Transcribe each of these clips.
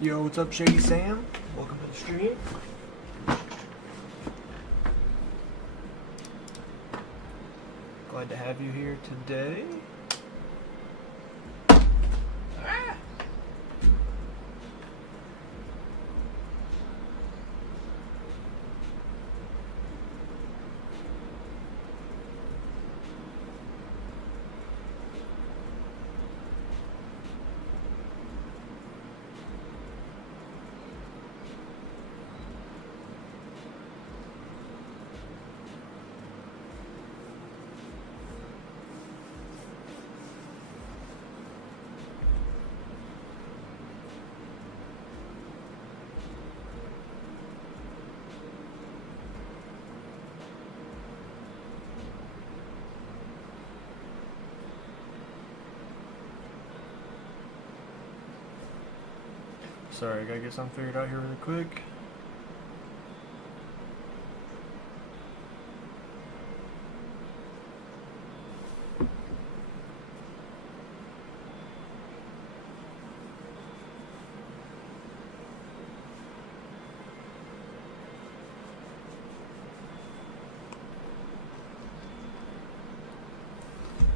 Yo, what's up, Shady Sam? Welcome to the stream. Glad to have you here today. Ah! Sorry, I gotta get something figured out here really quick.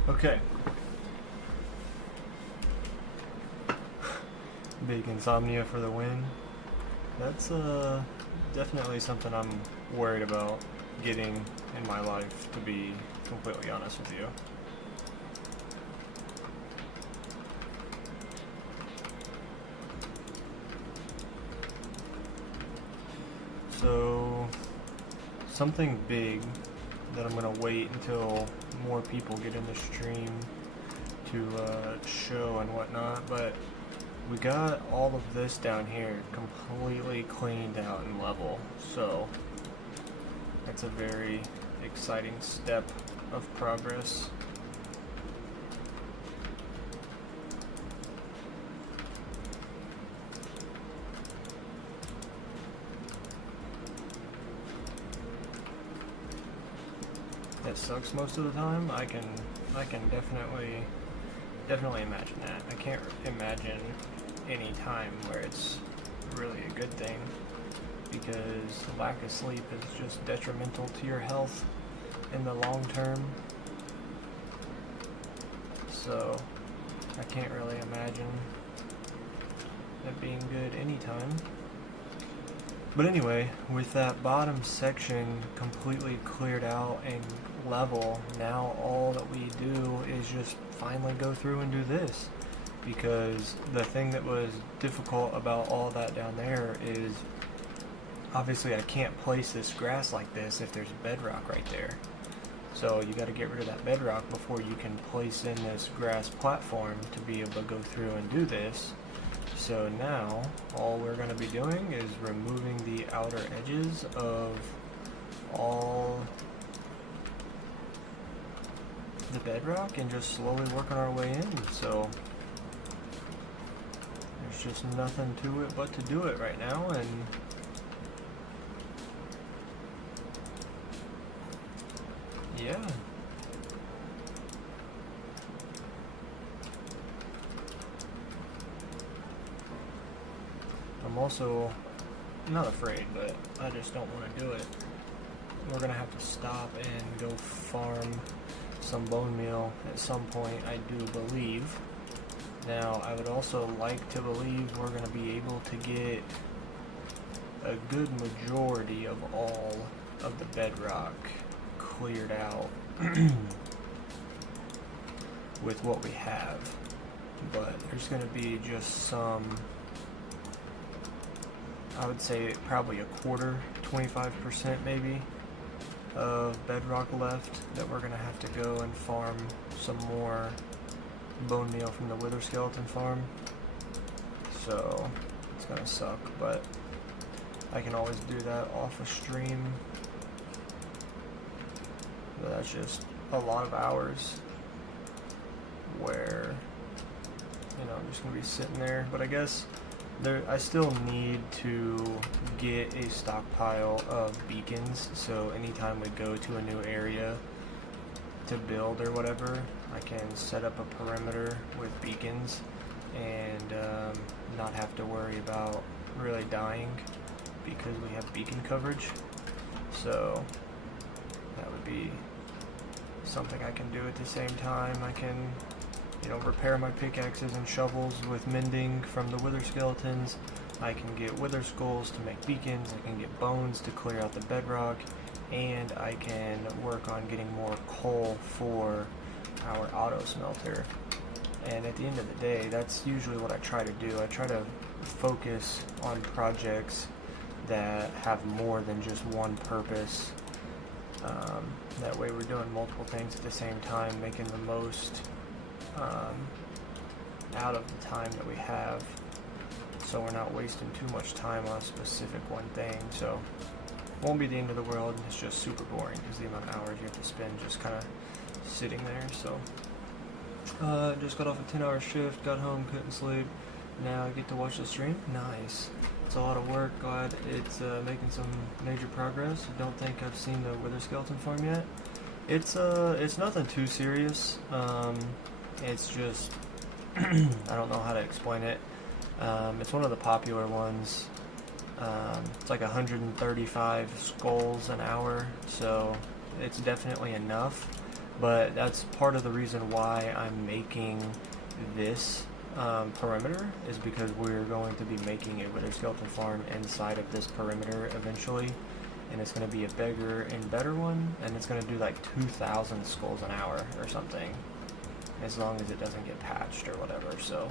Okay. Big insomnia for the win. That's definitely something I'm worried about getting in my life, to be completely honest with you. So, something big that I'm gonna wait until more people get in the stream to show and whatnot, but we got all of this down here completely cleaned out and level, so that's a very exciting step of progress. It sucks most of the time. I can definitely imagine that. I can't imagine any time where it's really a good thing, because lack of sleep is just detrimental to your health in the long term. So I can't really imagine it being good anytime. But anyway, with that bottom section completely cleared out and level, now all that we do is just finally go through and do this. Because the thing that was difficult about all that down there is, obviously I can't place this grass like this if there's bedrock right there. So you got to get rid of that bedrock before you can place in this grass platform to be able to go through and do this. So now all we're going to be doing is removing the outer edges of all the bedrock and just slowly working our way in. So there's just nothing to it but to do it right now, and yeah. I'm also not afraid, but I just don't want to do it. We're going to have to stop and go farm some bone meal at some point, I do believe. Now, I would also like to believe we're going to be able to get a good majority of all of the bedrock cleared out with what we have. But there's going to be just some, I would say probably a quarter, 25% maybe, of bedrock left that we're going to have to go and farm some more bone meal from the wither skeleton farm. So it's going to suck, but I can always do that off a stream. But that's just a lot of hours where, you know, I'm just going to be sitting there. But I guess I still need to get a stockpile of beacons, so anytime we go to a new area to build or whatever, I can set up a perimeter with beacons and not have to worry about really dying because we have beacon coverage. So that would be something I can do at the same time. I can, you know, repair my pickaxes and shovels with mending from the wither skeletons. I can get wither skulls to make beacons. I can get bones to clear out the bedrock, and I can work on getting more coal for our auto smelter. And at the end of the day, that's usually what I try to do. I try to focus on projects that have more than just one purpose. That way we're doing multiple things at the same time, making the most out of the time that we have, so we're not wasting too much time on a specific one thing. So it won't be the end of the world. It's just super boring because the amount of hours you have to spend just kind of sitting there. So just got off a 10-hour shift, got home, couldn't sleep. Now I get to watch the stream. Nice. It's a lot of work. Glad it's making some major progress. I don't think I've seen the wither skeleton farm yet. It's nothing too serious. It's just I don't know how to explain it. It's one of the popular ones. It's like 135 skulls an hour, so it's definitely enough. But that's part of the reason why I'm making this perimeter, is because we're going to be making a wither skeleton farm inside of this perimeter eventually, and it's going to be a bigger and better one, and it's going to do like 2,000 skulls an hour or something, as long as it doesn't get patched or whatever. So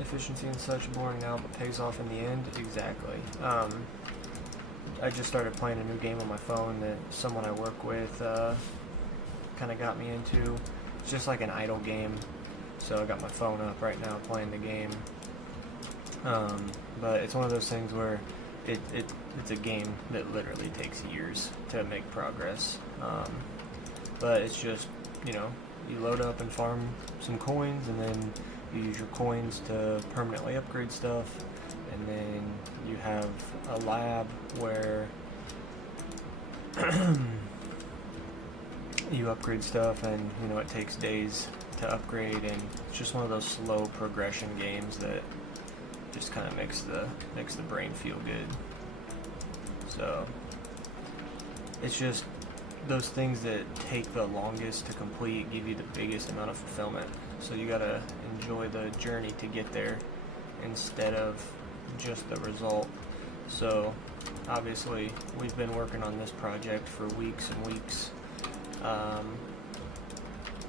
efficiency and such, boring now but pays off in the end. Exactly. I just started playing a new game on my phone that someone I work with kind of got me into. It's just like an idle game, so I got my phone up right now playing the game. But it's one of those things where it's a game that literally takes years to make progress. But it's just, you know, you load up and farm some coins, and then you use your coins to permanently upgrade stuff, and then you have a lab where you upgrade stuff, and you know it takes days to upgrade, and it's just one of those slow progression games that just kind of makes the brain feel good. So it's just those things that take the longest to complete give you the biggest amount of fulfillment. So you gotta enjoy the journey to get there instead of just the result. So obviously we've been working on this project for weeks and weeks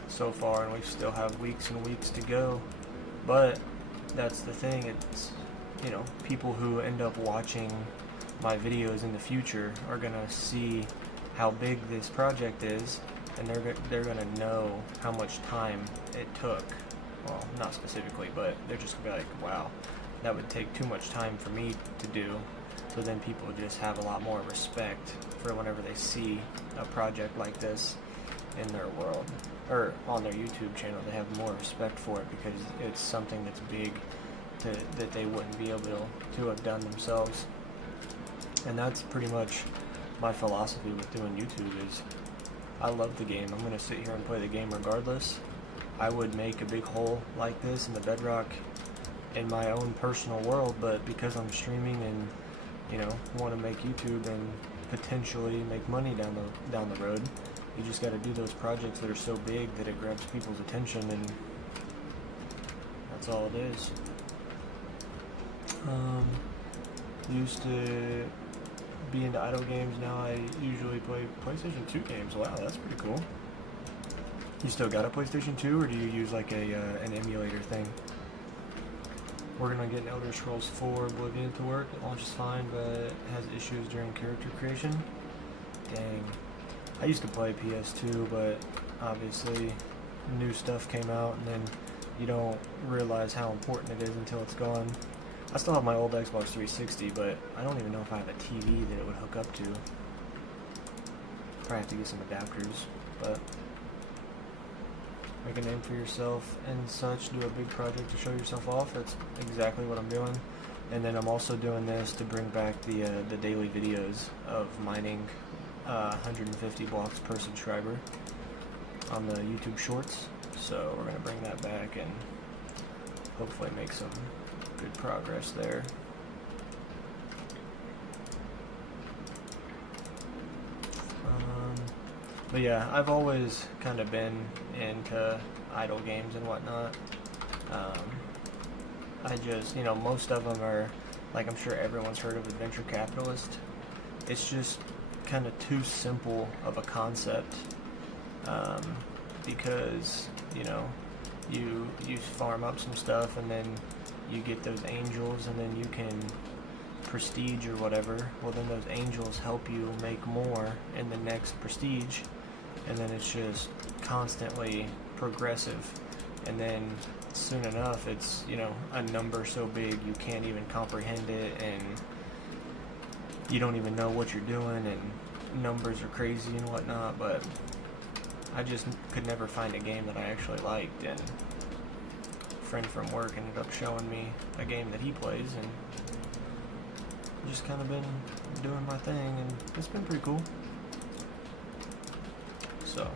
so far, and we still have weeks and weeks to go. But that's the thing, it's, you know, people who end up watching my videos in the future are gonna see how big this project is, and they're gonna know how much time it took. Well, not specifically, but they're just gonna be like, wow, that would take too much time for me to do. So then people just have a lot more respect for whenever they see a project like this in their world, or on their YouTube channel. They have more respect for it because it's something that's big that they wouldn't be able to have done themselves. And that's pretty much my philosophy with doing YouTube. Is I love the game. I'm going to sit here and play the game regardless. I would make a big hole like this in the bedrock in my own personal world, but because I'm streaming and, you know, want to make YouTube and potentially make money down the road, you just got to do those projects that are so big that it grabs people's attention, and that's all it is. Used to be into idle games. Now I usually play PlayStation 2 games. Wow, that's pretty cool. You still got a PlayStation 2, or do you use like an emulator thing? Working on getting Elder Scrolls 4 Oblivion to work. It launches fine, but it has issues during character creation. Dang. I used to play PS2, but obviously new stuff came out, and then you don't realize how important it is until it's gone. I still have my old Xbox 360, but I don't even know if I have a TV that it would hook up to. Probably have to get some adapters, but make a name for yourself and such, do a big project to show yourself off. That's exactly what I'm doing. And then I'm also doing this to bring back the daily videos of mining 150 blocks per subscriber on the YouTube Shorts. So we're going to bring that back and hopefully make some good progress there. But yeah, I've always kind of been into idle games and whatnot. I just, most of them are, like, I'm sure everyone's heard of Adventure Capitalist. It's just kind of too simple of a concept, because, you farm up some stuff and then you get those angels and then you can prestige or whatever. Well, then those angels help you make more in the next prestige, and then it's just constantly progressive, and then soon enough it's a number so big you can't even comprehend it, and you don't even know what you're doing, and numbers are crazy and whatnot. But I just could never find a game that I actually liked, and a friend from work ended up showing me a game that he plays, and just kind of been doing my thing, and it's been pretty cool. So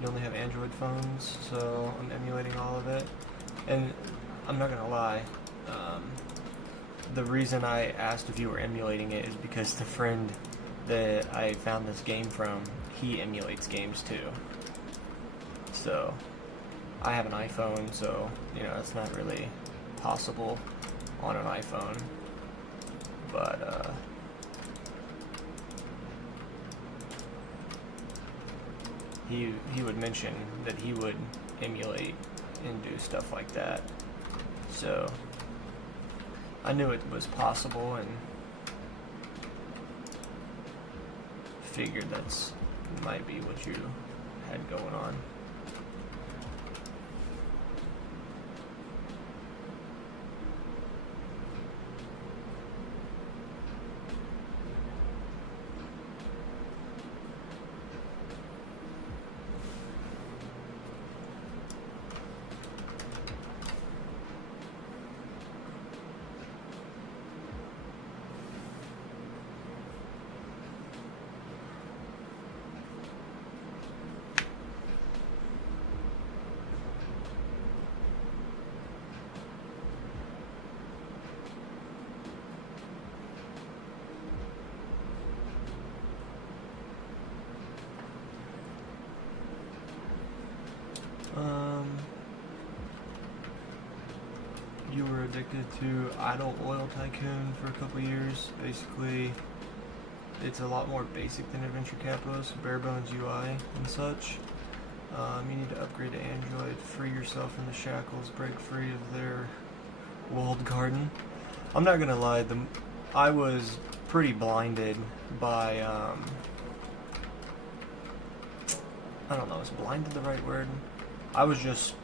you only have Android phones, so I'm emulating all of it. And I'm not gonna lie, the reason I asked if you were emulating it is because the friend that I found this game from, he emulates games too. So I have an iPhone, so it's not really possible on an iPhone. But he would mention that he would emulate and do stuff like that. So I knew it was possible and figured that's might be what you had going on. You were addicted to Idle Oil Tycoon for a couple years. Basically, it's a lot more basic than Adventure Capitalist, bare bones UI and such. You need to upgrade to Android, free yourself from the shackles, break free of their walled garden. I'm not gonna lie, I was pretty blinded by, I don't know, is blinded the right word? I was just,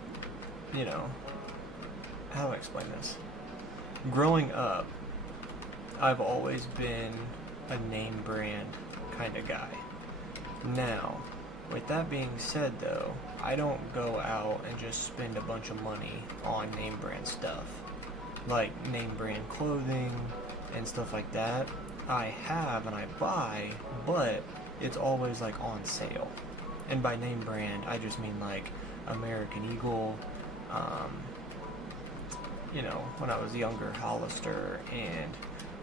how do I explain this? Growing up, I've always been a name brand kind of guy. Now, with that being said though, I don't go out and just spend a bunch of money on name brand stuff. Like name brand clothing and stuff like that. I have and I buy, but it's always like on sale. And by name brand, I just mean like American Eagle, when I was younger, Hollister, and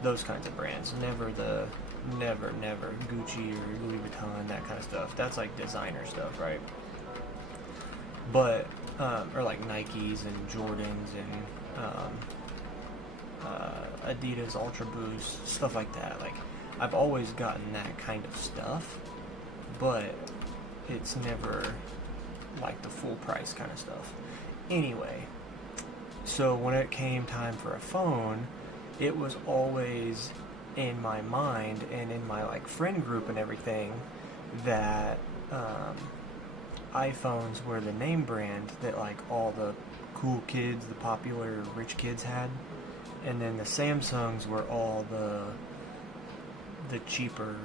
those kinds of brands. Never Gucci or Louis Vuitton, that kind of stuff. That's like designer stuff, right? But, or like Nikes and Jordans and Adidas Ultra Boost, stuff like that. Like, I've always gotten that kind of stuff, but it's never like the full price kind of stuff. Anyway, so when it came time for a phone, it was always in my mind and in my like friend group and everything that iPhones were the name brand that like all the cool kids, the popular rich kids had, and then the Samsungs were all the cheaper,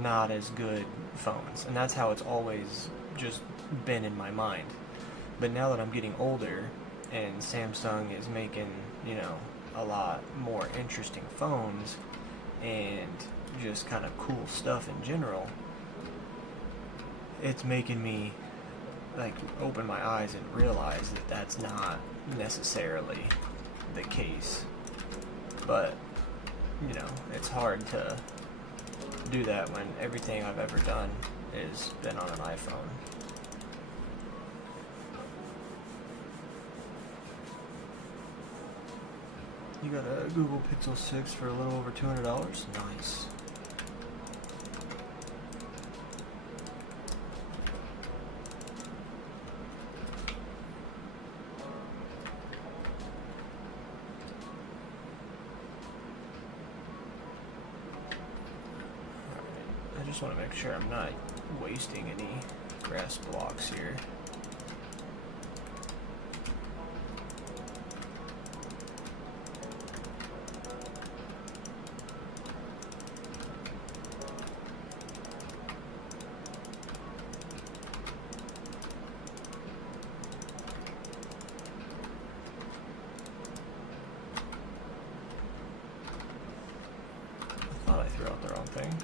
not as good phones. And that's how it's always just been in my mind. But now that I'm getting older and Samsung is making, a lot more interesting phones, and just kind of cool stuff in general, it's making me like open my eyes and realize that that's not necessarily the case. But you know, it's hard to do that when everything I've ever done has been on an iPhone. You got a Google Pixel 6 for a little over $200. Nice. I just want to make sure I'm not wasting any grass blocks here. I thought I threw out the wrong thing.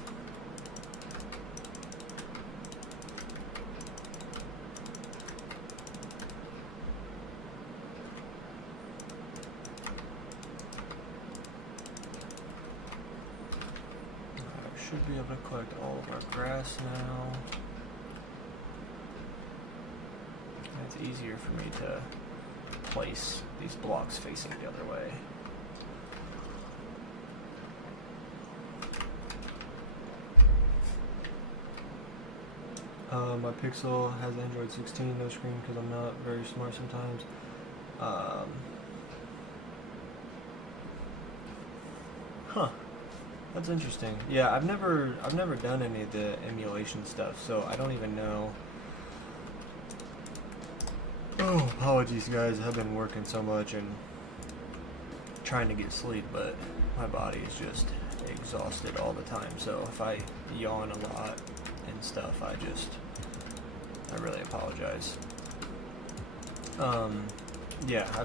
Should be able to collect all of our grass now. It's easier for me to place these blocks facing the other way. My Pixel has Android 16, no screen because I'm not very smart sometimes. Huh. That's interesting. Yeah, I've never done any of the emulation stuff, so I don't even know. Oh, apologies guys, I've been working so much and trying to get sleep, but my body is just exhausted all the time, so if I yawn a lot and stuff, I really apologize. Yeah, I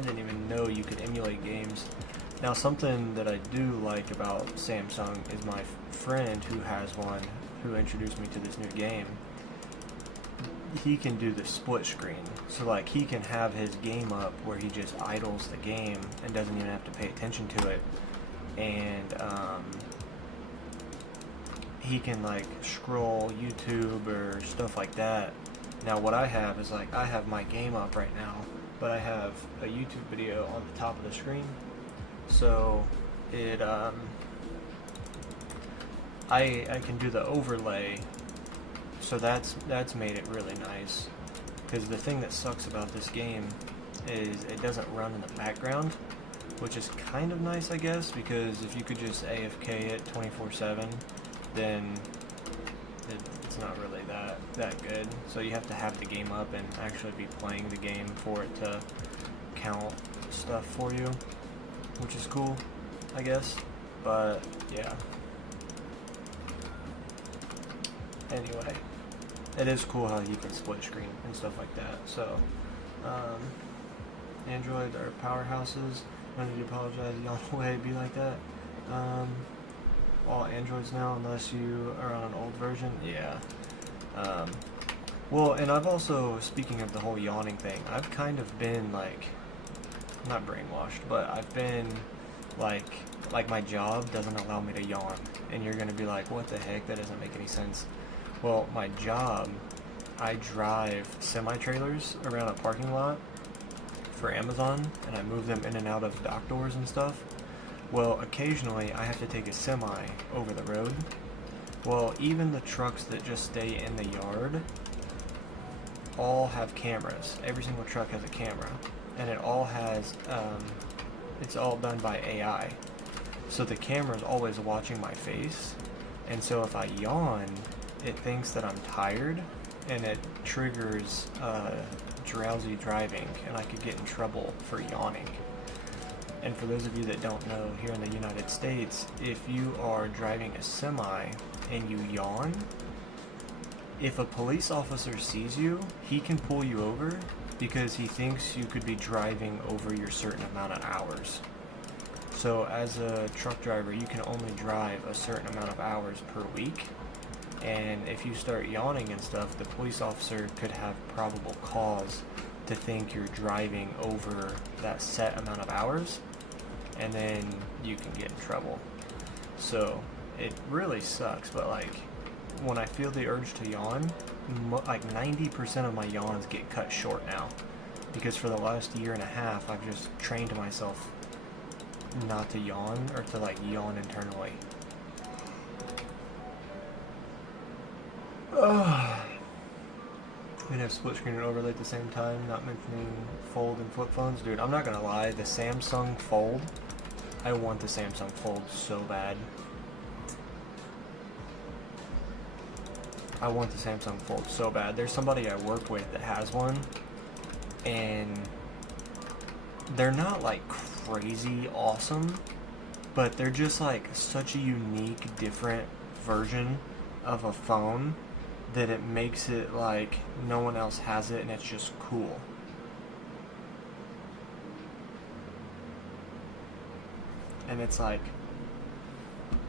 didn't even know you could emulate games. Now, something that I do like about Samsung is my friend who has one, who introduced me to this new game. He can do the split screen. So, like, he can have his game up where he just idles the game and doesn't even have to pay attention to it. And, he can, like, scroll YouTube or stuff like that. Now, what I have is, like, I have my game up right now, but I have a YouTube video on the top of the screen. So it I can do the overlay, so that's made it really nice, because the thing that sucks about this game is it doesn't run in the background, which is kind of nice, I guess, because if you could just AFK it 24/7, then it's not really that good. So you have to have the game up and actually be playing the game for it to count stuff for you, which is cool, I guess. But yeah. Anyway, it is cool how you can split screen and stuff like that. So, Android are powerhouses. I need to apologize. Y'all way be like that. All Androids now, unless you are on an old version. Yeah. Well, and I've also, speaking of the whole yawning thing, I've kind of been like, not brainwashed, but I've been like my job doesn't allow me to yawn. And you're gonna be like, what the heck? That doesn't make any sense. Well, my job, I drive semi-trailers around a parking lot for Amazon, and I move them in and out of dock doors and stuff. Well, occasionally I have to take a semi over the road. Well, even the trucks that just stay in the yard all have cameras. Every single truck has a camera, and it all has, it's all done by AI. So the camera's always watching my face, and so if I yawn, it thinks that I'm tired, and it triggers drowsy driving, and I could get in trouble for yawning. And for those of you that don't know, here in the United States, if you are driving a semi and you yawn, if a police officer sees you, he can pull you over because he thinks you could be driving over your certain amount of hours. So as a truck driver, you can only drive a certain amount of hours per week. And if you start yawning and stuff, the police officer could have probable cause to think you're driving over that set amount of hours, and then you can get in trouble. So it really sucks, but like when I feel the urge to yawn, like 90% of my yawns get cut short now, because for the last year and a half I've just trained myself not to yawn, or to like yawn internally. We'd have split screen and overlay at the same time, not mentioning fold and flip phones. Dude, I'm not gonna lie, the Samsung Fold, I want the Samsung Fold so bad. I want the Samsung Fold so bad. There's somebody I work with that has one, and they're not like crazy awesome, but they're just like such a unique, different version of a phone that it makes it like no one else has it, and it's just cool. And it's like,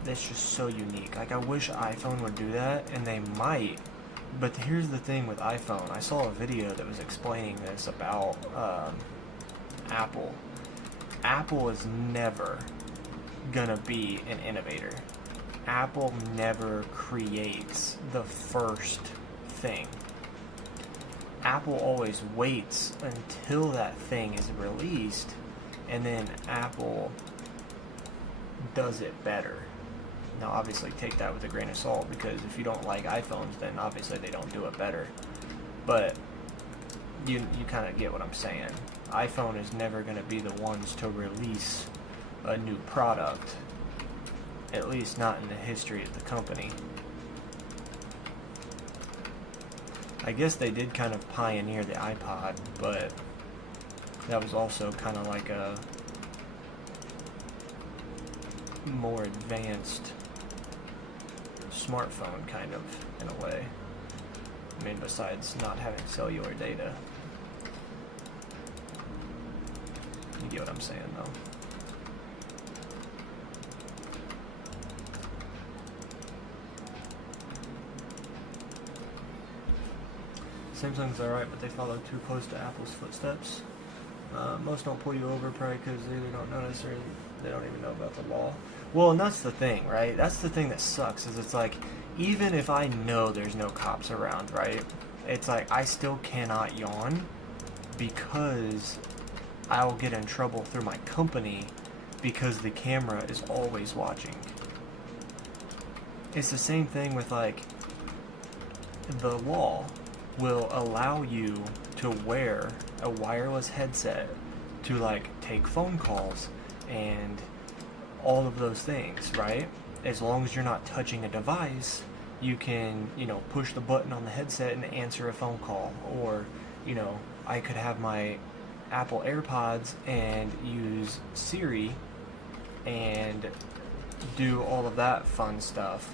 it's just so unique. Like, I wish iPhone would do that, and they might. But here's the thing with iPhone. I saw a video that was explaining this about Apple. Apple is never gonna be an innovator. Apple never creates the first thing. Apple always waits until that thing is released, and then Apple does it better. Now obviously take that with a grain of salt, because if you don't like iPhones, then obviously they don't do it better. But you kind of get what I'm saying. iPhone is never going to be the ones to release a new product, at least not in the history of the company. I guess they did kind of pioneer the iPod, but that was also kind of like a more advanced smartphone, kind of, in a way. I mean, besides not having cellular data. You get what I'm saying, though. Samsung's alright, but they follow too close to Apple's footsteps. Most don't pull you over, probably because they either don't notice or they don't even know about the law. Well, and that's the thing, right? That's the thing that sucks, is it's like, even if I know there's no cops around, right? It's like, I still cannot yawn, because I'll get in trouble through my company, because the camera is always watching. It's the same thing with, like, the law will allow you to wear a wireless headset to, like, take phone calls and all of those things, right? As long as you're not touching a device, you can, you know, push the button on the headset and answer a phone call. Or, you know, I could have my Apple AirPods and use Siri and do all of that fun stuff.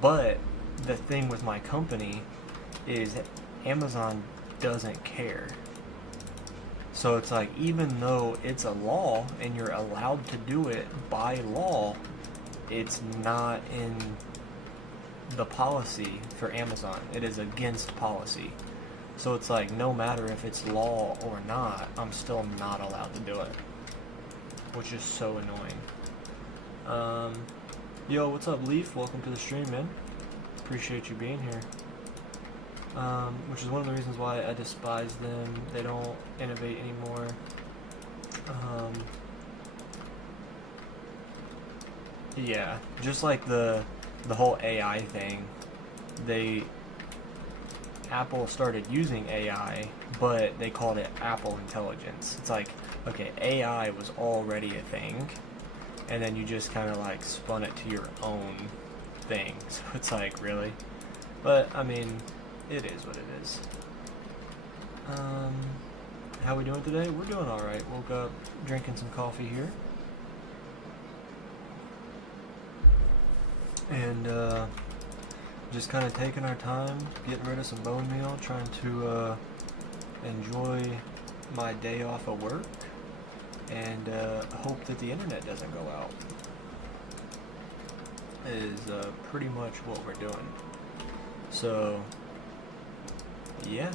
But the thing with my company is Amazon doesn't care. So it's like, even though it's a law and you're allowed to do it by law, it's not in the policy for Amazon. It is against policy. So it's like, no matter if it's law or not, I'm still not allowed to do it, which is so annoying. Yo, what's up, Leaf? Welcome to the stream, man. Appreciate you being here. Which is one of the reasons why I despise them. They don't innovate anymore. Yeah, just like the whole AI thing. Apple started using AI, but they called it Apple Intelligence. It's like, okay, AI was already a thing, and then you just kind of like spun it to your own thing. So it's like, really? But, I mean, it is what it is. How we doing today? We're doing alright. Woke up drinking some coffee here. And, just kind of taking our time, getting rid of some bone meal, trying to enjoy my day off of work, and hope that the internet doesn't go out. Is pretty much what we're doing. So, yeah.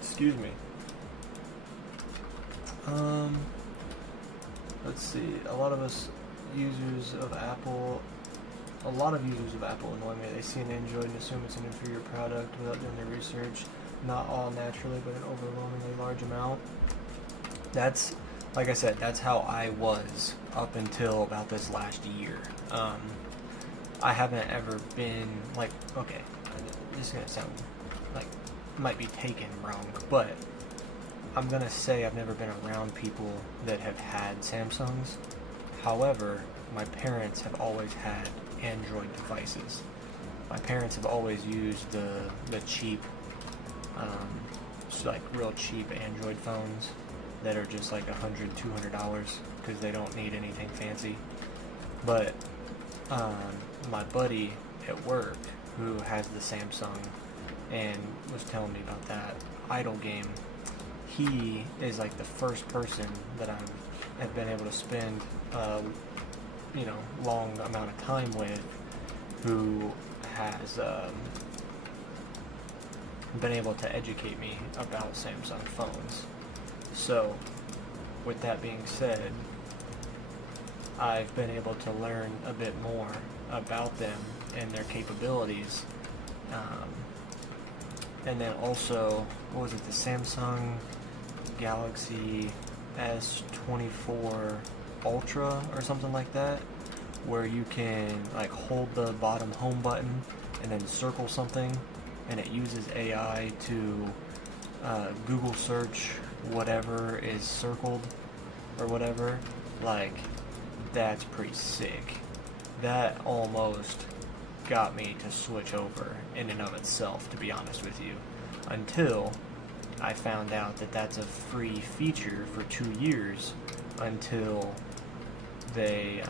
Excuse me. Let's see. A lot of users of Apple annoy me. They see an Android and assume it's an inferior product without doing their research. Not all naturally, but an overwhelmingly large amount. That's, like I said, that's how I was up until about this last year. I haven't ever been, like, okay, this is going to sound like, might be taken wrong, but I'm going to say I've never been around people that have had Samsungs. However, my parents have always had Android devices. My parents have always used the cheap, like real cheap Android phones that are just like $100, $200 because they don't need anything fancy. But my buddy at work who has the Samsung and was telling me about that idle game, he is like the first person that I've been able to spend long amount of time with who has been able to educate me about Samsung phones. So, with that being said, I've been able to learn a bit more about them and their capabilities. And then also, what was it, the Samsung Galaxy S24 Ultra or something like that, where you can like hold the bottom home button and then circle something, and it uses AI to Google search whatever is circled or whatever. Like, that's pretty sick. That almost got me to switch over in and of itself, to be honest with you, until I found out that that's a free feature for 2 years until they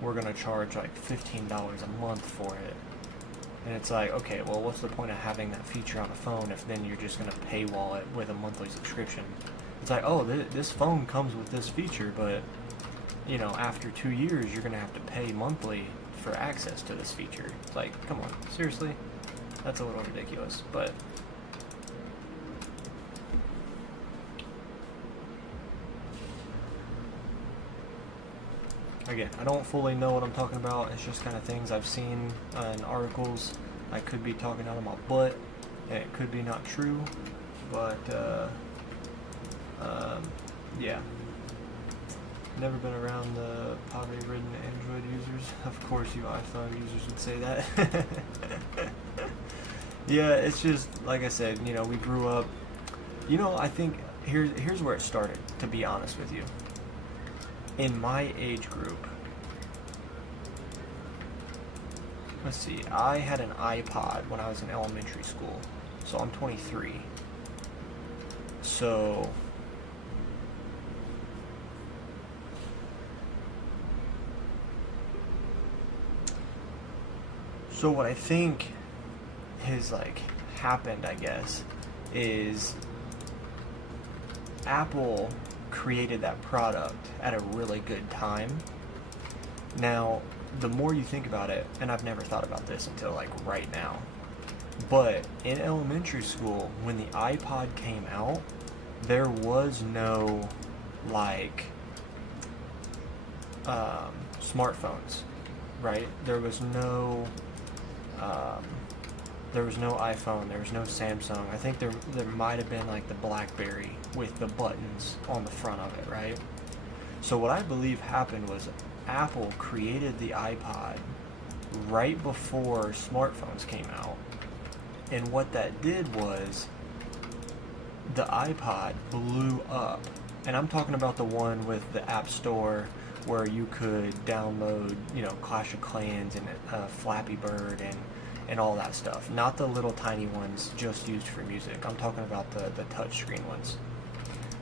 were going to charge like $15 a month for it. And it's like, okay, well, what's the point of having that feature on a phone if then you're just going to paywall it with a monthly subscription? It's like, oh, this phone comes with this feature, but, you know, after 2 years, you're going to have to pay monthly for access to this feature. It's like, come on, seriously? That's a little ridiculous, but... Again, I don't fully know what I'm talking about. It's just kind of things I've seen in articles. I could be talking out of my butt, and it could be not true, but yeah. Never been around the poverty-ridden Android users. Of course, you iPhone users would say that. Yeah, it's just, like I said, you know, we grew up, you know, I think, here's where it started, to be honest with you. In my age group, let's see, I had an iPod when I was in elementary school, so I'm 23. So what I think has like happened, I guess, is Apple created that product at a really good time. Now, the more you think about it, and I've never thought about this until like right now, but in elementary school, when the iPod came out, there was no like smartphones, right? There was no iPhone, there was no Samsung. I think there might have been like the BlackBerry with the buttons on the front of it, right? So what I believe happened was Apple created the iPod right before smartphones came out. And what that did was the iPod blew up. And I'm talking about the one with the App Store where you could download, you know, Clash of Clans and Flappy Bird and all that stuff. Not the little tiny ones just used for music. I'm talking about the touchscreen ones.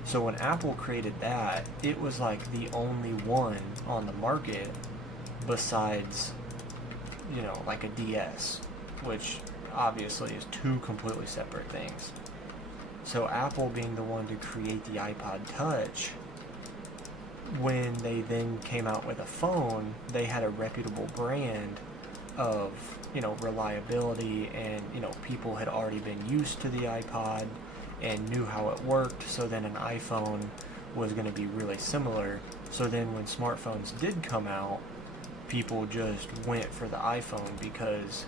So when Apple created that, it was like the only one on the market besides you know, like a DS, which obviously is two completely separate things. So Apple being the one to create the iPod Touch, when they then came out with a phone, they had a reputable brand of, you know, reliability, and, you know, people had already been used to the iPod and knew how it worked, so then an iPhone was going to be really similar. So then when smartphones did come out, people just went for the iPhone because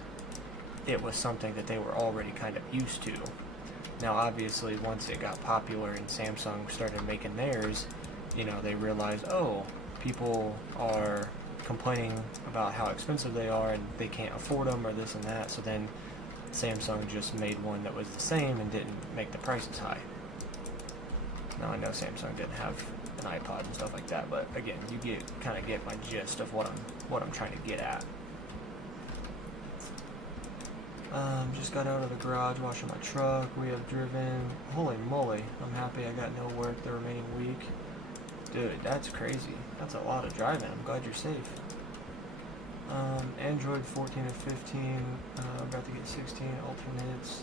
it was something that they were already kind of used to. Now obviously once it got popular and Samsung started making theirs, you know, they realized, oh, people are complaining about how expensive they are and they can't afford them or this and that, so then Samsung just made one that was the same and didn't make the prices high. Now I know Samsung didn't have an iPod and stuff like that, but again, you kind of get my gist of what I'm trying to get at. Just got out of the garage washing my truck. We have driven, holy moly, I'm happy I got no work the remaining week. Dude, that's crazy. That's a lot of driving. I'm glad you're safe. Android 14 and 15, about to get 16 alternates.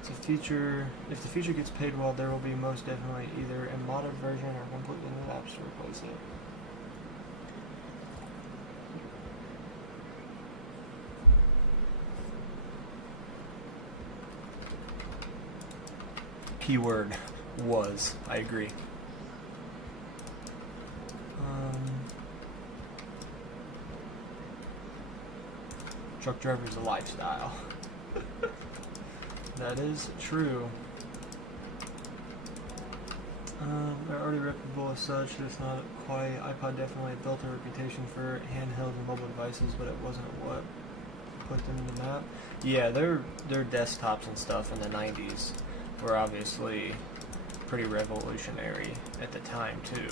It's a feature, if the feature gets paid well, there will be most definitely either a modded version or completely new apps to replace it. Keyword was, I agree. Truck driver's a lifestyle. That is true. They're already reputable as such. It's not quite. iPod definitely built a reputation for handheld and mobile devices, but it wasn't what put them in the map. Yeah, their desktops and stuff in the 90s were obviously pretty revolutionary at the time too.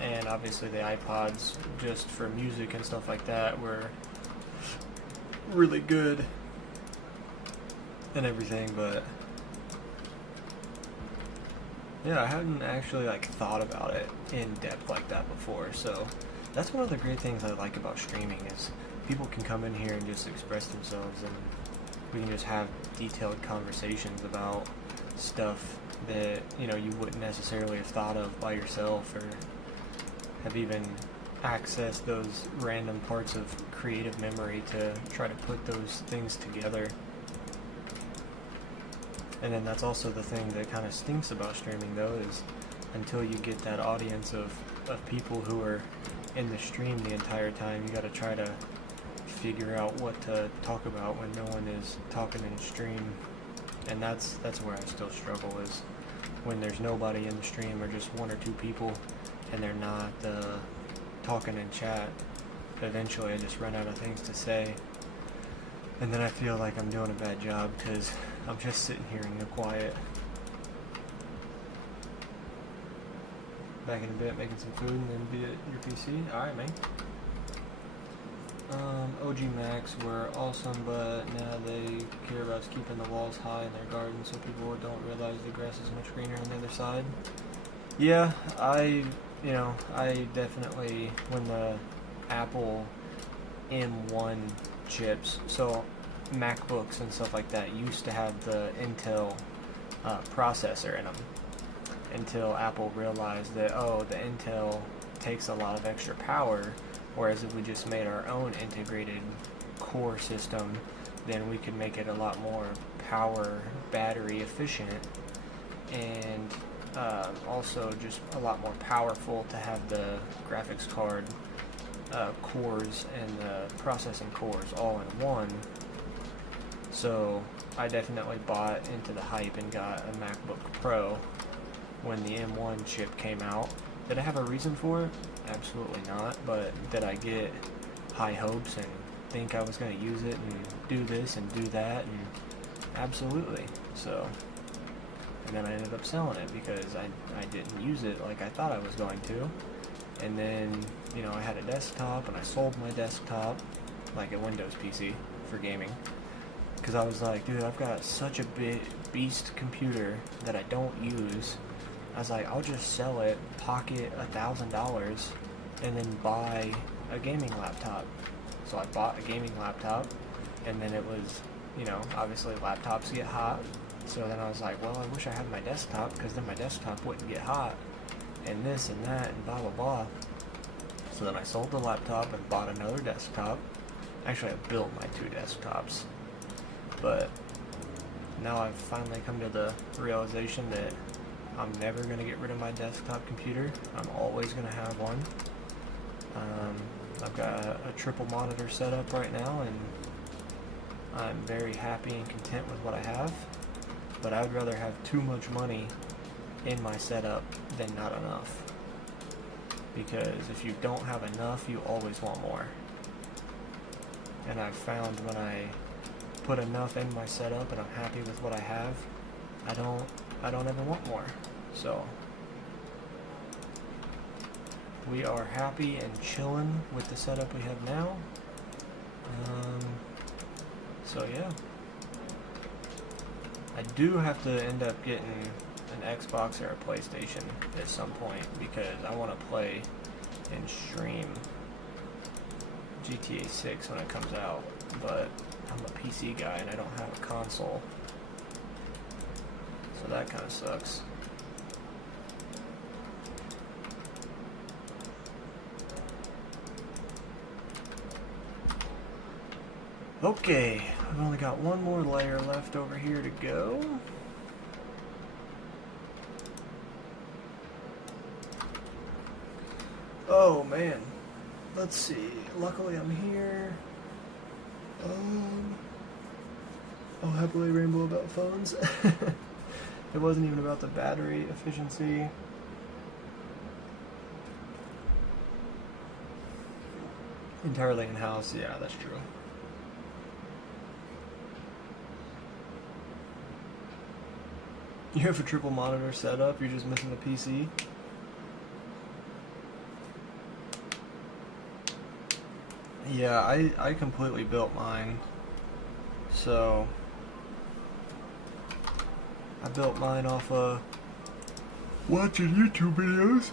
And obviously the iPods, just for music and stuff like that, were really good and everything, but yeah, I hadn't actually like thought about it in depth like that before. So that's one of the great things I like about streaming, is people can come in here and just express themselves, and we can just have detailed conversations about stuff that, you know, you wouldn't necessarily have thought of by yourself, or have even accessed those random parts of creative memory to try to put those things together. And then that's also the thing that kind of stinks about streaming, though, is until you get that audience of people who are in the stream the entire time, you got to try to figure out what to talk about when no one is talking in stream. And that's where I still struggle, is when there's nobody in the stream, or just one or two people, and they're not talking in chat. Eventually I just run out of things to say, and then I feel like I'm doing a bad job because I'm just sitting here in the quiet. Back in a bit, making some food, and then be at your PC. Alright, man. OG Macs were awesome, but now they care about keeping the walls high in their garden so people don't realize the grass is much greener on the other side. Yeah, I definitely, when the Apple M1 chips, so MacBooks and stuff like that used to have the Intel processor in them, until Apple realized that, oh, the Intel takes a lot of extra power, whereas if we just made our own integrated core system, then we could make it a lot more power battery efficient, and also just a lot more powerful to have the graphics card cores and the processing cores all in one. So I definitely bought into the hype and got a MacBook Pro when the M1 chip came out. Did I have a reason for it? Absolutely not. But did I get high hopes and think I was going to use it and do this and do that? And absolutely. So, and then I ended up selling it because I didn't use it like I thought I was going to. And then, you know, I had a desktop, and I sold my desktop, like a Windows PC for gaming, because I was like, dude, I've got such a big beast computer that I don't use. I was like, I'll just sell it, pocket $1,000, and then buy a gaming laptop. So I bought a gaming laptop, and then it was, you know, obviously laptops get hot. So then I was like, well, I wish I had my desktop, because then my desktop wouldn't get hot, and this and that, and blah, blah, blah. So then I sold the laptop and bought another desktop. Actually, I built my 2 desktops. But now I've finally come to the realization that I'm never going to get rid of my desktop computer. I'm always going to have one. I've got a triple monitor setup right now, and I'm very happy and content with what I have. But I would rather have too much money in my setup than not enough. Because if you don't have enough, you always want more. And I've found when I put enough in my setup and I'm happy with what I have, I don't ever want more. So we are happy and chilling with the setup we have now. So yeah, I do have to end up getting an Xbox or a PlayStation at some point, because I want to play and stream GTA 6 when it comes out, but I'm a PC guy and I don't have a console, so that kind of sucks. Okay, I've only got one more layer left over here to go. Oh man, let's see, luckily I'm here. I'll happily ramble about phones. It wasn't even about the battery efficiency. Entirely in-house, yeah, that's true. You have a triple monitor setup, you're just missing the PC? Yeah, I completely built mine. So I built mine off of watching YouTube videos.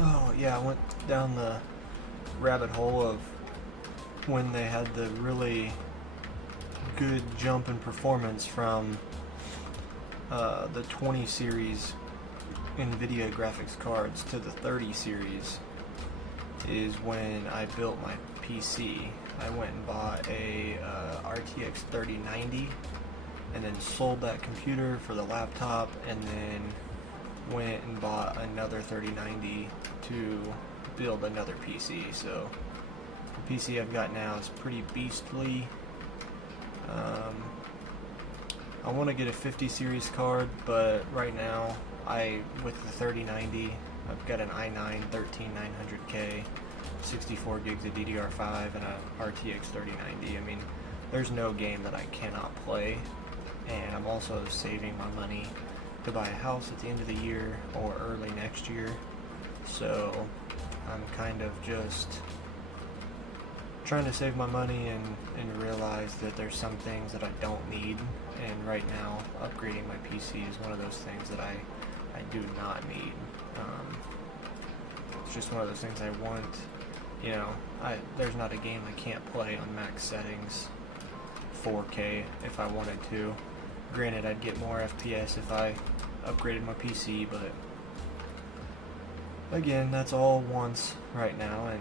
Oh yeah, I went down the rabbit hole of when they had the really good jump in performance from the 20 series NVIDIA graphics cards to the 30 series is when I built my PC. I went and bought a RTX 3090 and then sold that computer for the laptop, and then went and bought another 3090 to build another PC. So the PC I've got now is pretty beastly. I want to get a 50 series card, but right now with the 3090 I've got an i9 13900K, 64 gigs of DDR5, and a RTX 3090. I mean, there's no game that I cannot play, and I'm also saving my money to buy a house at the end of the year or early next year. So I'm kind of just trying to save my money and realize that there's some things that I don't need, and right now upgrading my PC is one of those things that I do not need. It's just one of those things I want. You know, there's not a game I can't play on max settings 4K if I wanted to. Granted, I'd get more FPS if I upgraded my PC, but again, that's all once right now, and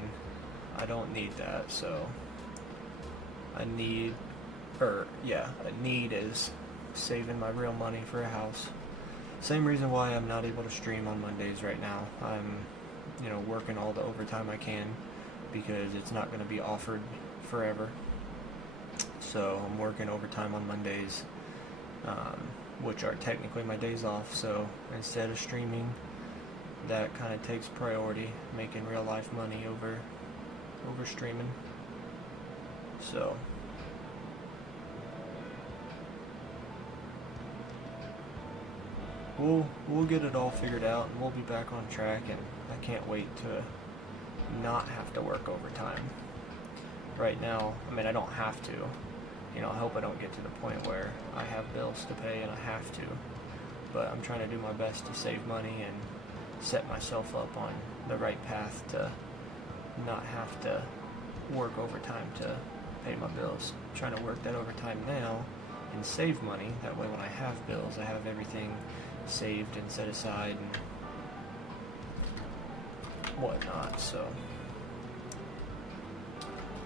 I don't need that. So a need is saving my real money for a house. Same reason why I'm not able to stream on Mondays right now. I'm, working all the overtime I can because it's not going to be offered forever. So I'm working overtime on Mondays, which are technically my days off. So instead of streaming, that kind of takes priority, making real life money over streaming. So we'll get it all figured out, and we'll be back on track, and I can't wait to not have to work overtime. Right now, I mean, I don't have to. You know, I hope I don't get to the point where I have bills to pay and I have to. But I'm trying to do my best to save money and set myself up on the right path to not have to work overtime to pay my bills. I'm trying to work that overtime now and save money. That way when I have bills, I have everything saved and set aside and whatnot. So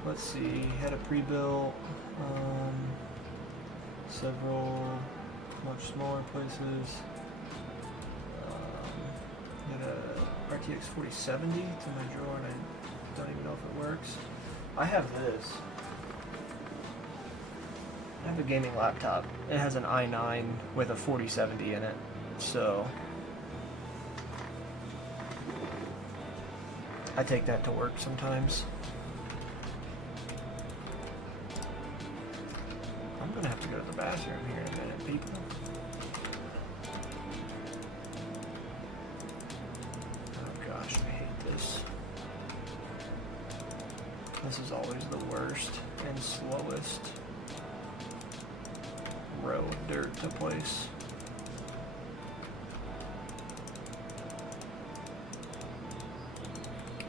let's see, had a pre-built several much smaller places. Had a RTX 4070 to my drawer, and I don't even know if it works. I have this. I have a gaming laptop. It has an i9 with a 4070 in it, so I take that to work sometimes. I'm gonna have to go to the bathroom here in a minute, people. Oh gosh, I hate this. This is always the worst and slowest row of dirt to place.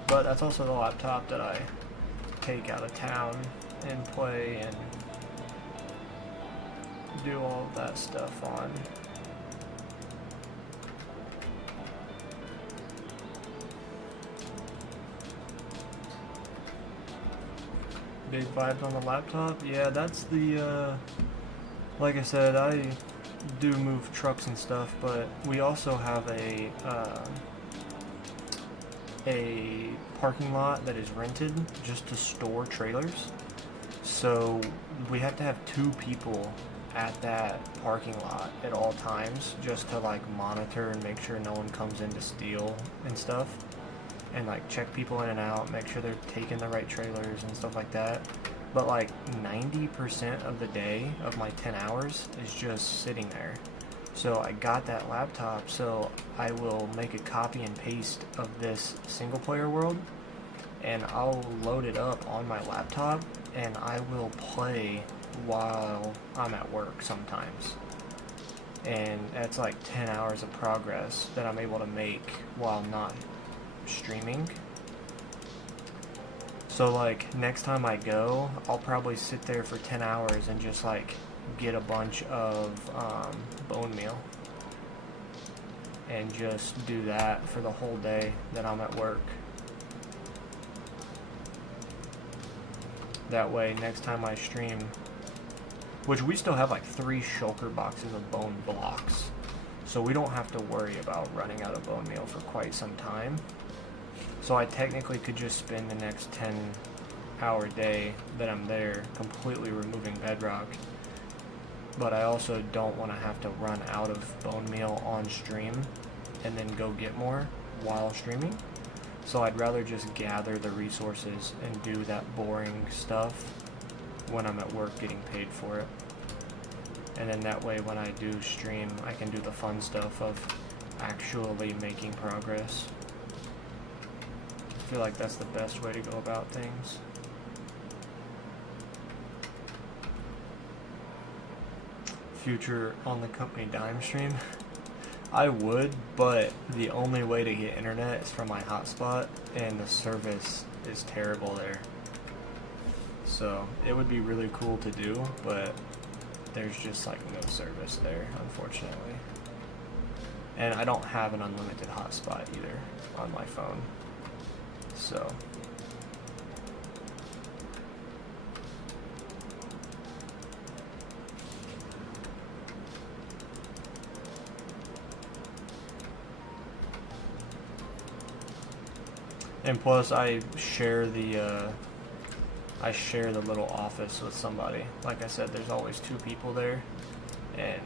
But that's also the laptop that I take out of town and play and do all of that stuff on. Big vibes on the laptop? Yeah, that's the, like I said, I do move trucks and stuff, but we also have a parking lot that is rented just to store trailers. So we have to have 2 people at that parking lot at all times just to like monitor and make sure no one comes in to steal and stuff, and like check people in and out, make sure they're taking the right trailers and stuff like that. But like 90% of the day of my 10 hours is just sitting there. So I got that laptop, so I will make a copy and paste of this single player world, and I'll load it up on my laptop, and I will play while I'm at work sometimes. And that's like 10 hours of progress that I'm able to make while not streaming. So like next time I go, I'll probably sit there for 10 hours and just like get a bunch of bone meal and just do that for the whole day that I'm at work. That way next time I stream, which we still have like 3 shulker boxes of bone blocks, so we don't have to worry about running out of bone meal for quite some time. So I technically could just spend the next 10-hour day that I'm there completely removing Bedrock, but I also don't want to have to run out of bone meal on stream and then go get more while streaming. So I'd rather just gather the resources and do that boring stuff when I'm at work getting paid for it. And then that way when I do stream, I can do the fun stuff of actually making progress. I feel like that's the best way to go about things. Future on the company dime stream? I would, but the only way to get internet is from my hotspot, and the service is terrible there. So it would be really cool to do, but there's just like no service there, unfortunately. And I don't have an unlimited hotspot either on my phone. So and plus I share the little office with somebody. Like I said, there's always 2 people there, and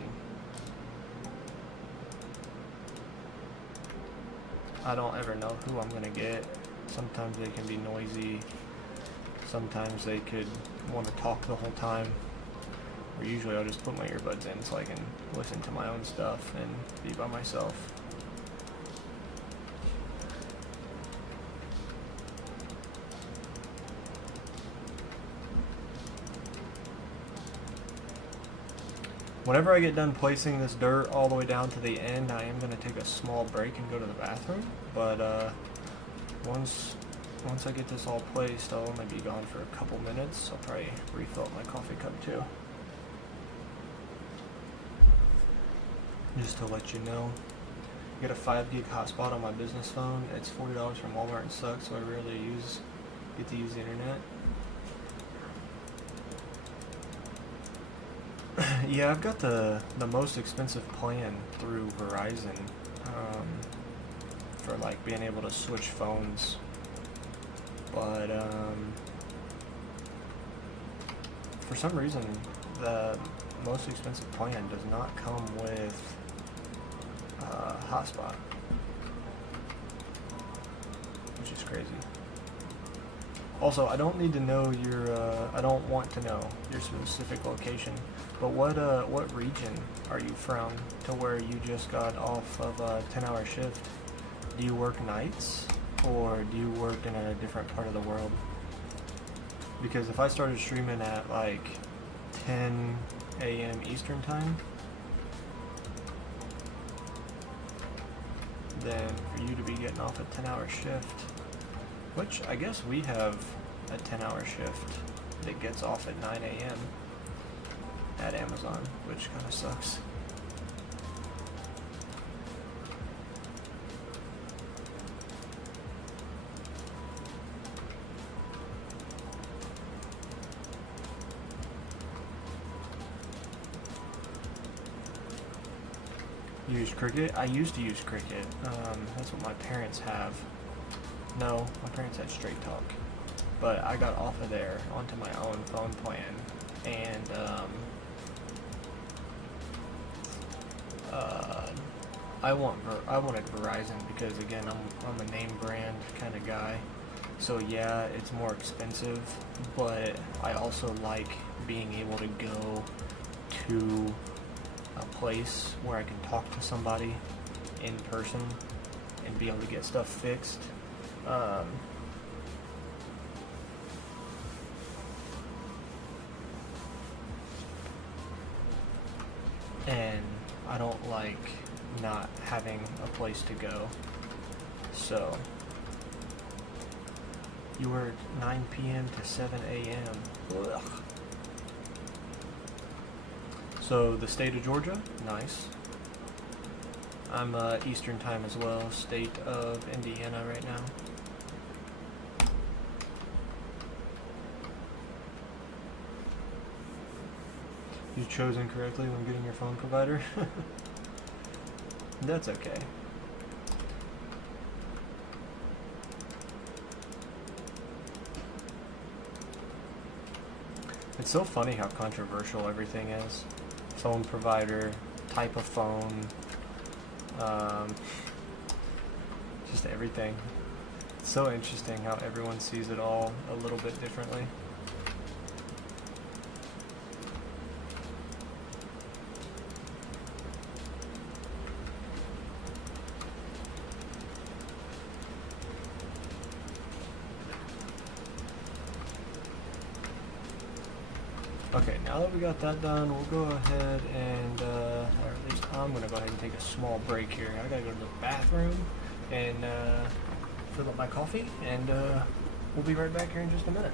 I don't ever know who I'm gonna get. Sometimes they can be noisy. Sometimes they could want to talk the whole time. Or usually I'll just put my earbuds in so I can listen to my own stuff and be by myself. Whenever I get done placing this dirt all the way down to the end, I am going to take a small break and go to the bathroom. But once I get this all placed, I'll only be gone for a couple minutes. I'll probably refill up my coffee cup too. Just to let you know, I get a 5 gig hotspot on my business phone. It's $40 from Walmart and sucks, so I rarely get to use the internet. Yeah, I've got the most expensive plan through Verizon for like being able to switch phones, but for some reason the most expensive plan does not come with hotspot, which is crazy. Also, I don't need to know I don't want to know your specific location, but what region are you from to where you just got off of a 10-hour shift? Do you work nights, or do you work in a different part of the world? Because if I started streaming at like 10 a.m. Eastern time, then for you to be getting off a 10-hour shift, which I guess we have a 10-hour shift that gets off at 9 a.m. at Amazon, which kind of sucks. You use Cricket? I used to use Cricket. That's what my parents have. No, my parents had Straight Talk. But I got off of there onto my own phone plan, and I wanted Verizon because, again, I'm a name brand kind of guy. So yeah, it's more expensive, but I also like being able to go to a place where I can talk to somebody in person and be able to get stuff fixed. And I don't like not having a place to go. So you work 9 p.m. to 7 a.m. Ugh. So the state of Georgia, nice. I'm Eastern time as well, state of Indiana right now. You chose incorrectly when getting your phone provider. That's okay. It's so funny how controversial everything is. Phone provider, type of phone, just everything. It's so interesting how everyone sees it all a little bit differently. Okay, now that we got that done, we'll go ahead and, or at least I'm going to go ahead and take a small break here. I got to go to the bathroom and fill up my coffee, and we'll be right back here in just a minute.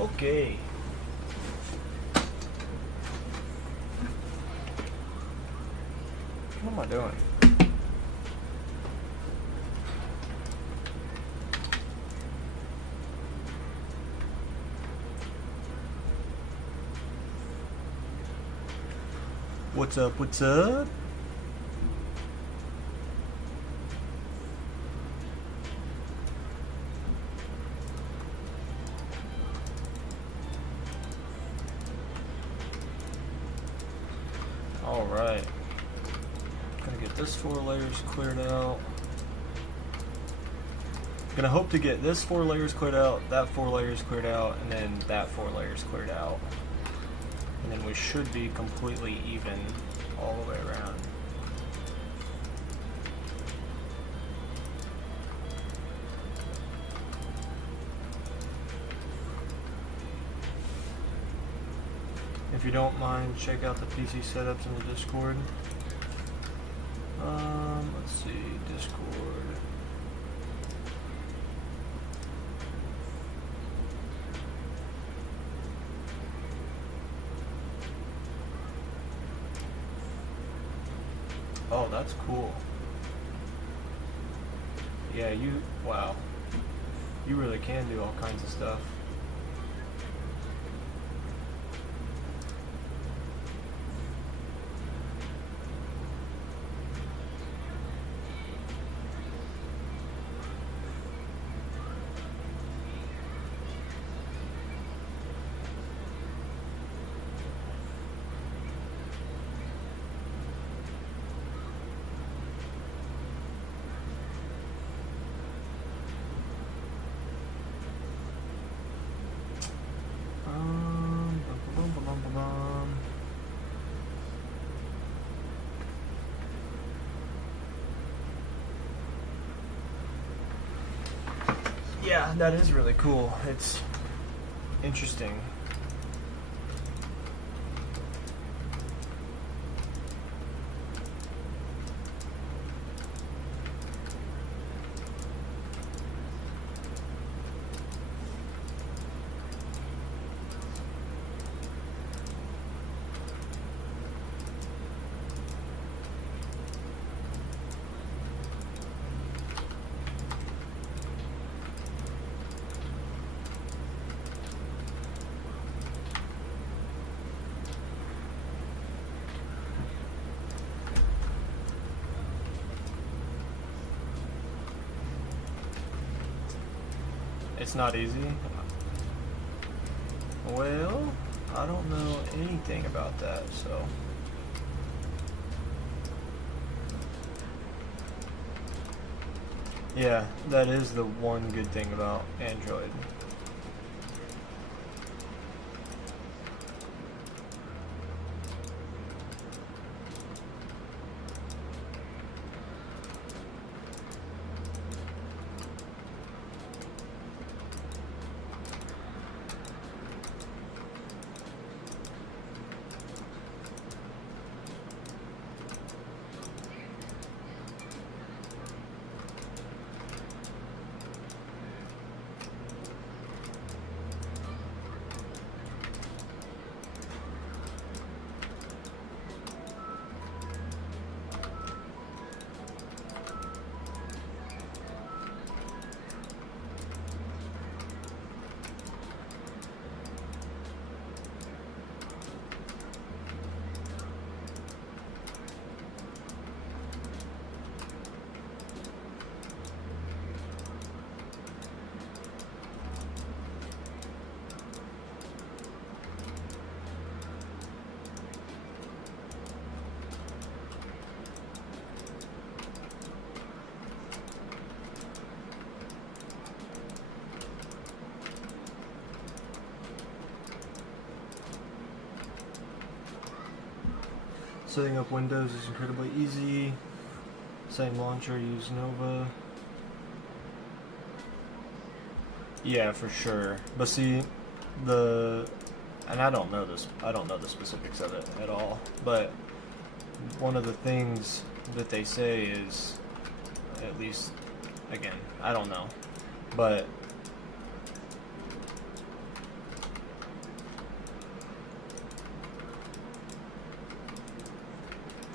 Okay. What am I doing? What's up? What's up? Alright. Gonna get this 4 layers cleared out. Gonna hope to get this 4 layers cleared out, that 4 layers cleared out, and then that 4 layers cleared out. And then we should be completely even all the way around. If you don't mind, check out the PC setups in the Discord. Let's see, Discord. Oh, that's cool. Yeah, wow. You really can do all kinds of stuff. Yeah, that is really cool. It's interesting. It's not easy. Well, I don't know anything about that, so. Yeah, that is the one good thing about Android. Setting up Windows is incredibly easy. Same launcher, use Nova. Yeah, for sure. But see, and I don't know the specifics of it at all, but one of the things that they say is, at least, again, I don't know, but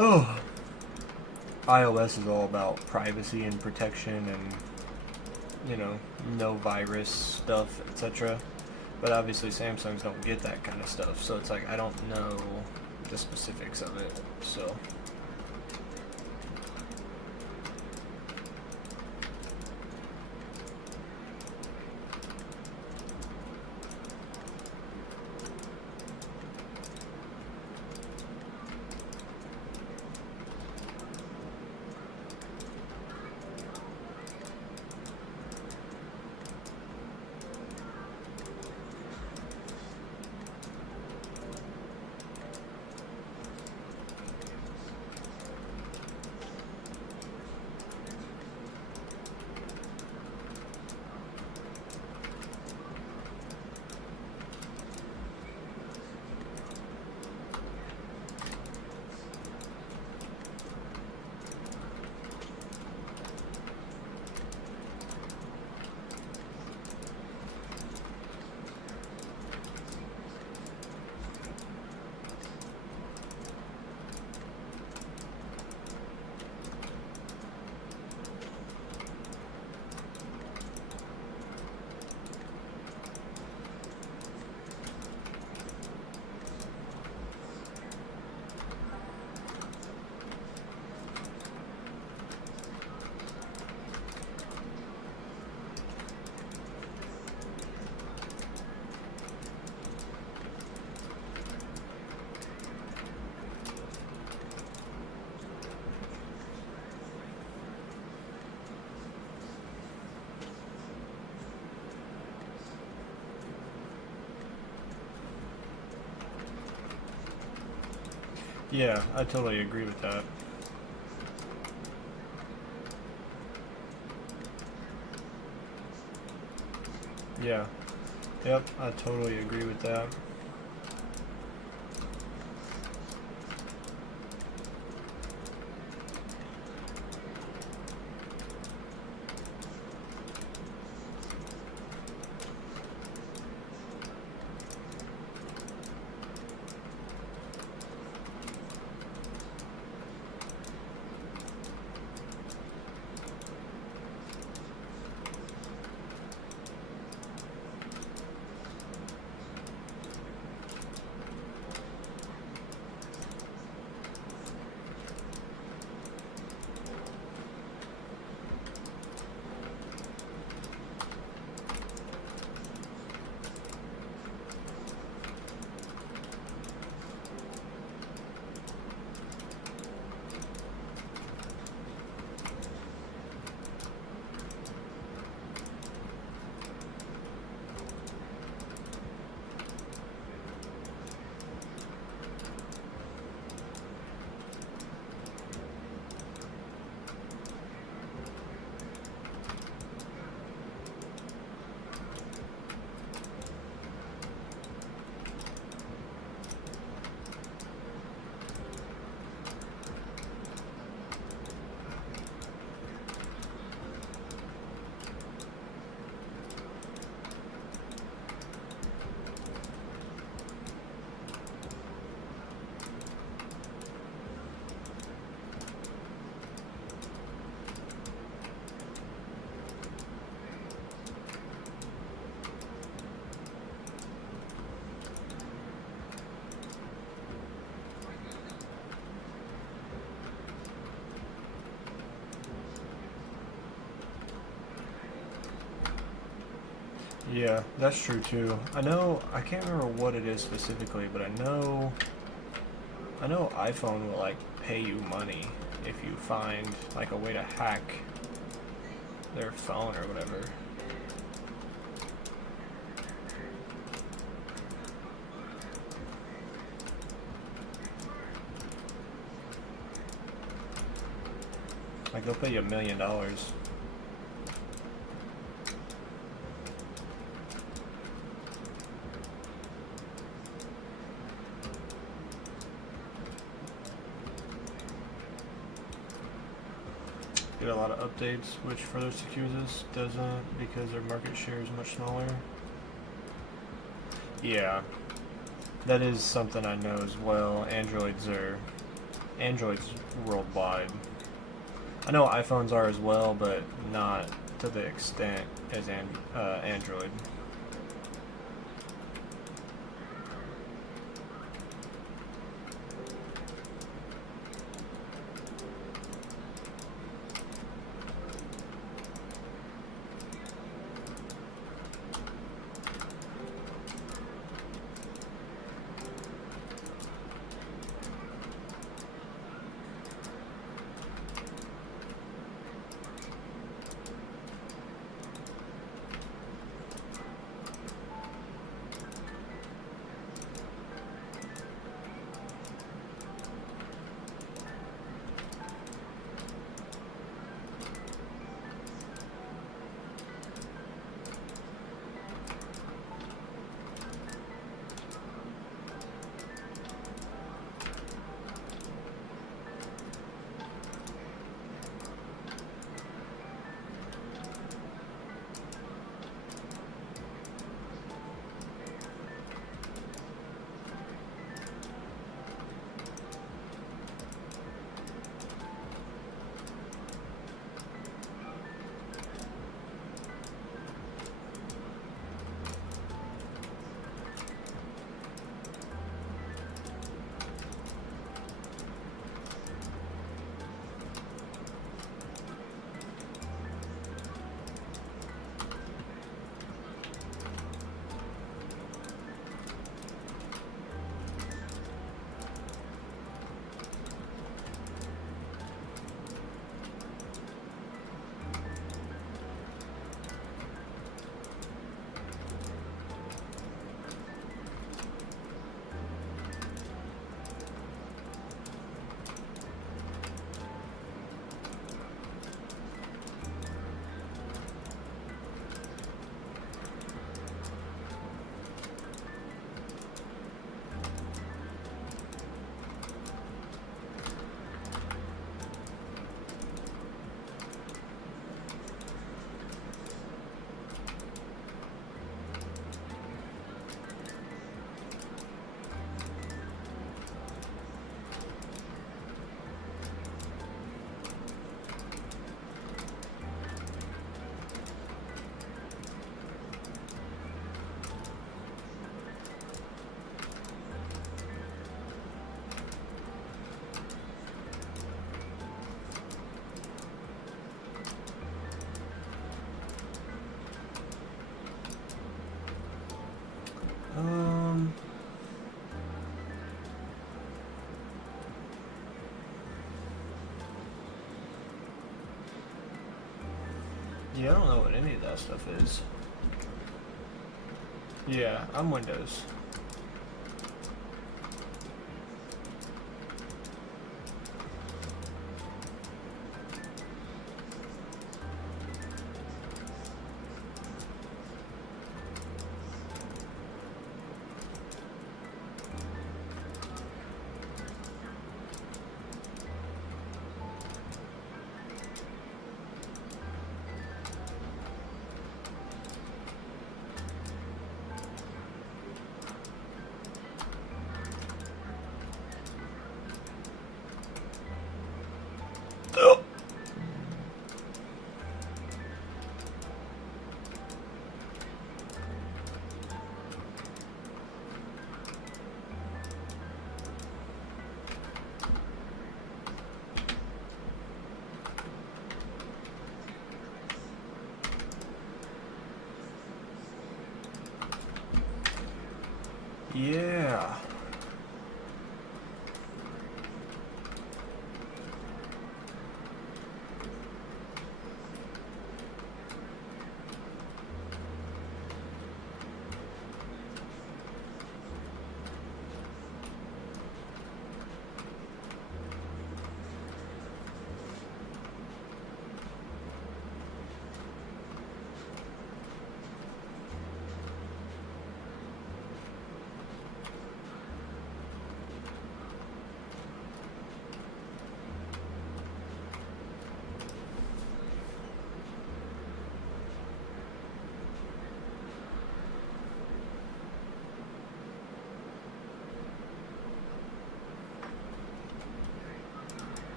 Oh, iOS is all about privacy and protection and, you know, no virus stuff, etc. But obviously Samsungs don't get that kind of stuff, so it's like I don't know the specifics of it, so. Yeah, I totally agree with that. Yeah. Yep, I totally agree with that. Yeah, that's true too. I can't remember what it is specifically, but I know iPhone will like pay you money if you find like a way to hack their phone or whatever. Like they'll pay you $1 million. Get a lot of updates, which further secures us doesn't because their market share is much smaller. Yeah, that is something I know as well. Androids are Android's worldwide. I know iPhones are as well, but not to the extent as Android. Yeah, I don't know what any of that stuff is. Yeah, I'm Windows. Yeah.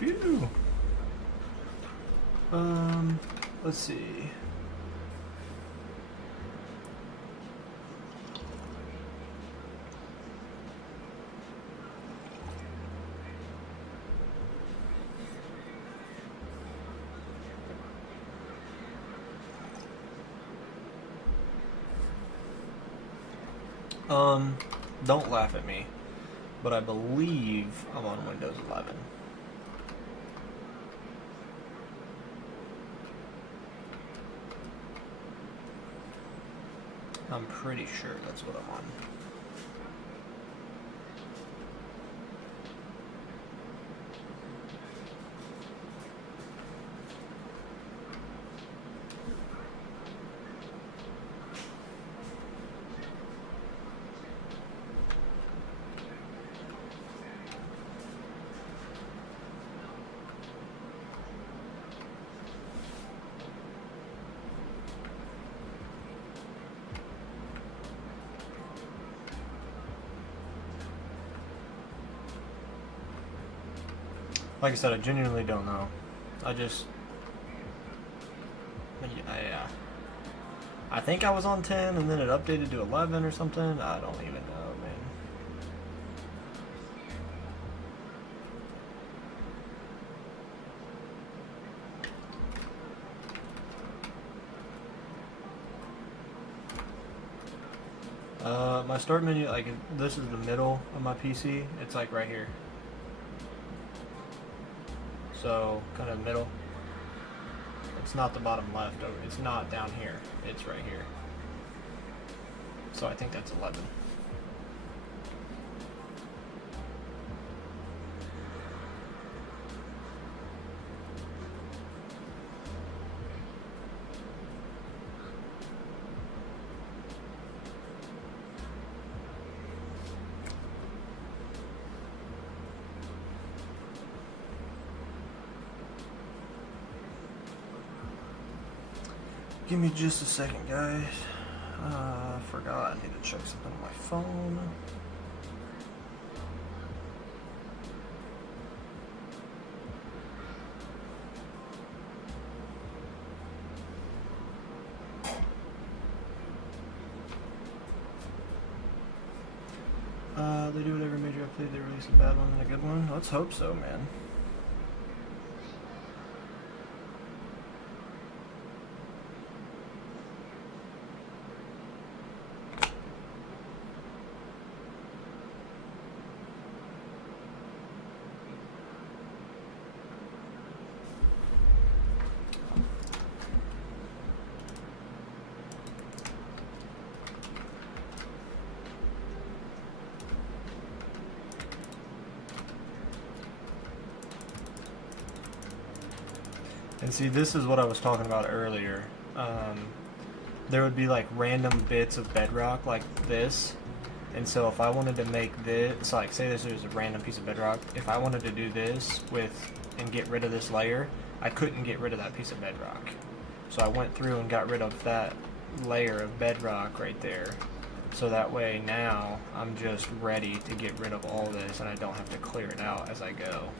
Phew. Let's see. Don't laugh at me, but I believe I'm on Windows 11. I'm pretty sure that's what I'm on. Like I said, I genuinely don't know. I think I was on 10 and then it updated to 11 or something. I don't even know, man. My start menu, like this is the middle of my PC. It's like right here. So, kind of middle. It's not the bottom left. It's not down here. It's right here. So I think that's 11. Give me just a second, guys. Forgot I need to check something on my phone. They do whatever major update, they release a bad one and a good one. Let's hope so, man. And see, this is what I was talking about earlier. There would be like random bits of Bedrock like this. And so if I wanted to make this, like say this is a random piece of Bedrock, if I wanted to do this and get rid of this layer, I couldn't get rid of that piece of Bedrock. So I went through and got rid of that layer of Bedrock right there. So that way now I'm just ready to get rid of all this and I don't have to clear it out as I go.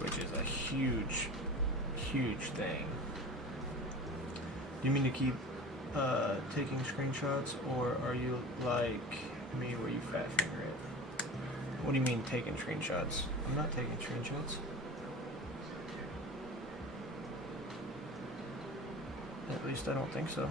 Which is a huge, huge thing. Do you mean to keep taking screenshots, or are you like me where you fat finger it? What do you mean taking screenshots? I'm not taking screenshots. At least I don't think so.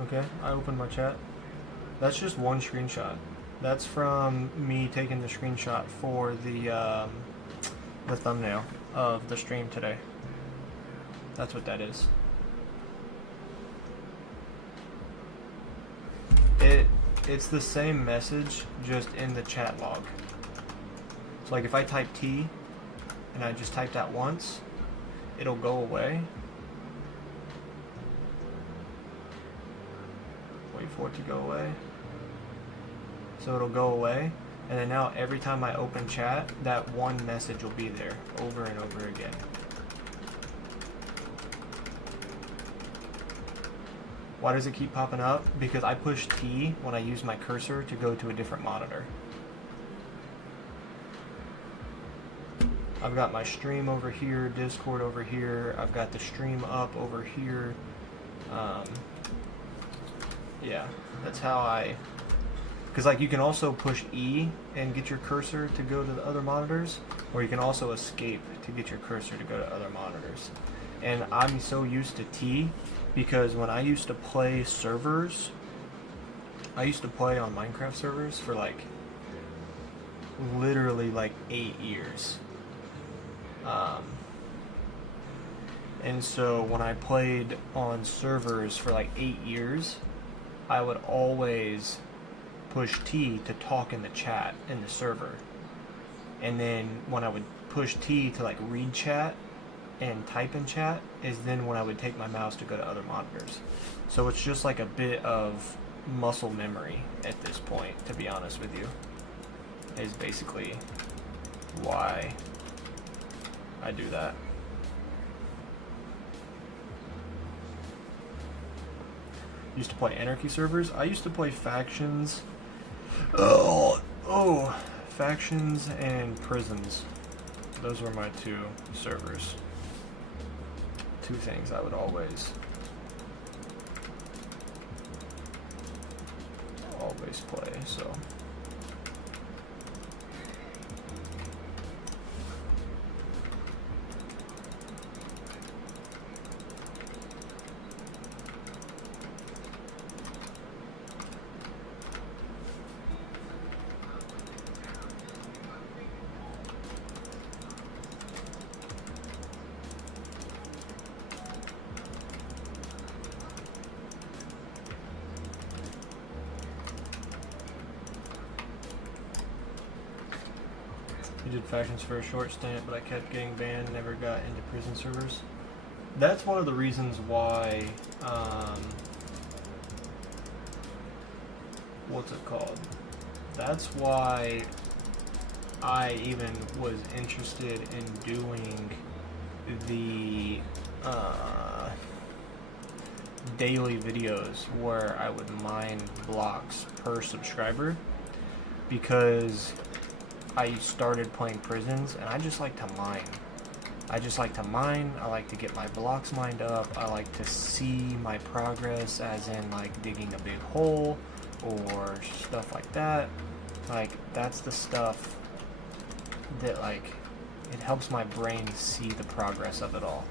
Okay, I opened my chat. That's just one screenshot. That's from me taking the screenshot for the thumbnail of the stream today. That's what that is. It's the same message, just in the chat log. So like if I type T and I just type that once, it'll go away. Wait for it to go away. So it'll go away, and then now every time I open chat, that one message will be there over and over again. Why does it keep popping up? Because I push T when I use my cursor to go to a different monitor. I've got my stream over here, Discord over here, I've got the stream up over here. Yeah, that's how I... Because like you can also push E and get your cursor to go to the other monitors, or you can also escape to get your cursor to go to other monitors. And I'm so used to T because when I used to play servers, I used to play on Minecraft servers for like literally like 8 years. And so when I played on servers for like 8 years, I would always push T to talk in the chat in the server. And then when I would push T to like read chat and type in chat is then when I would take my mouse to go to other monitors. So it's just like a bit of muscle memory at this point, to be honest with you, is basically why I do that. Used to play Anarchy servers. I used to play Factions. Factions and Prisons. Those were my two servers. Two things I would always play, so. I did Factions for a short stint, but I kept getting banned, never got into prison servers. That's one of the reasons why, what's it called? That's why I even was interested in doing the daily videos where I would mine blocks per subscriber, because I started playing Prisons and I just like to mine. I like to get my blocks mined up. I like to see my progress, as in like digging a big hole or stuff like that. Like, that's the stuff that, like, it helps my brain see the progress of it all.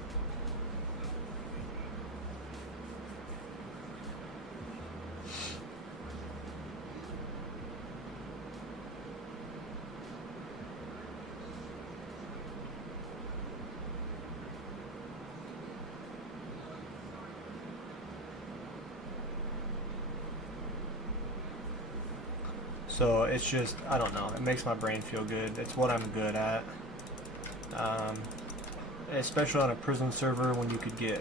So it's just, I don't know, it makes my brain feel good. It's what I'm good at. Especially on a prison server, when you could get,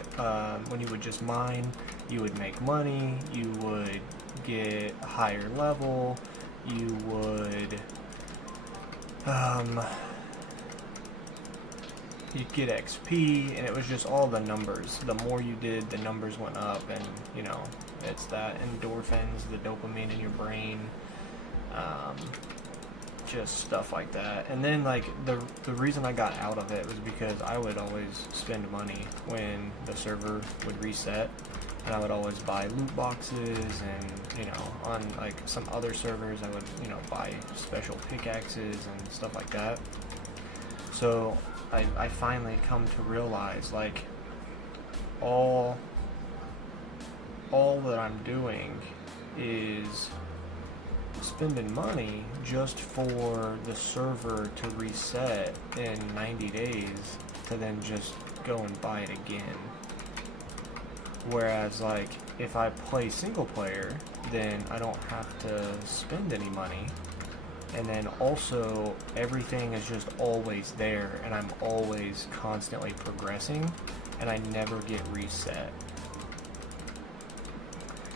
when you would just mine, you would make money, you would get a higher level, you would, you'd get XP, and it was just all the numbers. The more you did, the numbers went up, and, you know, it's that endorphins, the dopamine in your brain. Just stuff like that. And then, like, the reason I got out of it was because I would always spend money when the server would reset, and I would always buy loot boxes, and, you know, on like some other servers I would, you know, buy special pickaxes and stuff like that. So I finally come to realize, like, all that I'm doing is spending money just for the server to reset in 90 days to then just go and buy it again. Whereas, like, if I play single player, then I don't have to spend any money, And then also, everything is just always there, and I'm always constantly progressing, and I never get reset.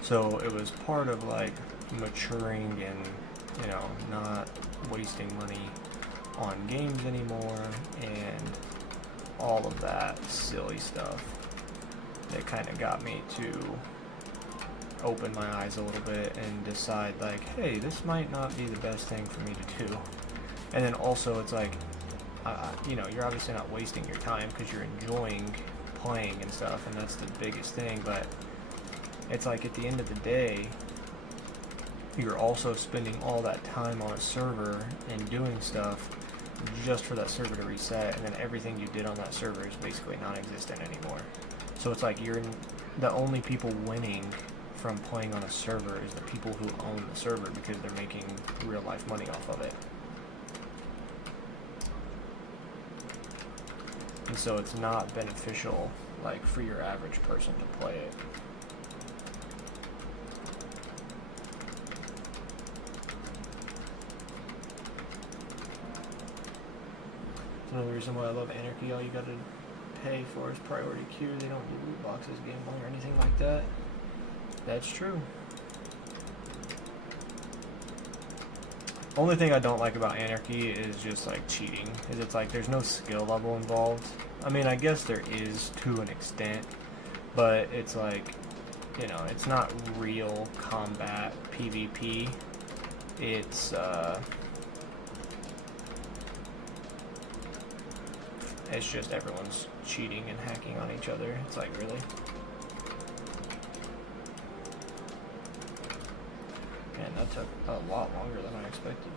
So it was part of like maturing and, you know, not wasting money on games anymore and all of that silly stuff that kind of got me to open my eyes a little bit and decide like, hey, this might not be the best thing for me to do. And then also it's like, you know, you're obviously not wasting your time because you're enjoying playing and stuff, and that's the biggest thing, but it's like at the end of the day, you're also spending all that time on a server and doing stuff just for that server to reset, and then everything you did on that server is basically non-existent anymore. So it's like the only people winning from playing on a server is the people who own the server, because they're making real life money off of it. And so it's not beneficial like for your average person to play it. Another reason why I love Anarchy, all you gotta pay for is priority queue. They don't do loot boxes, gambling, or anything like that. That's true. Only thing I don't like about Anarchy is just like cheating. Is it's like there's no skill level involved. I mean, I guess there is to an extent, but it's like, you know, it's not real combat PvP. It's just everyone's cheating and hacking on each other. It's like, really? Man, that took a lot longer than I expected.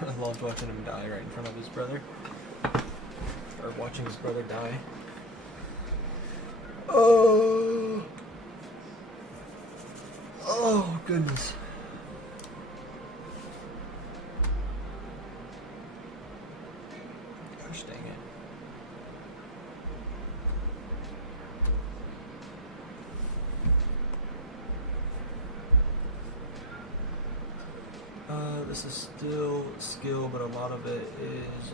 I loved watching him die right in front of his brother. Or watching his brother die. Oh goodness. Gosh dang it. This is still skill, but a lot of it is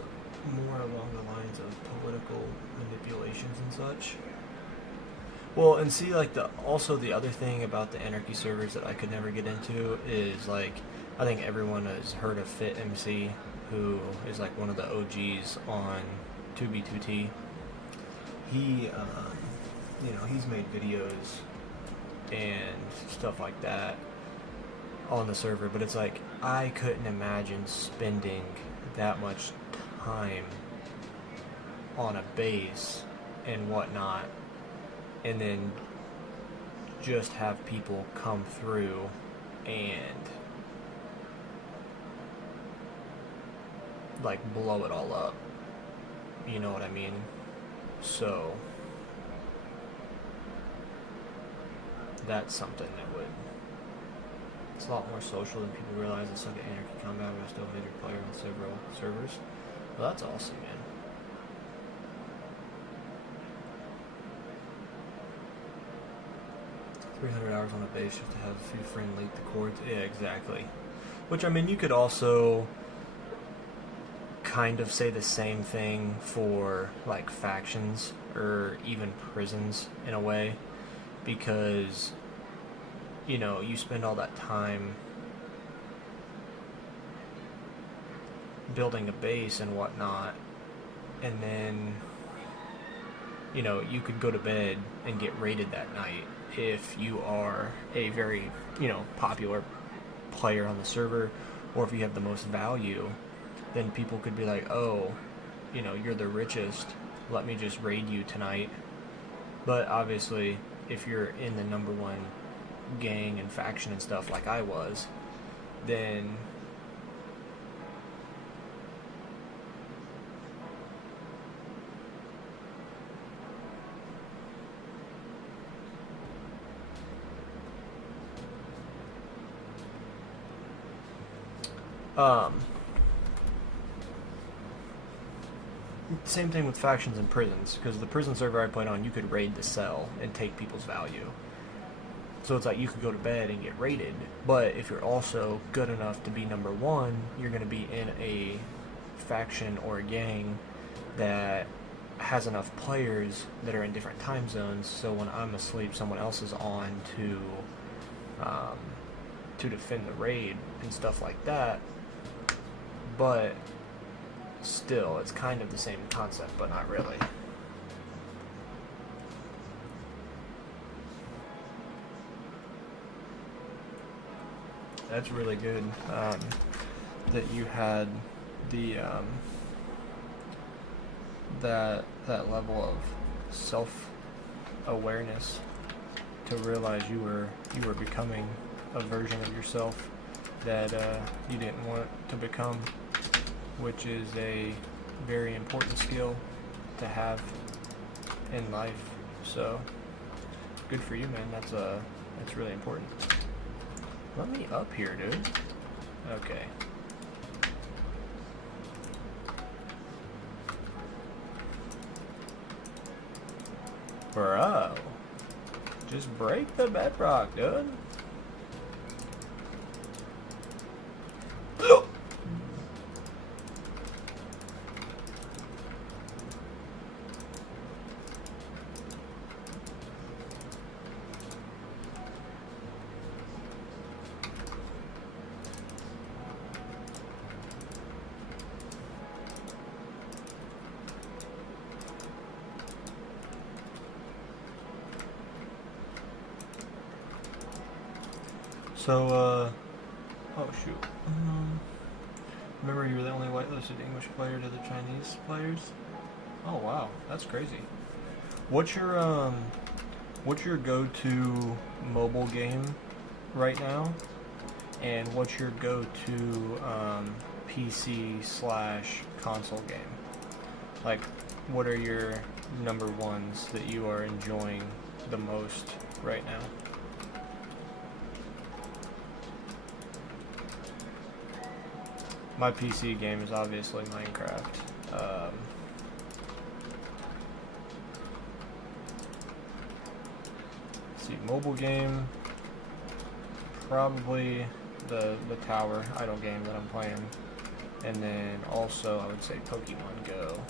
more along the lines of political manipulations and such. Well, and see, like, also the other thing about the Anarchy servers that I could never get into is, like, I think everyone has heard of Fit MC, who is, like, one of the OGs on 2B2T. He, you know, he's made videos and stuff like that on the server, but it's like, I couldn't imagine spending that much time on a base and whatnot, and then just have people come through and like blow it all up. You know what I mean? So that's something that would, it's a lot more social than people realize. It's like an Anarchy Combat, but I still a major player on several servers. Well, that's awesome, man. $300 on a base just to have a few friend leak the chords. Yeah, exactly. Which, I mean, you could also kind of say the same thing for, like, factions or even prisons in a way, because, you know, you spend all that time building a base and whatnot, and then, you know, you could go to bed and get raided that night if you are a very, you know, popular player on the server, or if you have the most value, then people could be like, oh, you know, you're the richest, let me just raid you tonight. But obviously, if you're in the number one gang and faction and stuff like I was, then same thing with factions and prisons, because the prison server I played on, you could raid the cell and take people's value. So it's like you could go to bed and get raided, but if you're also good enough to be number one, you're going to be in a faction or a gang that has enough players that are in different time zones, so when I'm asleep, someone else is on to defend the raid and stuff like that. But still, it's kind of the same concept, but not really. That's really good that you had the that level of self-awareness to realize you were becoming a version of yourself that you didn't want to become, which is a very important skill to have in life. So good for you, man. That's really important. Let me up here, dude. Okay. Bro, just break the bedrock, dude. So, oh shoot. Remember you were the only whitelisted English player to the Chinese players? Oh wow, that's crazy. What's your go-to mobile game right now? And what's your go-to PC/console game? Like, what are your number ones that you are enjoying the most right now? My PC game is obviously Minecraft. Let's see, mobile game, probably the tower idle game that I'm playing, and then also I would say Pokemon Go.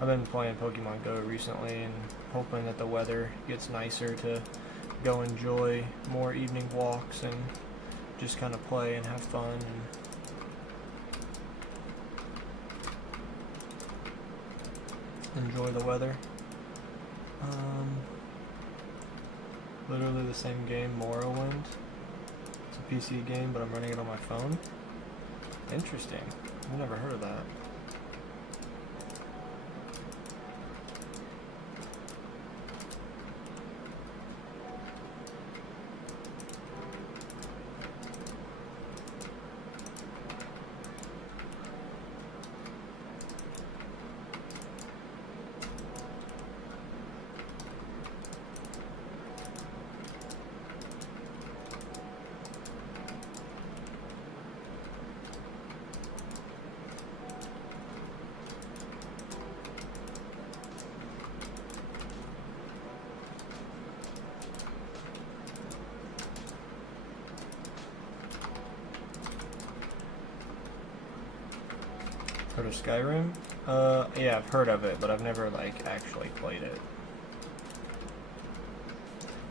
I've been playing Pokemon Go recently and hoping that the weather gets nicer to go enjoy more evening walks and just kind of play and have fun and enjoy the weather. Literally the same game, Morrowind. It's a PC game, but I'm running it on my phone. Interesting. I've never heard of that. Heard of Skyrim? Yeah, I've heard of it, but I've never, like, actually played it.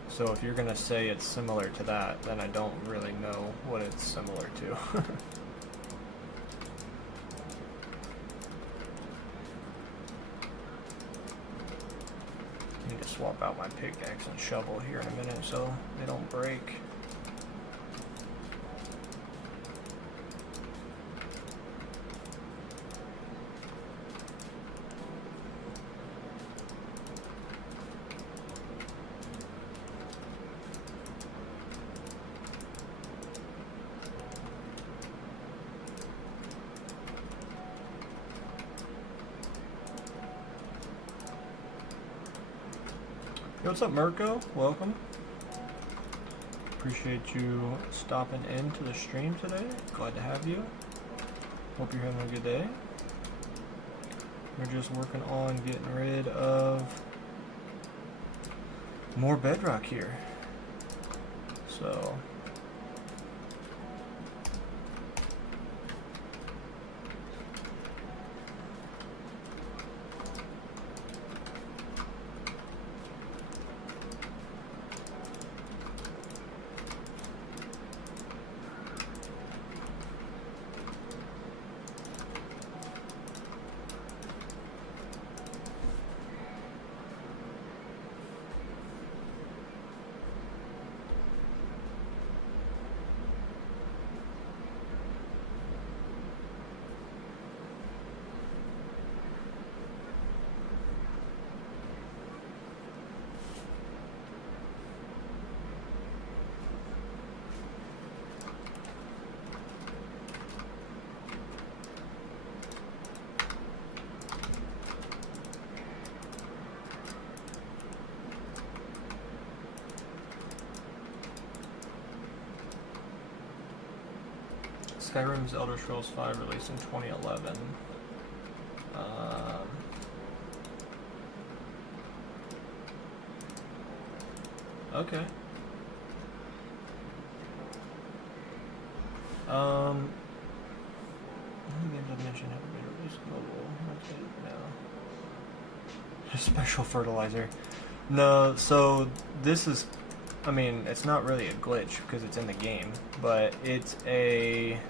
So if you're gonna say it's similar to that, then I don't really know what it's similar to. I need to swap out my pickaxe and shovel here in a minute so they don't break. Hey, what's up, Mirko? Welcome. Appreciate you stopping into the stream today. Glad to have you. Hope you're having a good day. We're just working on getting rid of more bedrock here. So Skyrim's Elder Scrolls V released in 2011. Okay. Games I've mentioned haven't been released mobile. Okay, no. Special fertilizer. No, so this is, I mean, it's not really a glitch because it's in the game, but it's a,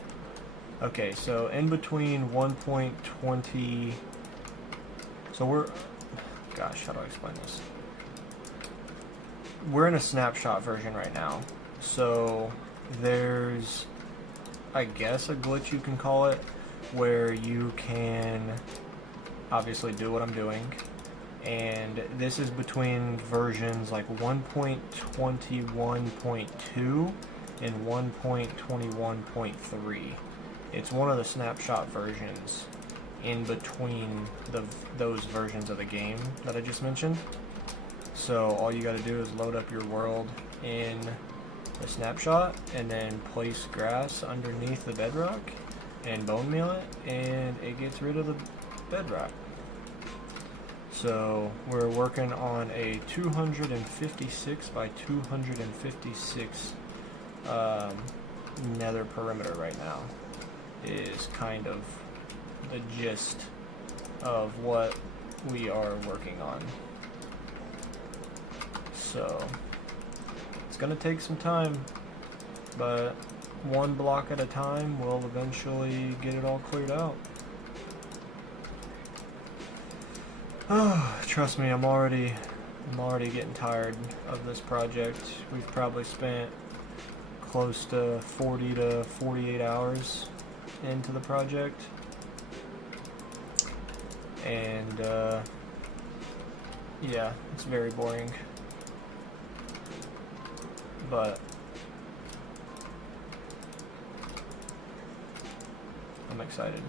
okay, so in between 1.20, so we're, gosh, how do I explain this? We're in a snapshot version right now, so there's, I guess, a glitch you can call it, where you can obviously do what I'm doing, and this is between versions like 1.21.2 and 1.21.3. It's one of the snapshot versions in between those versions of the game that I just mentioned. So all you got to do is load up your world in the snapshot and then place grass underneath the bedrock and bone meal it, and it gets rid of the bedrock. So we're working on a 256 by 256 nether perimeter right now. Is kind of the gist of what we are working on. So it's gonna take some time, but one block at a time we'll eventually get it all cleared out. Oh, trust me, I'm already getting tired of this project. We've probably spent close to 40 to 48 hours into the project, and yeah, it's very boring, but I'm excited.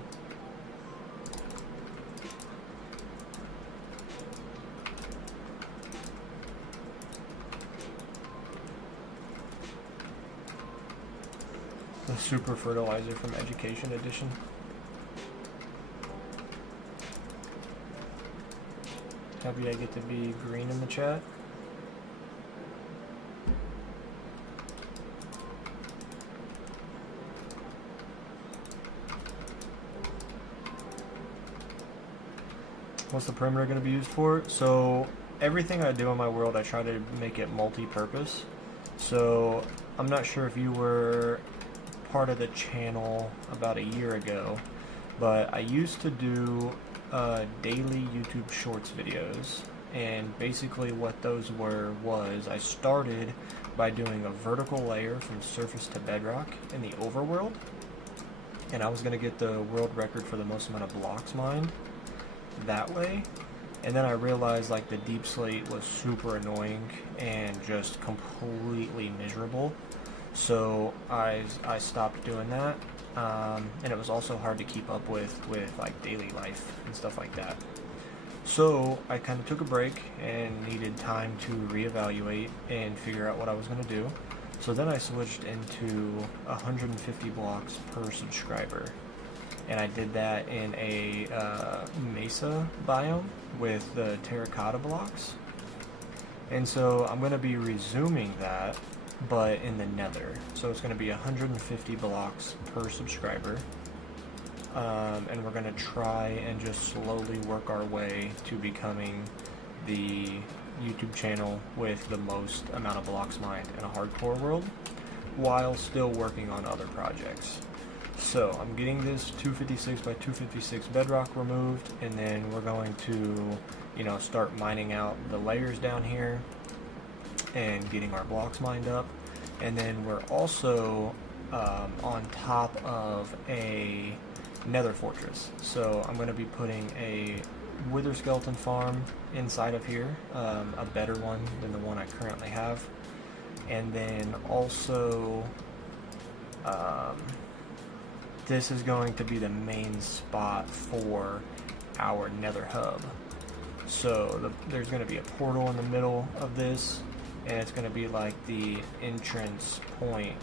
The super fertilizer from Education Edition. Happy I get to be green in the chat. What's the perimeter going to be used for? So everything I do in my world, I try to make it multi-purpose. So I'm not sure if you were part of the channel about a year ago, but I used to do daily YouTube Shorts videos, and basically what those was I started by doing a vertical layer from surface to bedrock in the overworld, and I was going to get the world record for the most amount of blocks mined that way. And then I realized like the deep slate was super annoying and just completely miserable. So I stopped doing that, and it was also hard to keep up with like daily life and stuff like that. So I kind of took a break and needed time to reevaluate and figure out what I was going to do. So then I switched into 150 blocks per subscriber, and I did that in a mesa biome with the terracotta blocks. And so I'm going to be resuming that, but in the nether. So it's going to be 150 blocks per subscriber. And we're going to try and just slowly work our way to becoming the YouTube channel with the most amount of blocks mined in a hardcore world, while still working on other projects. So I'm getting this 256 by 256 bedrock removed, and then we're going to, start mining out the layers down here and getting our blocks mined up. And then we're also on top of a nether fortress. So I'm going to be putting a wither skeleton farm inside of here, a better one than the one I currently have. And then also this is going to be the main spot for our nether hub. So there's going to be a portal in the middle of this, and it's going to be like the entrance point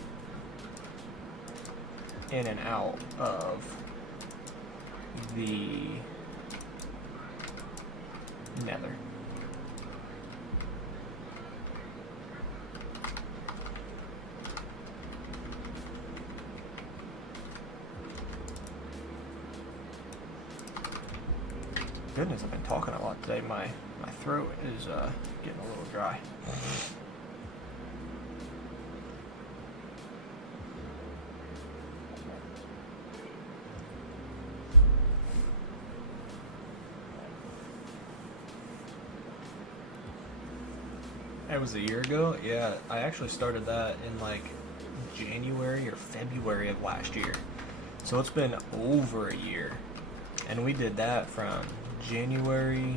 in and out of the nether. Goodness, I've been talking a lot today. My throat is getting a little dry. It was a year ago? Yeah, I actually started that in like January or February of last year. So it's been over a year. And we did that from January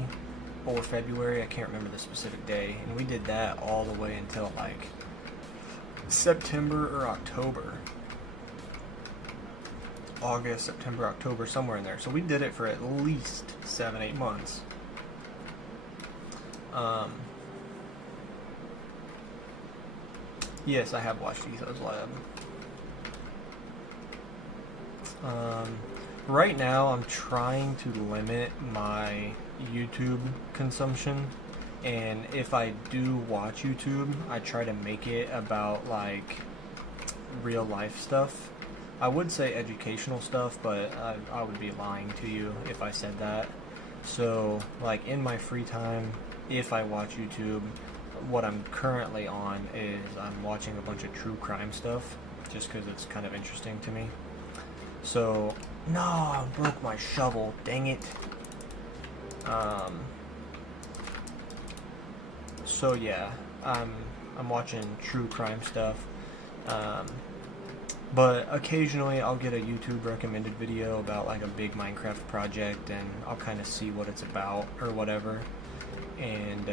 or February, I can't remember the specific day, and we did that all the way until like September or October. August, September, October, somewhere in there. So we did it for at least 7-8 months. Yes, I have watched Etho's Lab. Right now, I'm trying to limit my YouTube consumption, and if I do watch YouTube, I try to make it about like real life stuff. I would say educational stuff, but I would be lying to you if I said that. So, like in my free time, if I watch YouTube, what I'm currently on is I'm watching a bunch of true crime stuff, just because it's kind of interesting to me. So, no, I broke my shovel, dang it. So yeah, I'm watching true crime stuff. But occasionally I'll get a YouTube recommended video about like a big Minecraft project, and I'll kind of see what it's about or whatever. And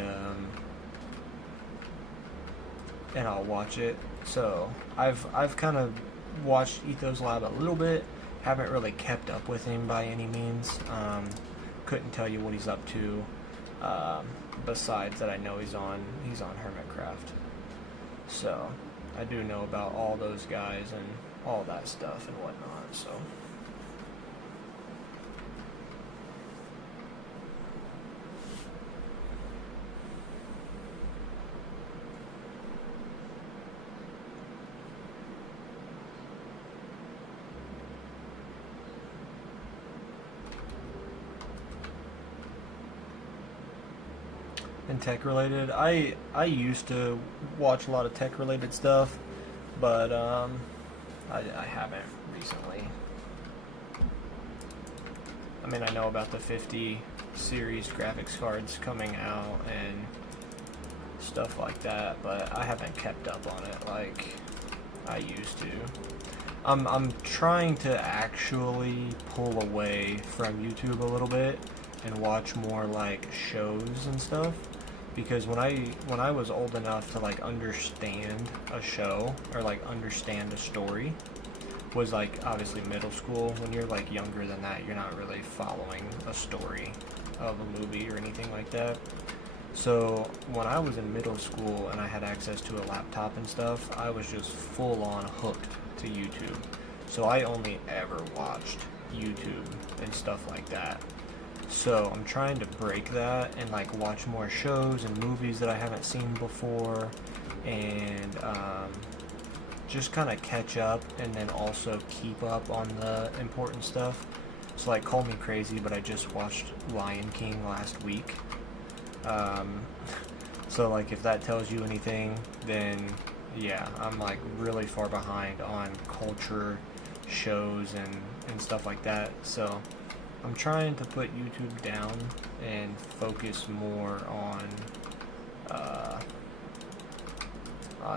I'll watch it. So I've kind of watched Etho's Lab a little bit. Haven't really kept up with him by any means. Couldn't tell you what he's up to. Besides that, I know he's on Hermitcraft. So I do know about all those guys and all that stuff and whatnot. So. And tech related, I used to watch a lot of tech related stuff, but I haven't recently. I mean, I know about the 50 series graphics cards coming out and stuff like that, but I haven't kept up on it like I used to. I'm trying to actually pull away from YouTube a little bit and watch more like shows and stuff, because when I was old enough to like understand a show or like understand a story was like obviously middle school. When you're like younger than that, you're not really following a story of a movie or anything like that. So when I was in middle school and I had access to a laptop and stuff, I was just full on hooked to YouTube. So I only ever watched YouTube and stuff like that. So I'm trying to break that and like watch more shows and movies that I haven't seen before, and just kind of catch up, and then also keep up on the important stuff. So like, call me crazy, but I just watched Lion King last week. So like, if that tells you anything, then yeah, I'm like really far behind on culture, shows, and stuff like that. So I'm trying to put YouTube down and focus more on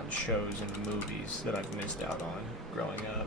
shows and movies that I've missed out on growing up.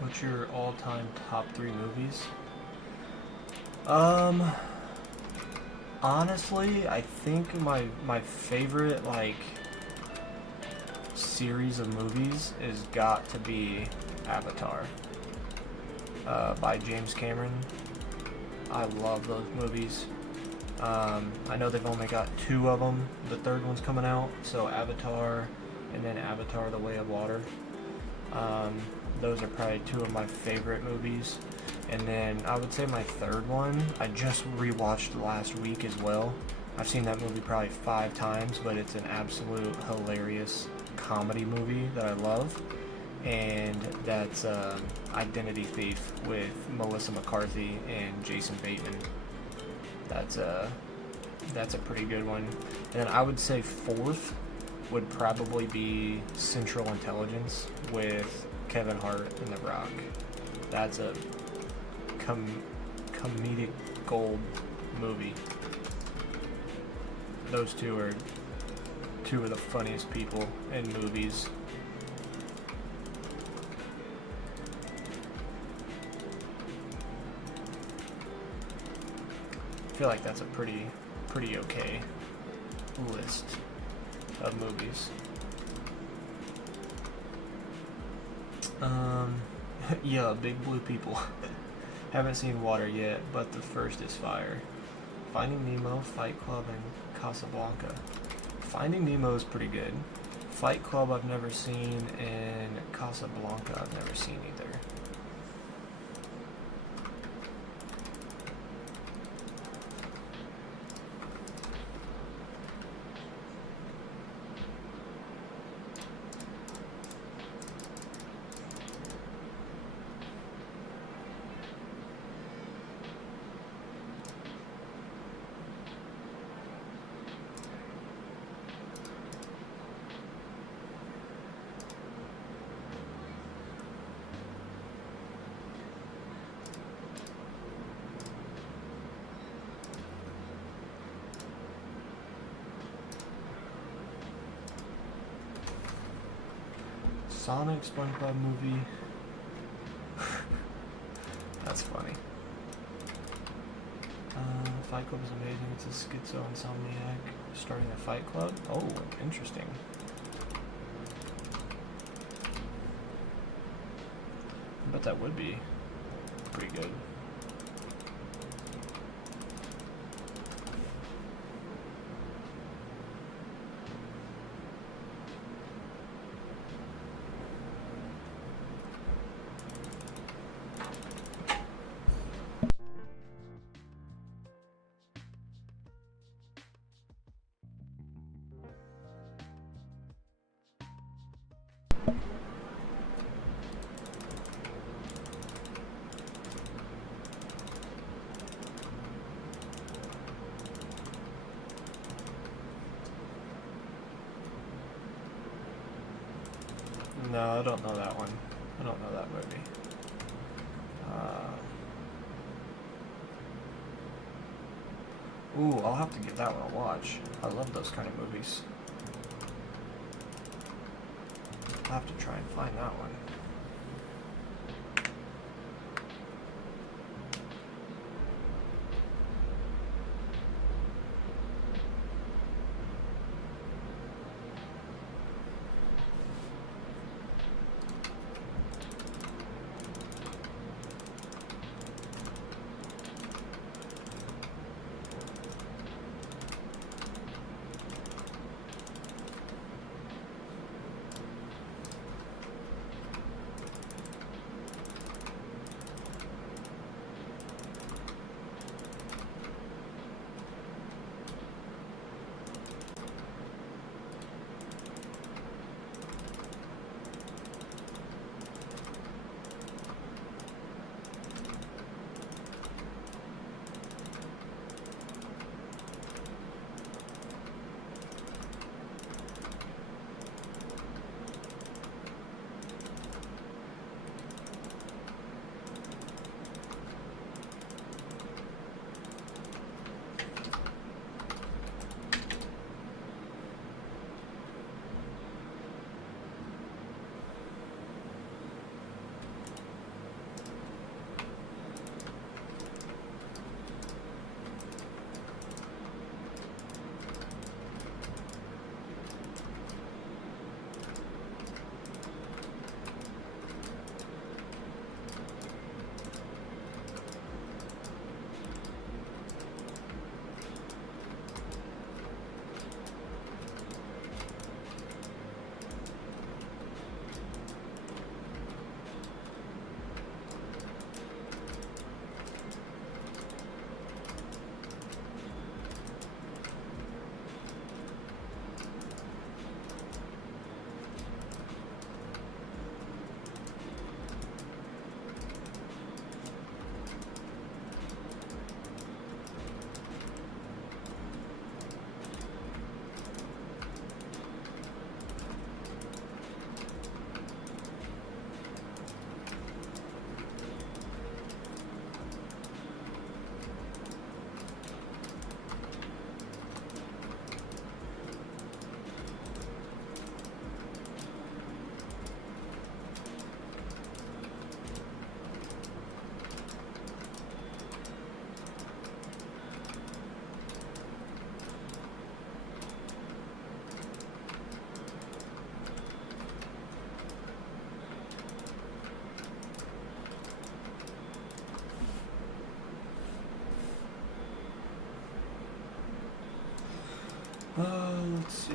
What's your all-time top 3 movies? Honestly, I think my favorite like series of movies is got to be Avatar, by James Cameron. I love those movies. I know they've only got 2 of them. The third one's coming out, so Avatar, and then Avatar: The Way of Water. Those are probably 2 of my favorite movies. And then I would say my third one, I just rewatched last week as well. I've seen that movie probably 5 times, but it's an absolute hilarious comedy movie that I love. And that's Identity Thief with Melissa McCarthy and Jason Bateman. That's a pretty good one. And then I would say fourth would probably be Central Intelligence with Kevin Hart and The Rock. That's a comedic gold movie. Those 2 are 2 of the funniest people in movies. I feel like that's a pretty okay list of movies. Yeah, Big Blue People. Haven't seen Water yet, but the first is fire. Finding Nemo, Fight Club, and Casablanca. Finding Nemo is pretty good. Fight Club I've never seen, and Casablanca I've never seen either. Sonic SpongeBob movie. That's funny. Fight Club is amazing. It's a schizo insomniac starting a fight club. Oh, interesting. I bet that would be pretty good. No, I don't know that one. I don't know that movie. Ooh, I'll have to give that one a watch. I love those kind of movies. I'll have to try and find that one. Let's see.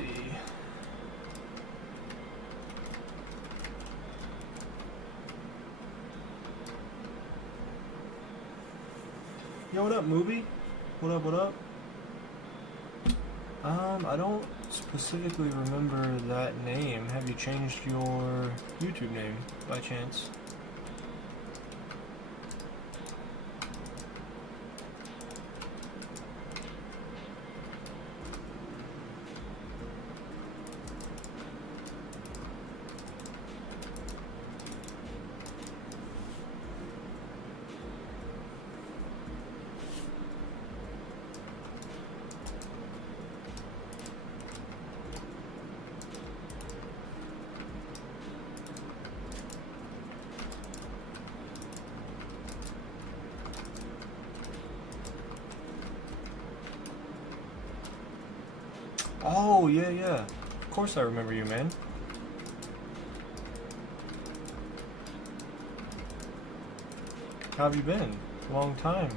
Yo, what up, movie? What up, what up? I don't specifically remember that name. Have you changed your YouTube name by chance? Oh, yeah, yeah. Of course I remember you, man. How have you been? Long time.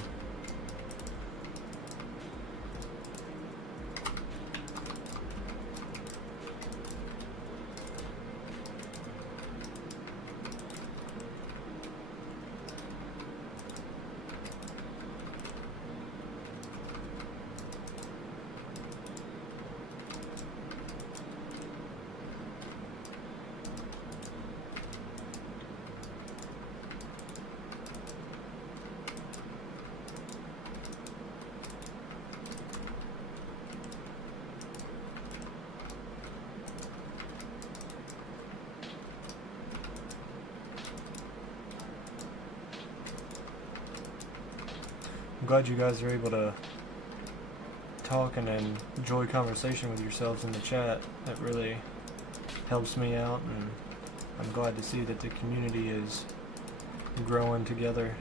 I'm glad you guys are able to talk and enjoy conversation with yourselves in the chat. That really helps me out, and I'm glad to see that the community is growing together.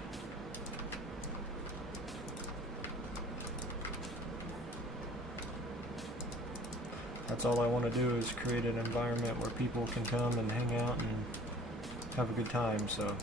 That's all I want to do, is create an environment where people can come and hang out and have a good time, so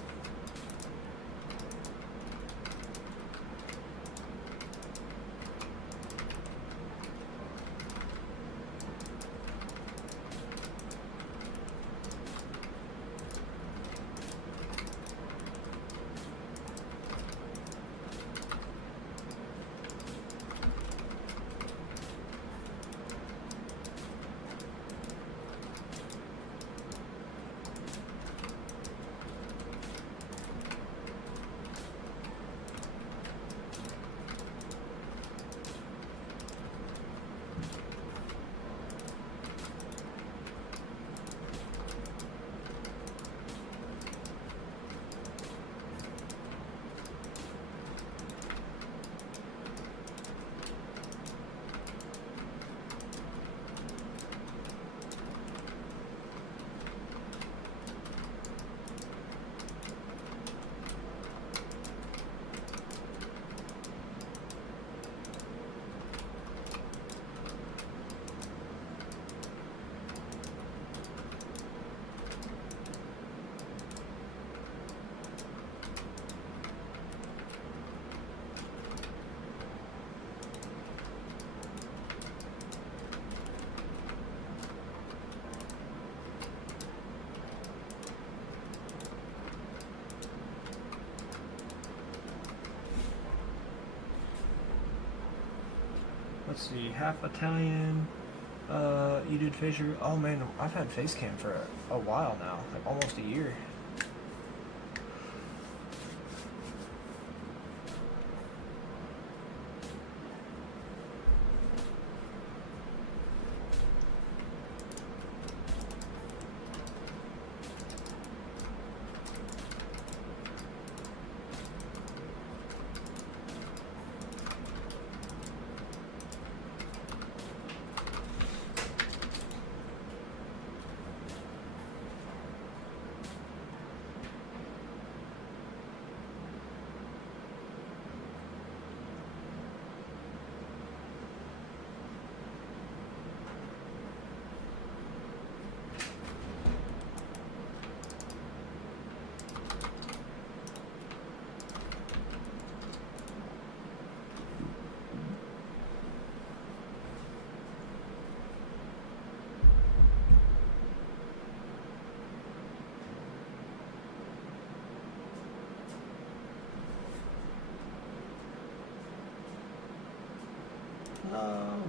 let's see, half Italian, you did facial. Oh man, I've had face cam for a while now, like almost a year. No.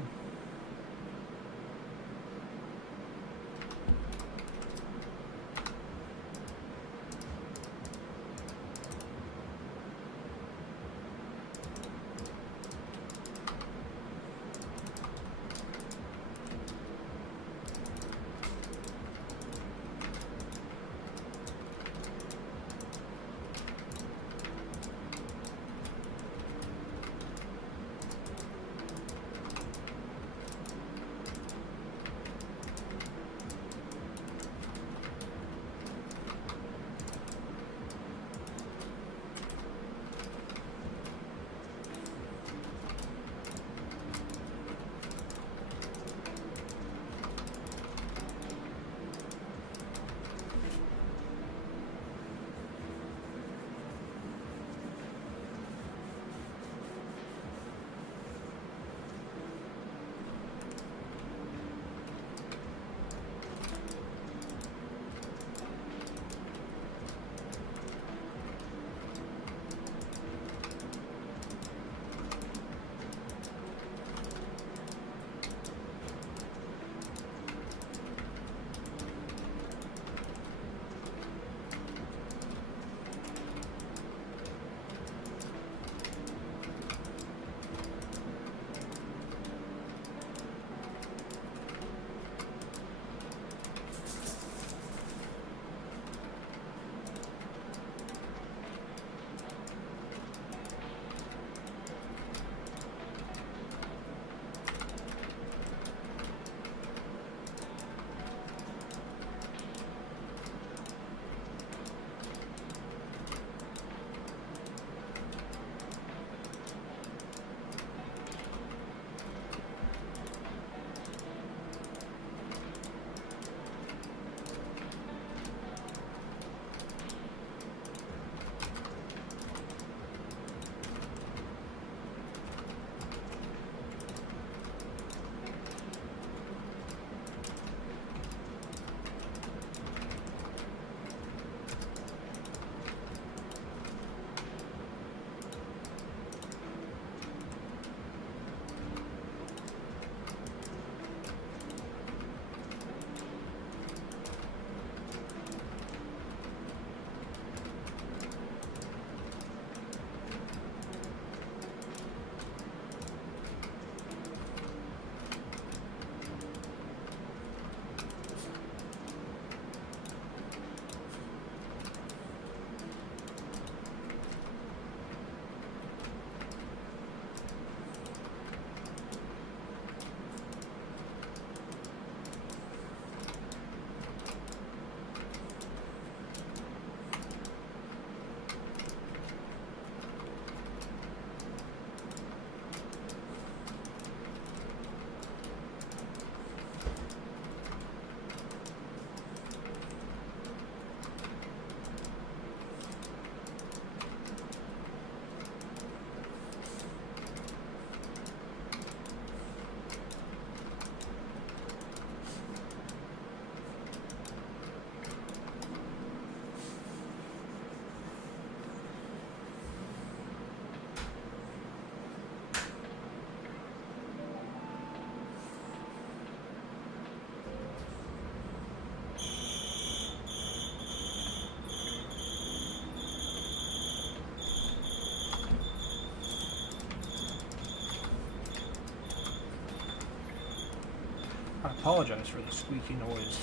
I apologize for the squeaky noise.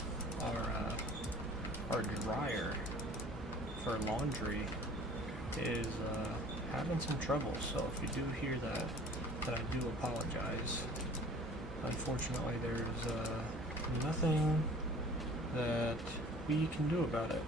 Our dryer for laundry is having some trouble, so if you do hear that, then I do apologize. Unfortunately, there's nothing that we can do about it.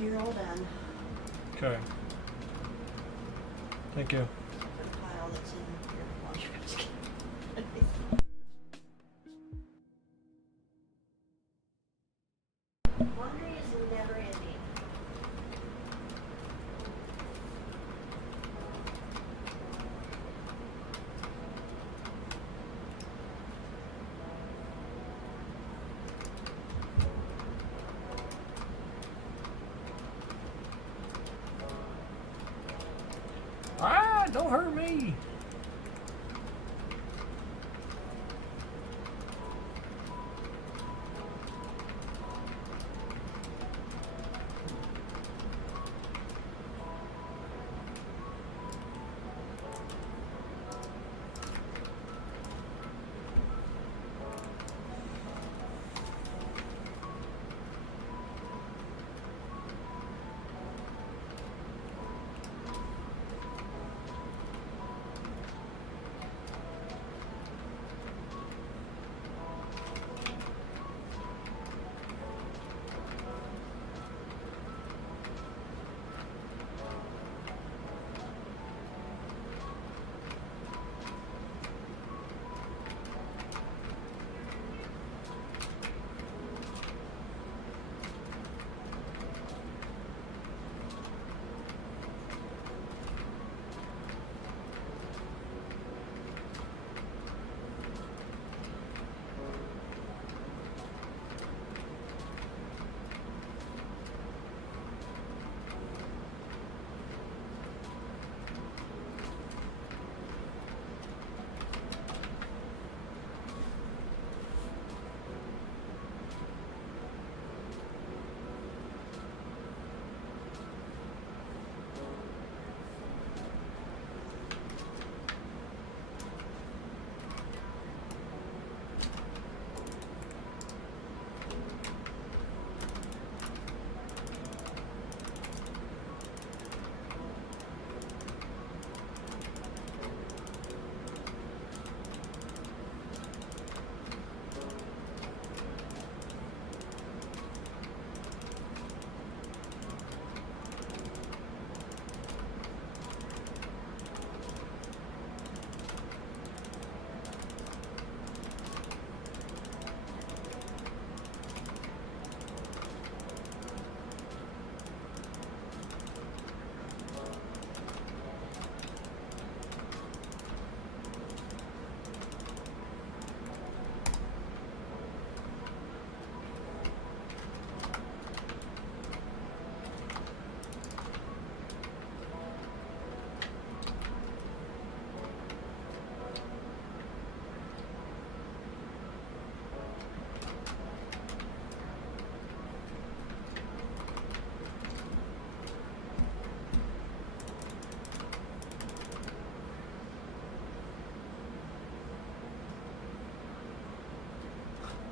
You're all done. Okay. Thank you. The pile that's in your washer. I'm just kidding. Laundry is never ending. Ah, don't hurt me.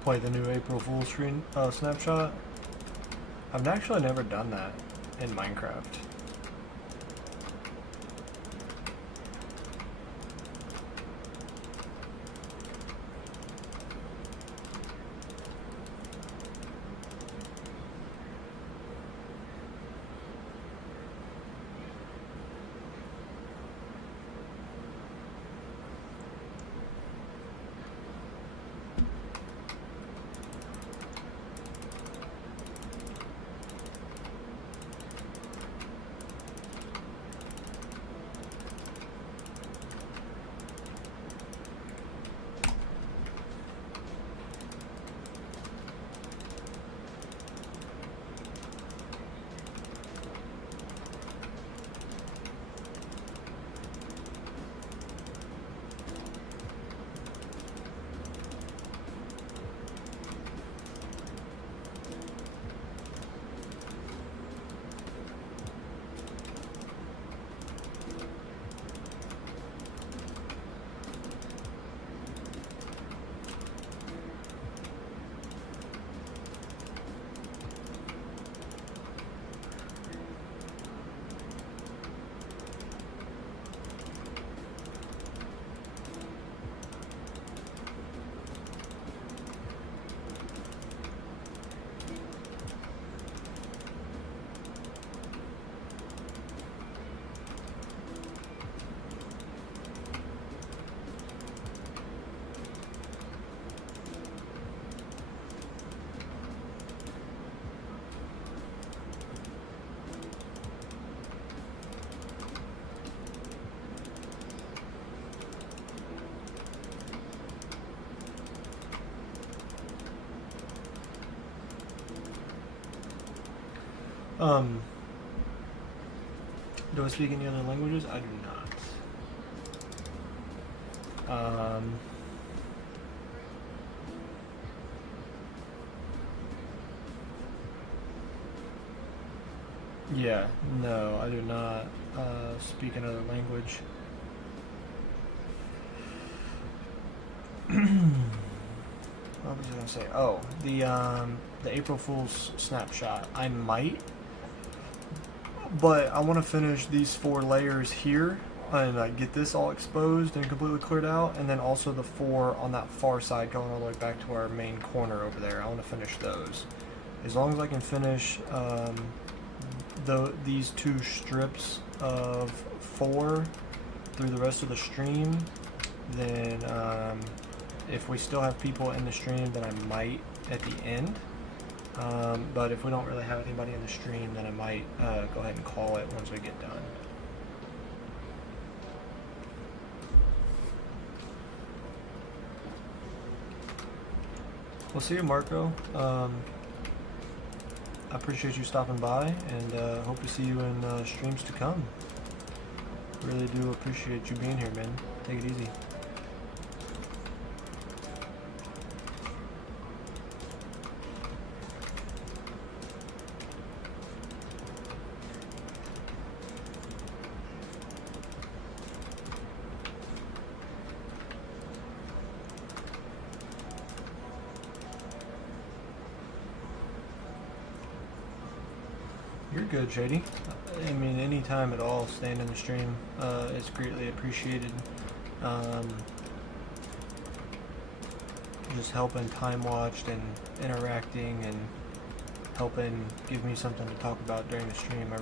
play the new April Fool's screen snapshot. I've actually never done that in Minecraft. Do I speak any other languages? I do not. Yeah, no, I do not speak another language. What was I gonna say? Oh, the April Fool's snapshot. I might, but I want to finish these 4 layers here and get this all exposed and completely cleared out, and then also the 4 on that far side going all the way back to our main corner over there. I want to finish those. As long as I can finish these 2 strips of 4 through the rest of the stream, then if we still have people in the stream, then I might at the end. But if we don't really have anybody in the stream, then I might go ahead and call it once we get done. We'll see you, Marco. I appreciate you stopping by, and hope to see you in streams to come. Really do appreciate you being here, man. Take it easy. You're good, Shady. I mean, any time at all, staying in the stream is greatly appreciated. Just helping time watched and interacting and helping give me something to talk about during the stream. I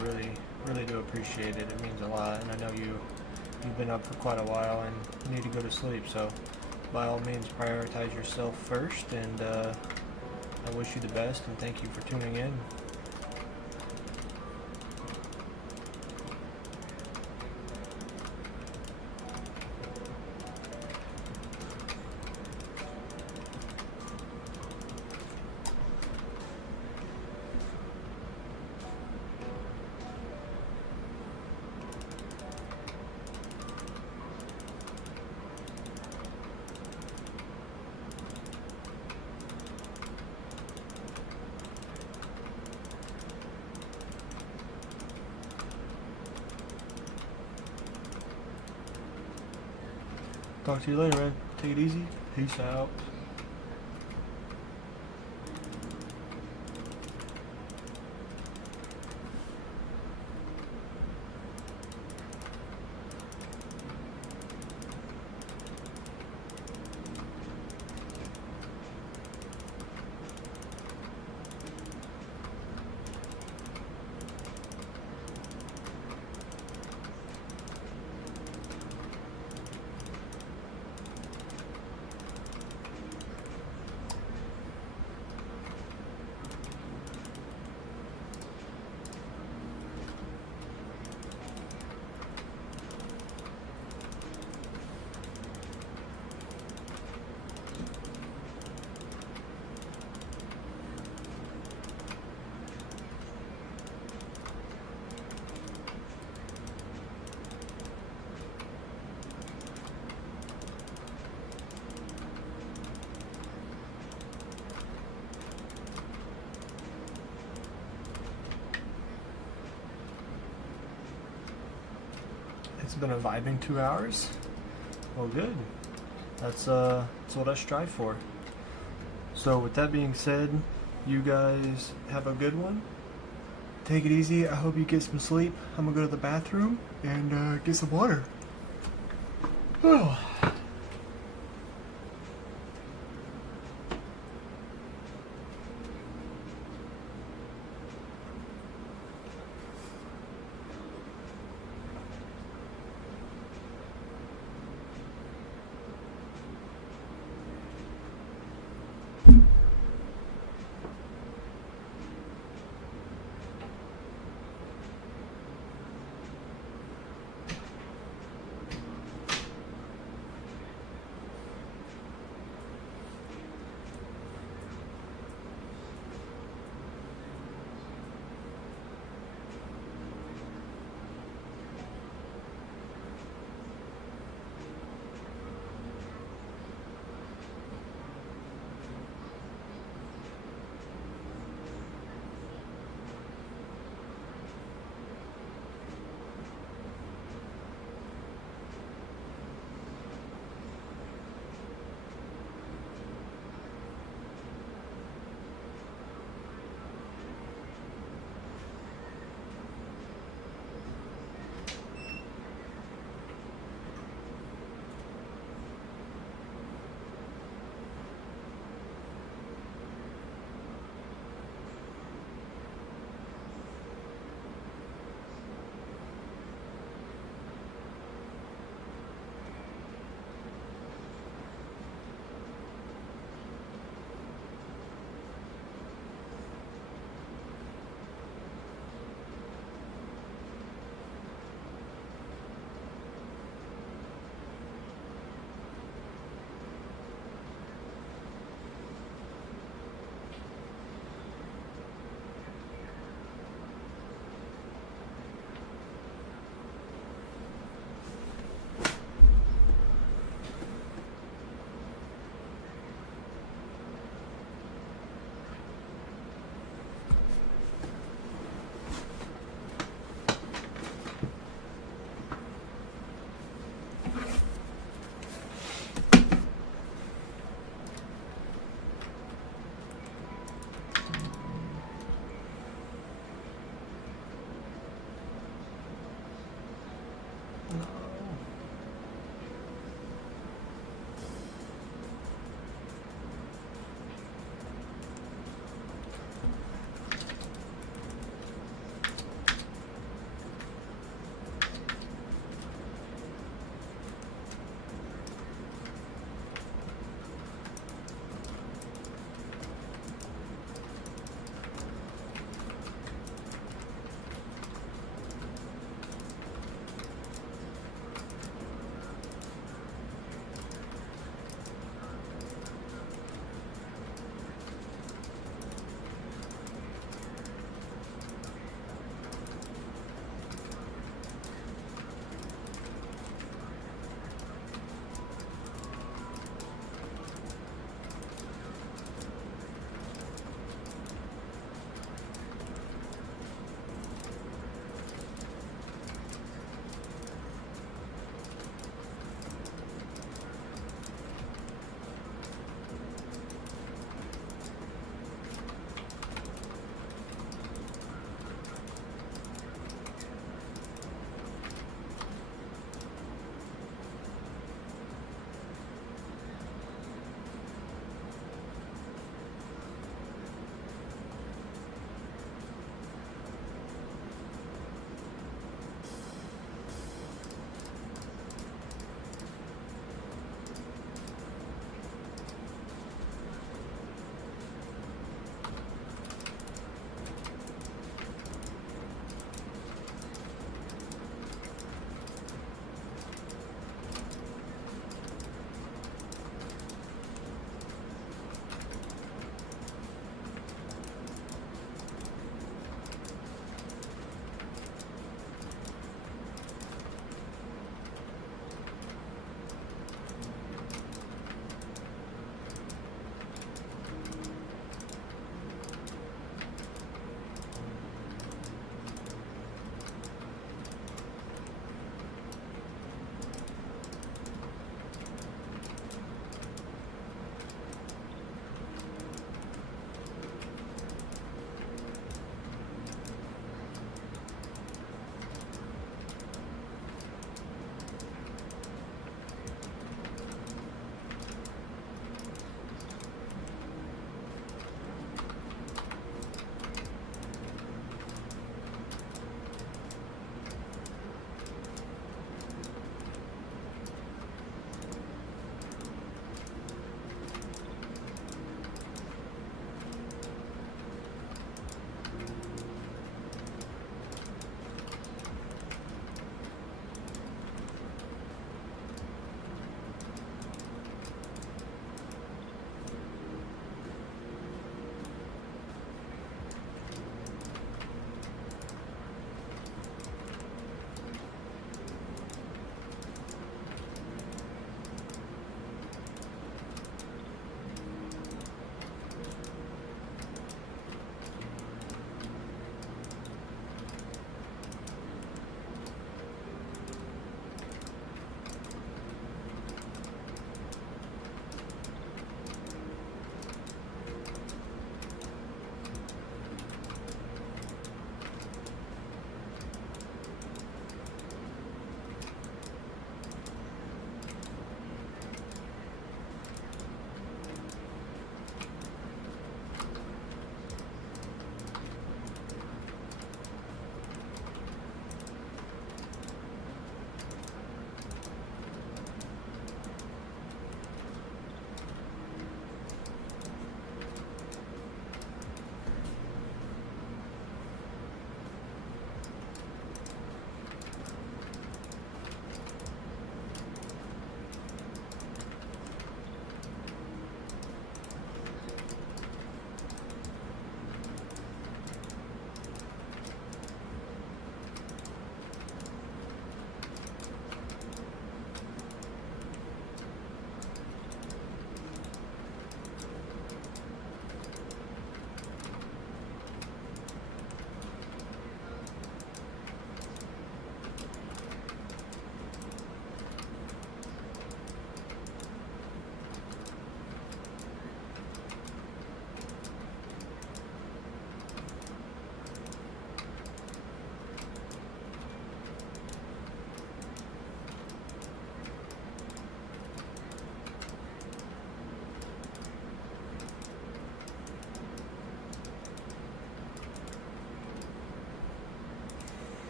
really do appreciate it. It means a lot, and I know you've been up for quite a while and you need to go to sleep. So, by all means, prioritize yourself first. And I wish you the best, and thank you for tuning in. Talk to you later, man. Take it easy. Peace out. It's been a vibing 2 hours. Well, good. That's what I strive for. So with that being said, you guys have a good one. Take it easy. I hope you get some sleep. I'm gonna go to the bathroom and get some water. Oh.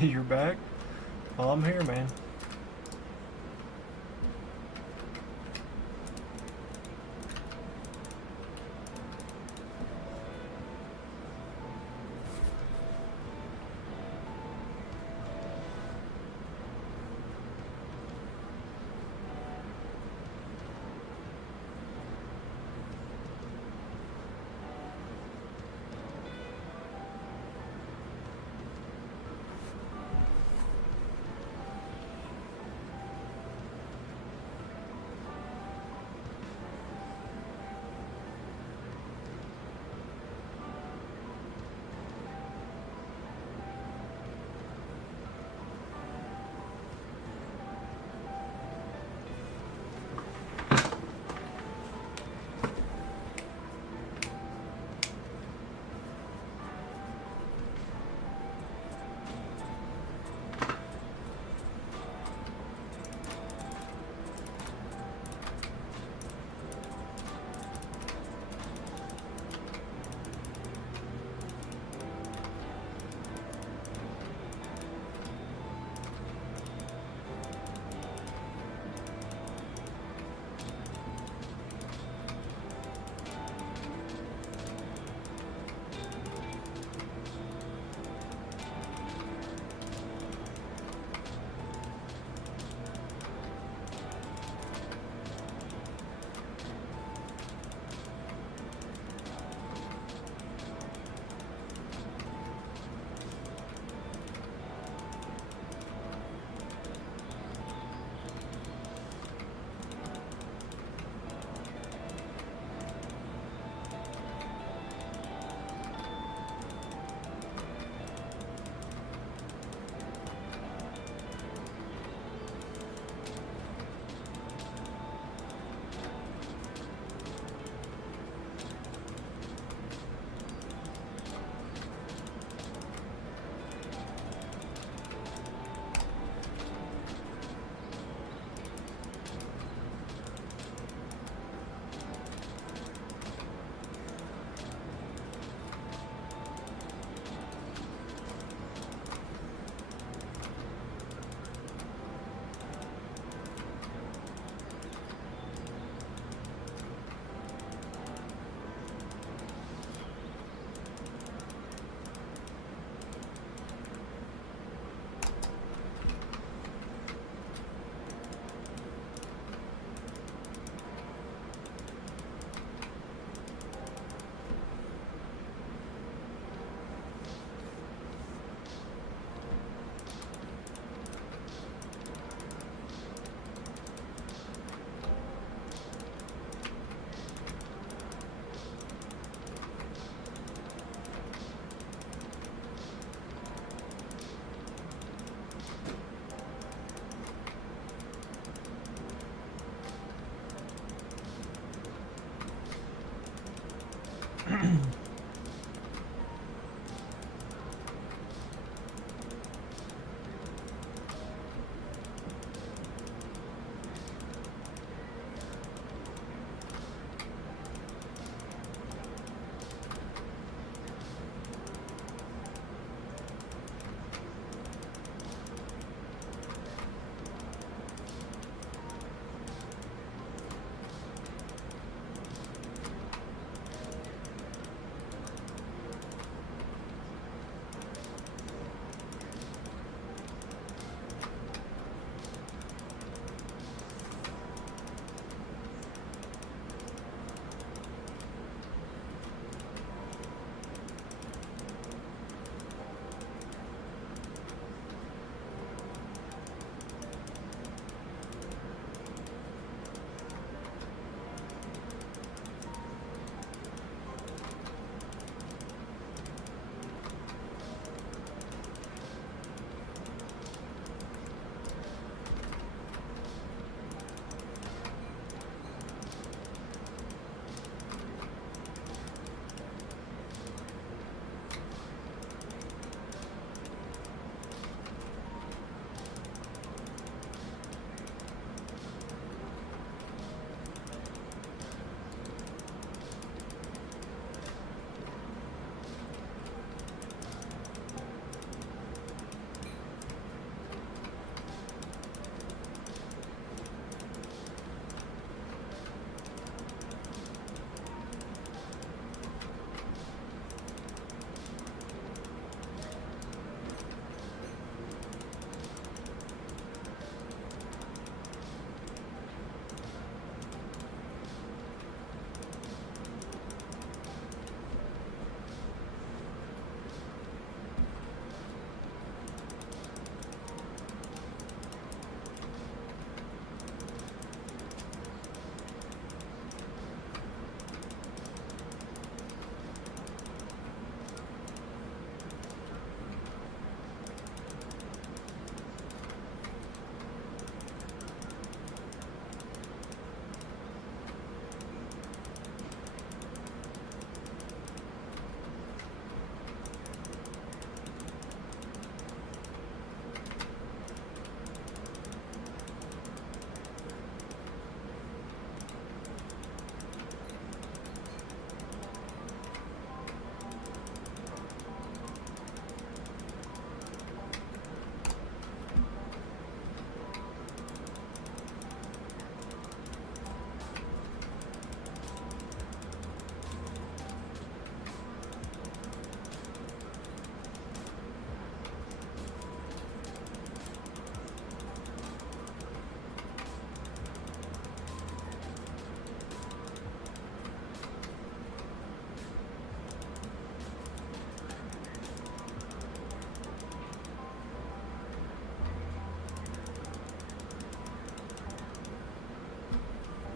You're back? Well, I'm here, man.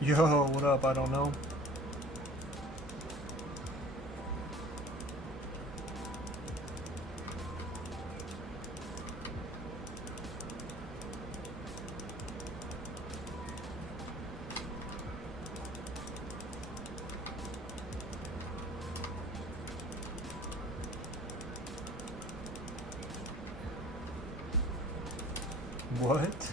Yo, what up? I don't know. What?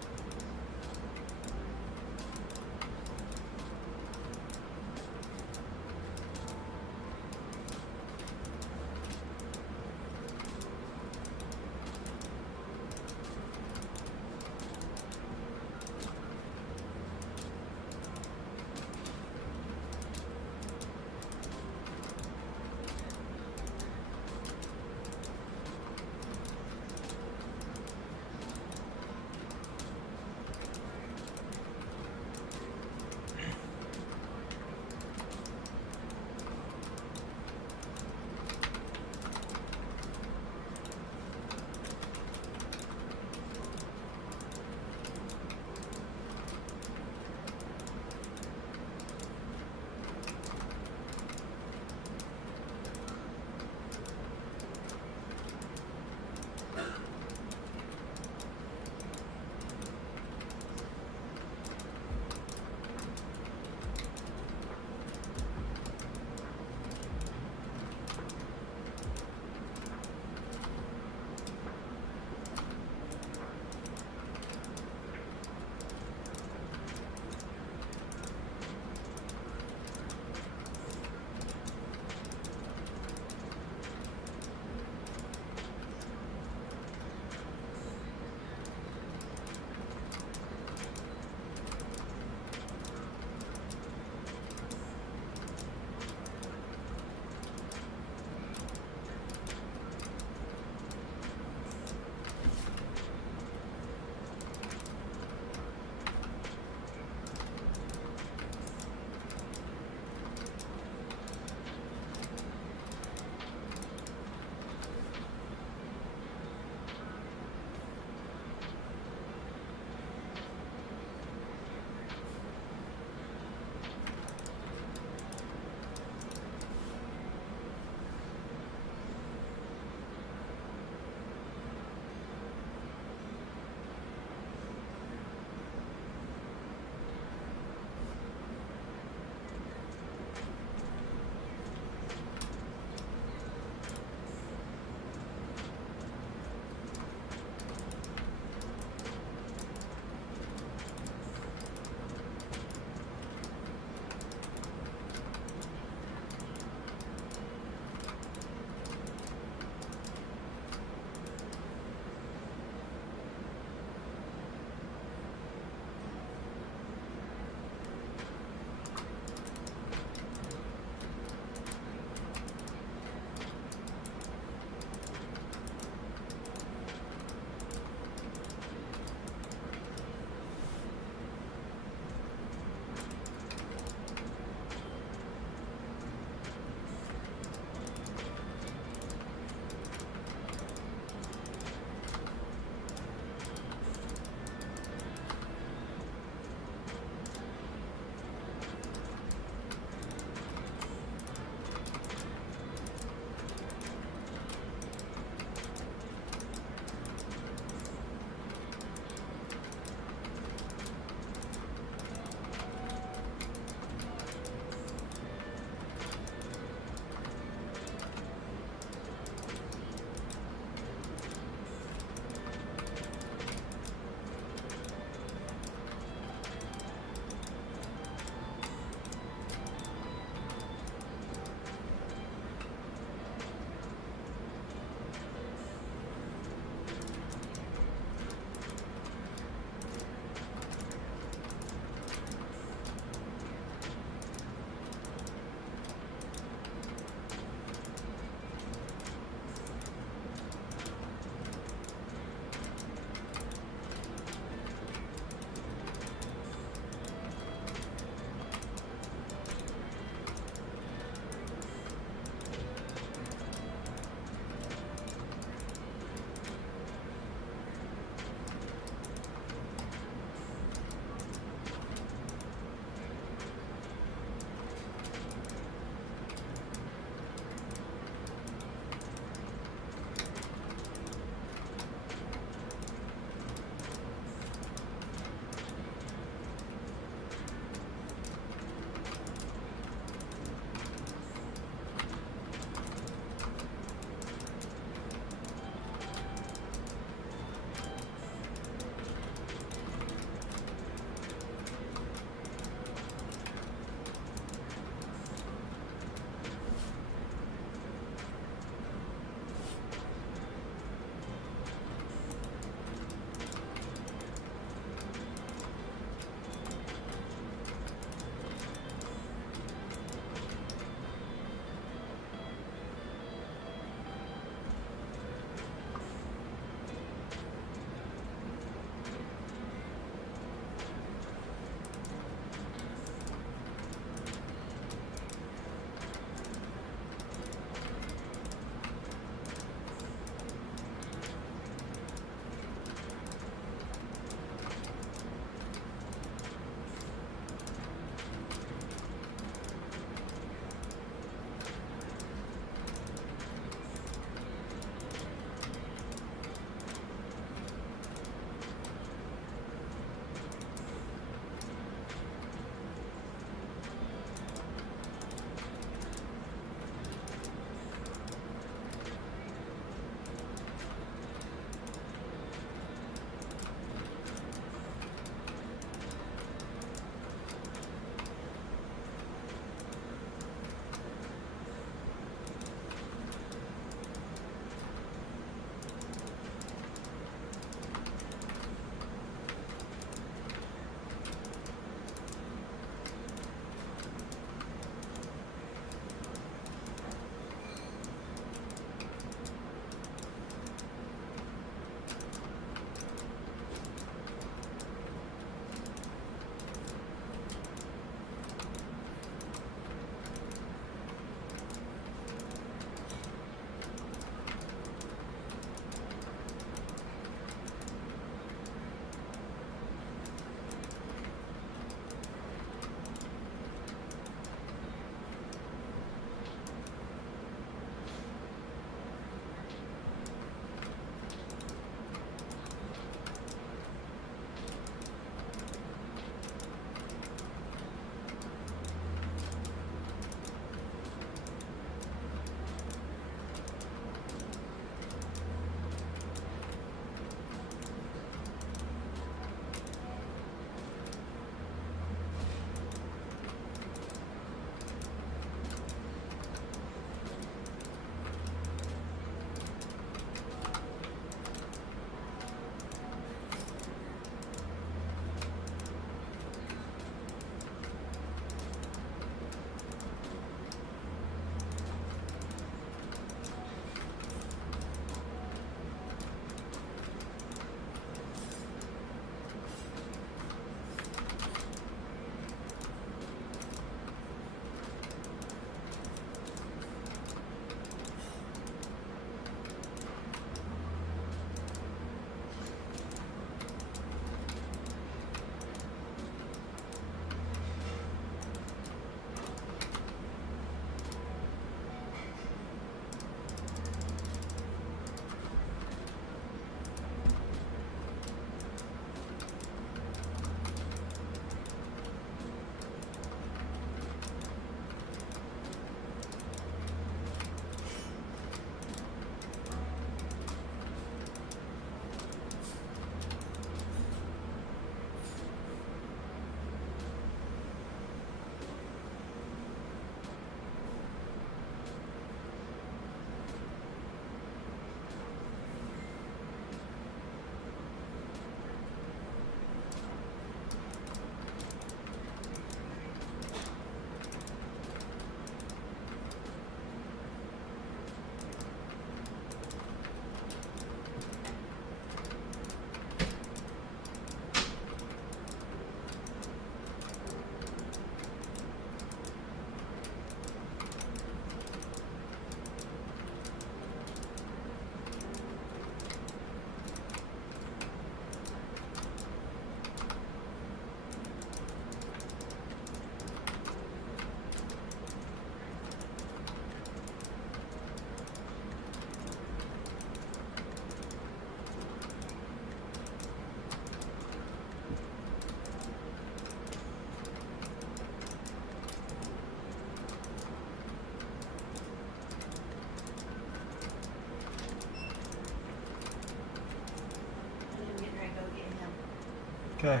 Okay.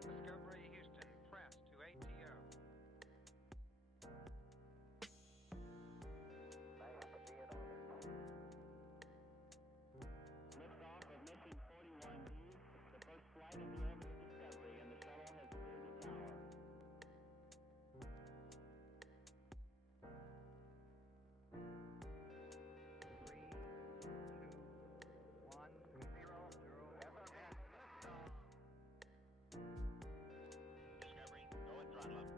Discovery Houston, press to ATO. Liftoff of mission 41D, the first flight in the orbit of Discovery, and the shuttle has cleared the tower. Discovery, go and throttle up.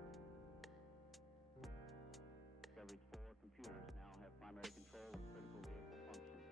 Discovery's 4 computers now have primary control of critical vehicle functions.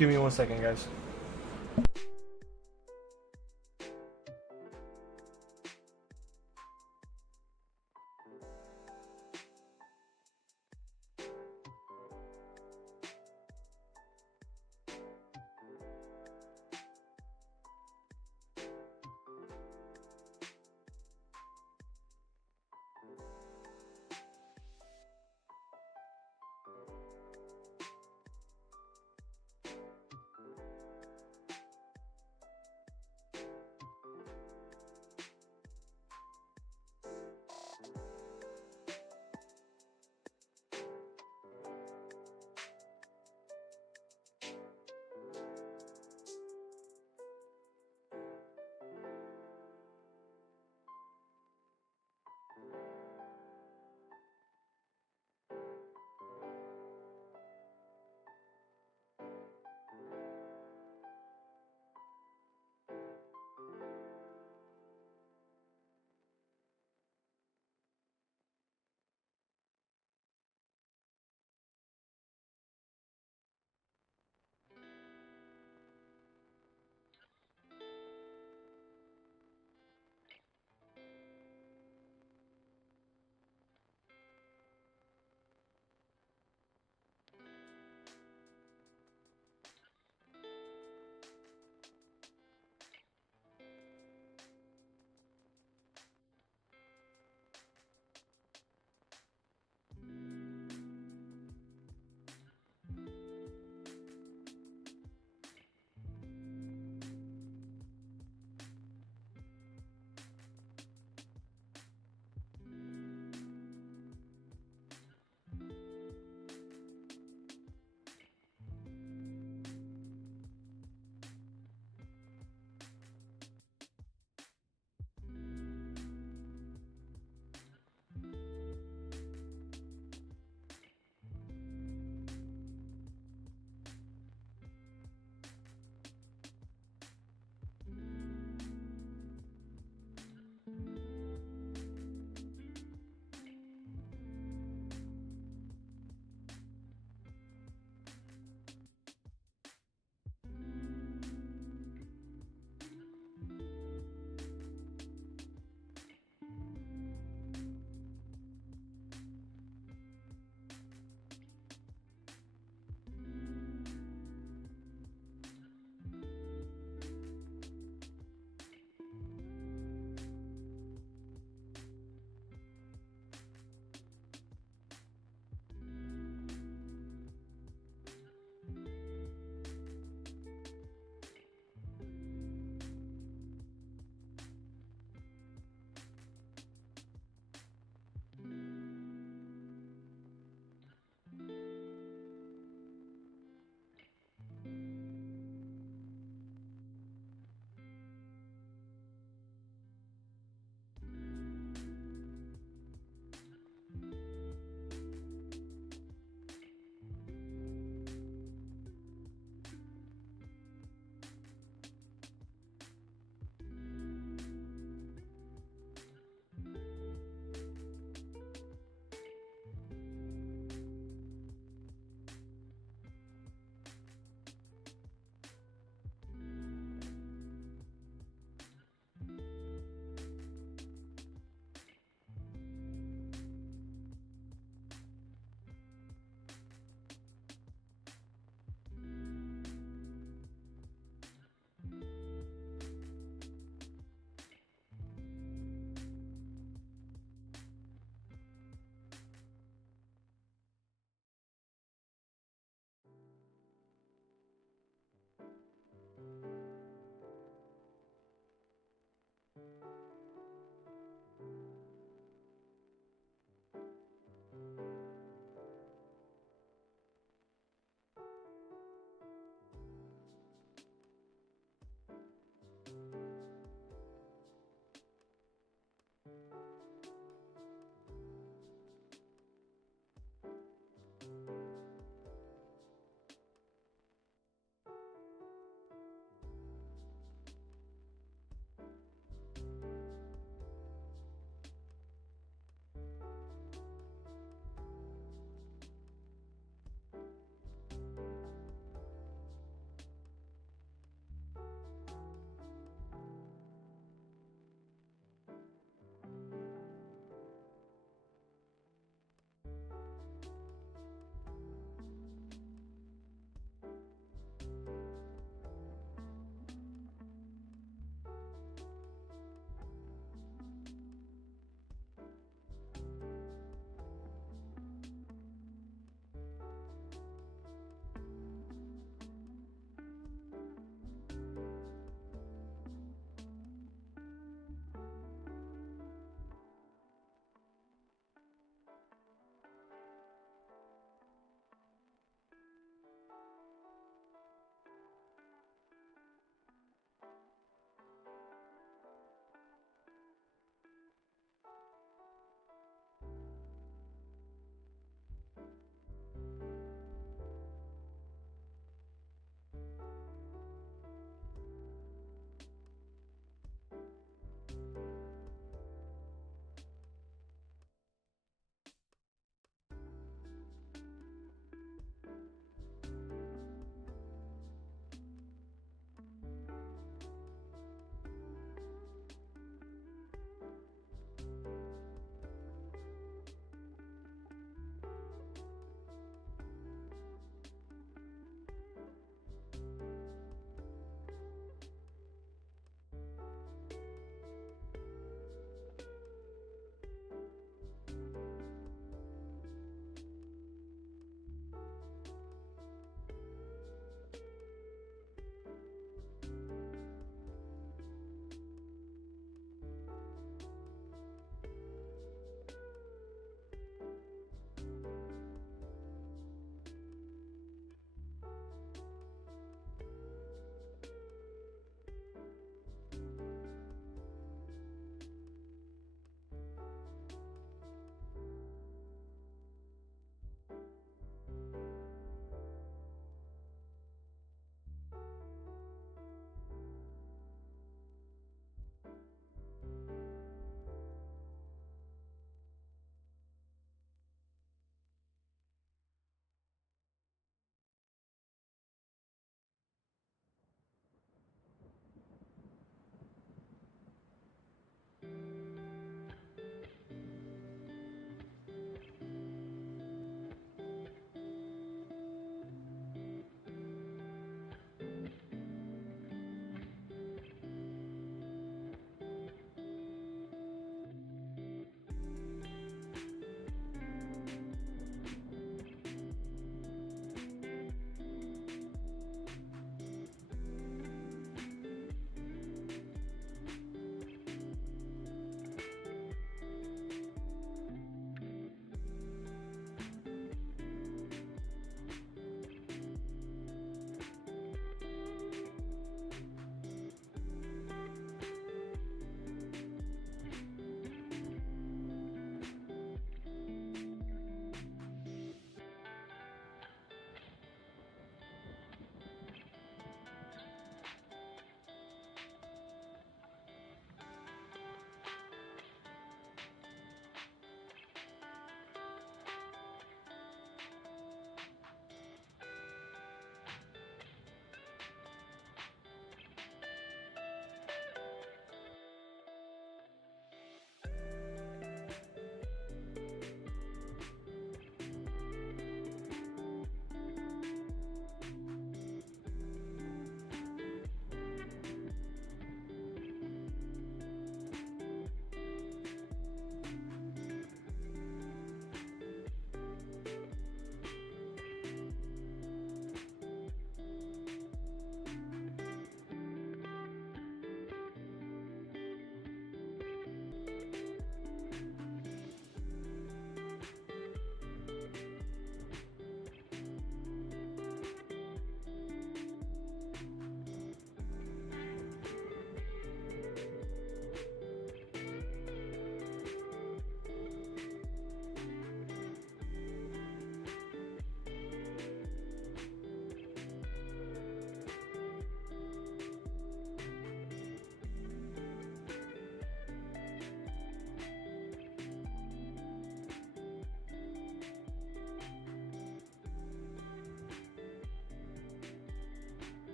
Give me 1 second, guys.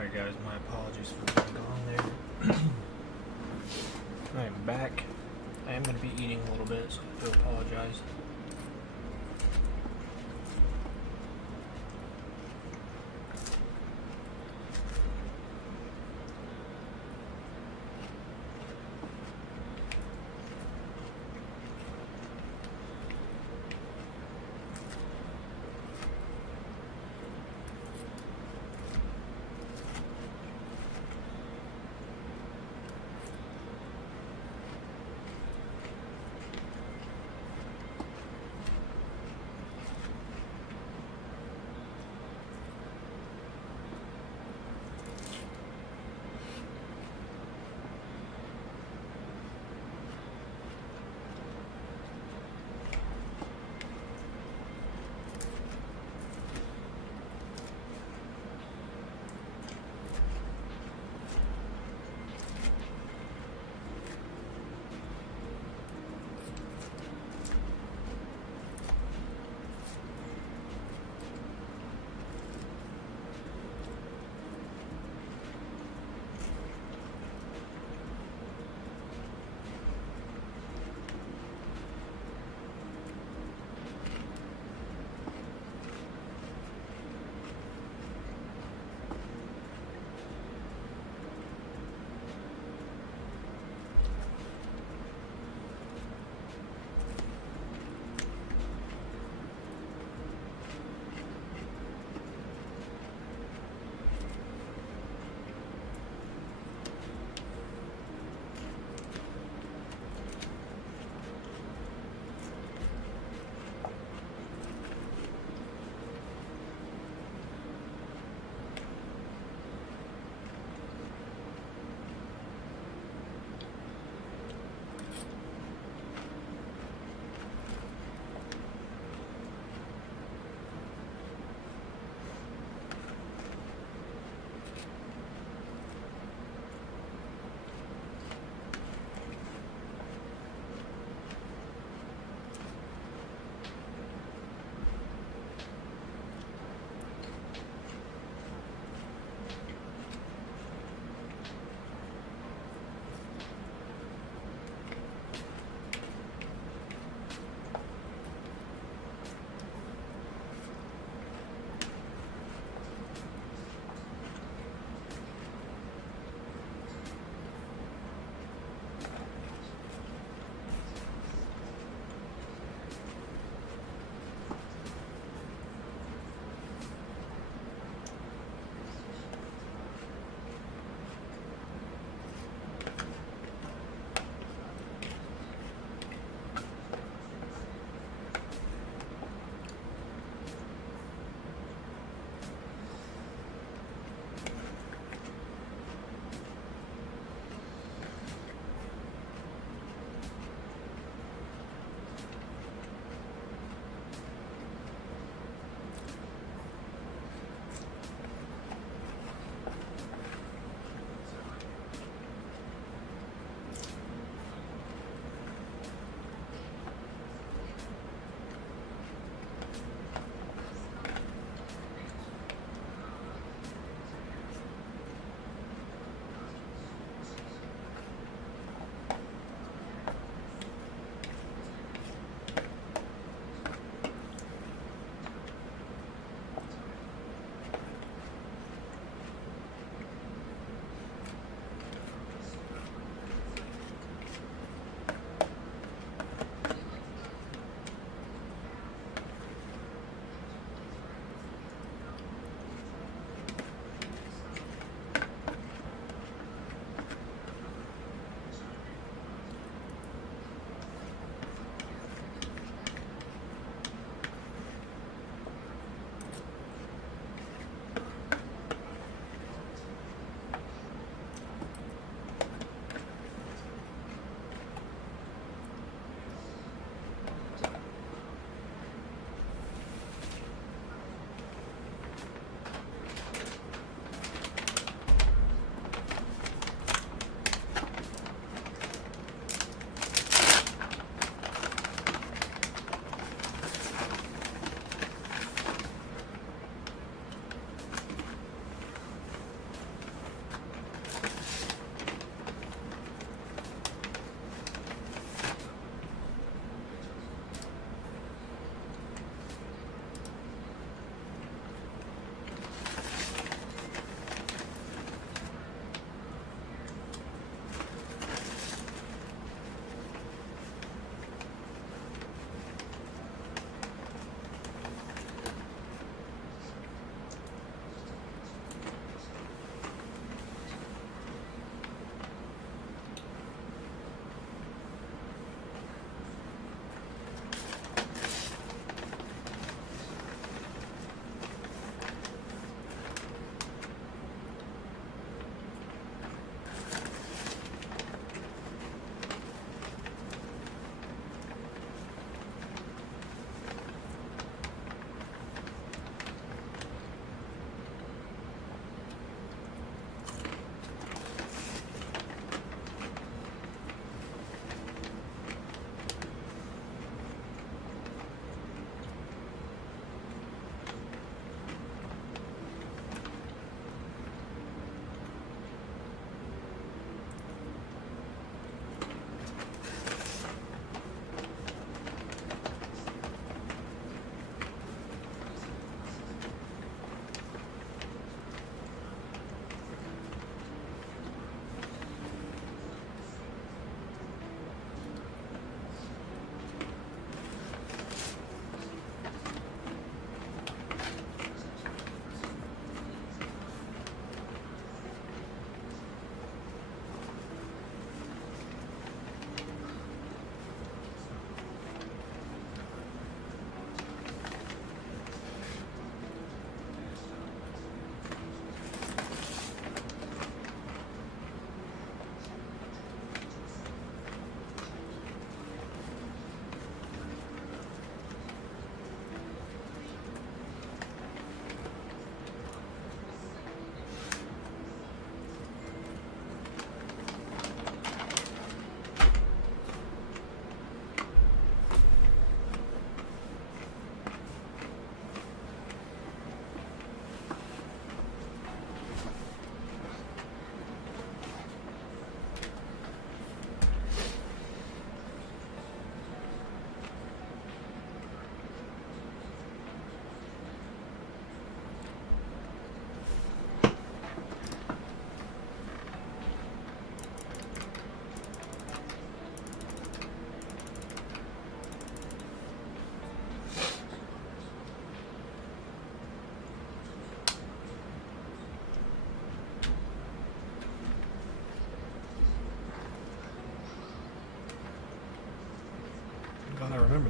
Alright guys, my apologies for being gone there. I am back. I am going to be eating a little bit, so I do apologize.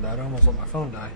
remember that. I almost let my phone die.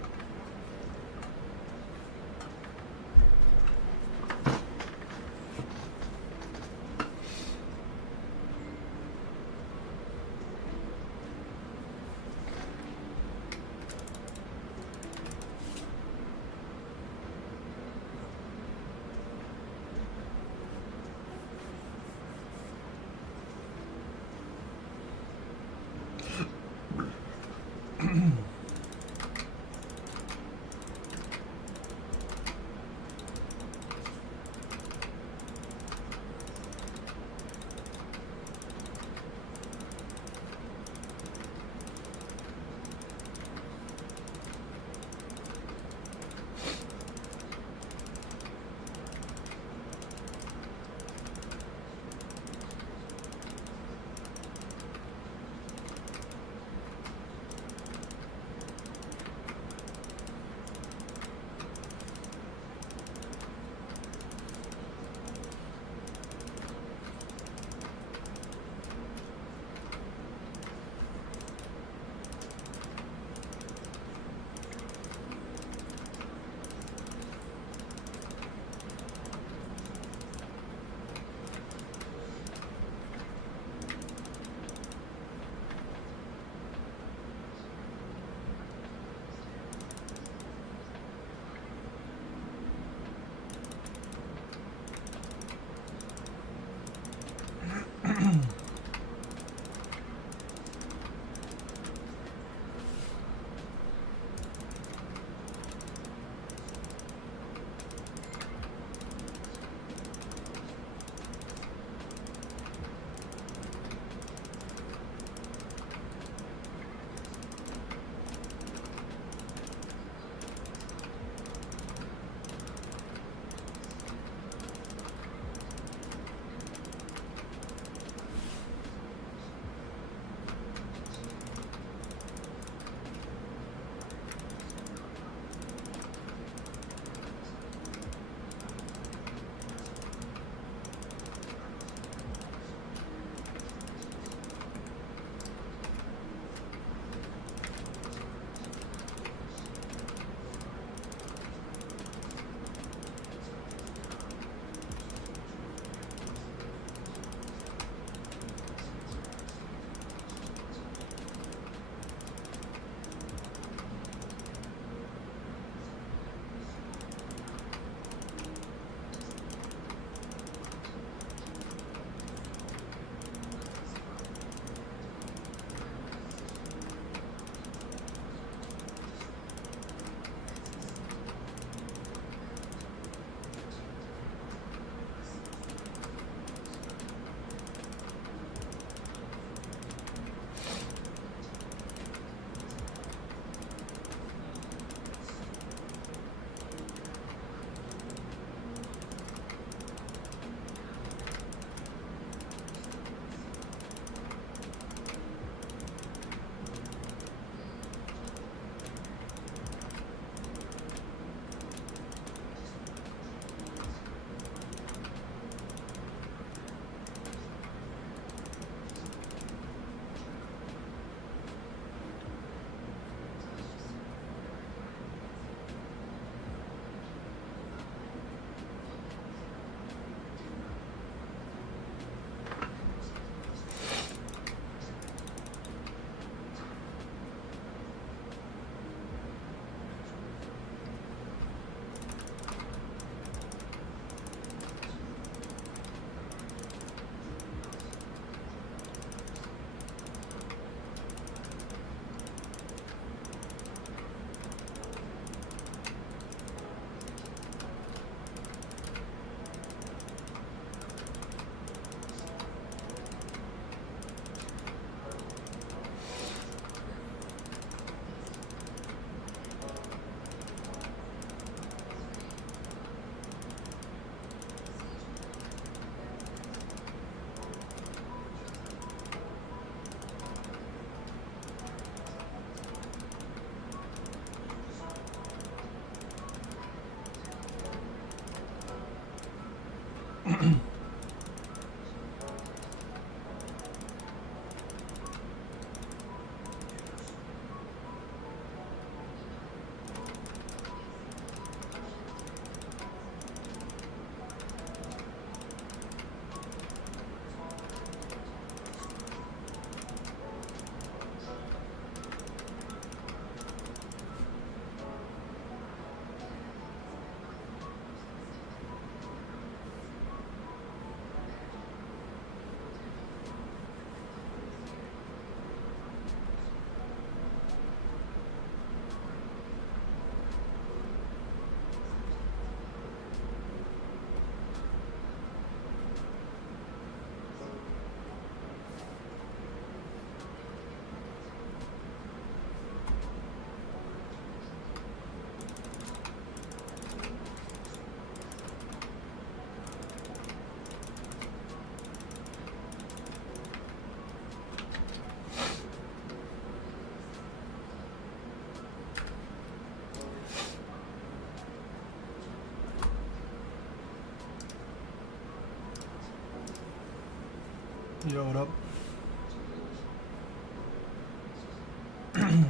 Yo, what up?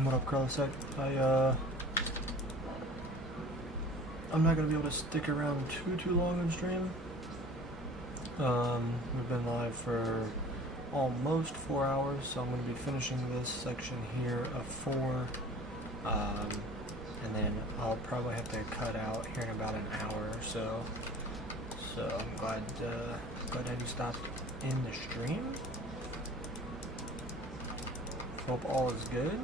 What up, Krellisek? I'm not gonna be able to stick around too long on stream. We've been live for almost 4 hours, so I'm gonna be finishing this section here of 4. And then I'll probably have to cut out here in about an hour or so. So I'm glad that you stopped in the stream. Hope all is good.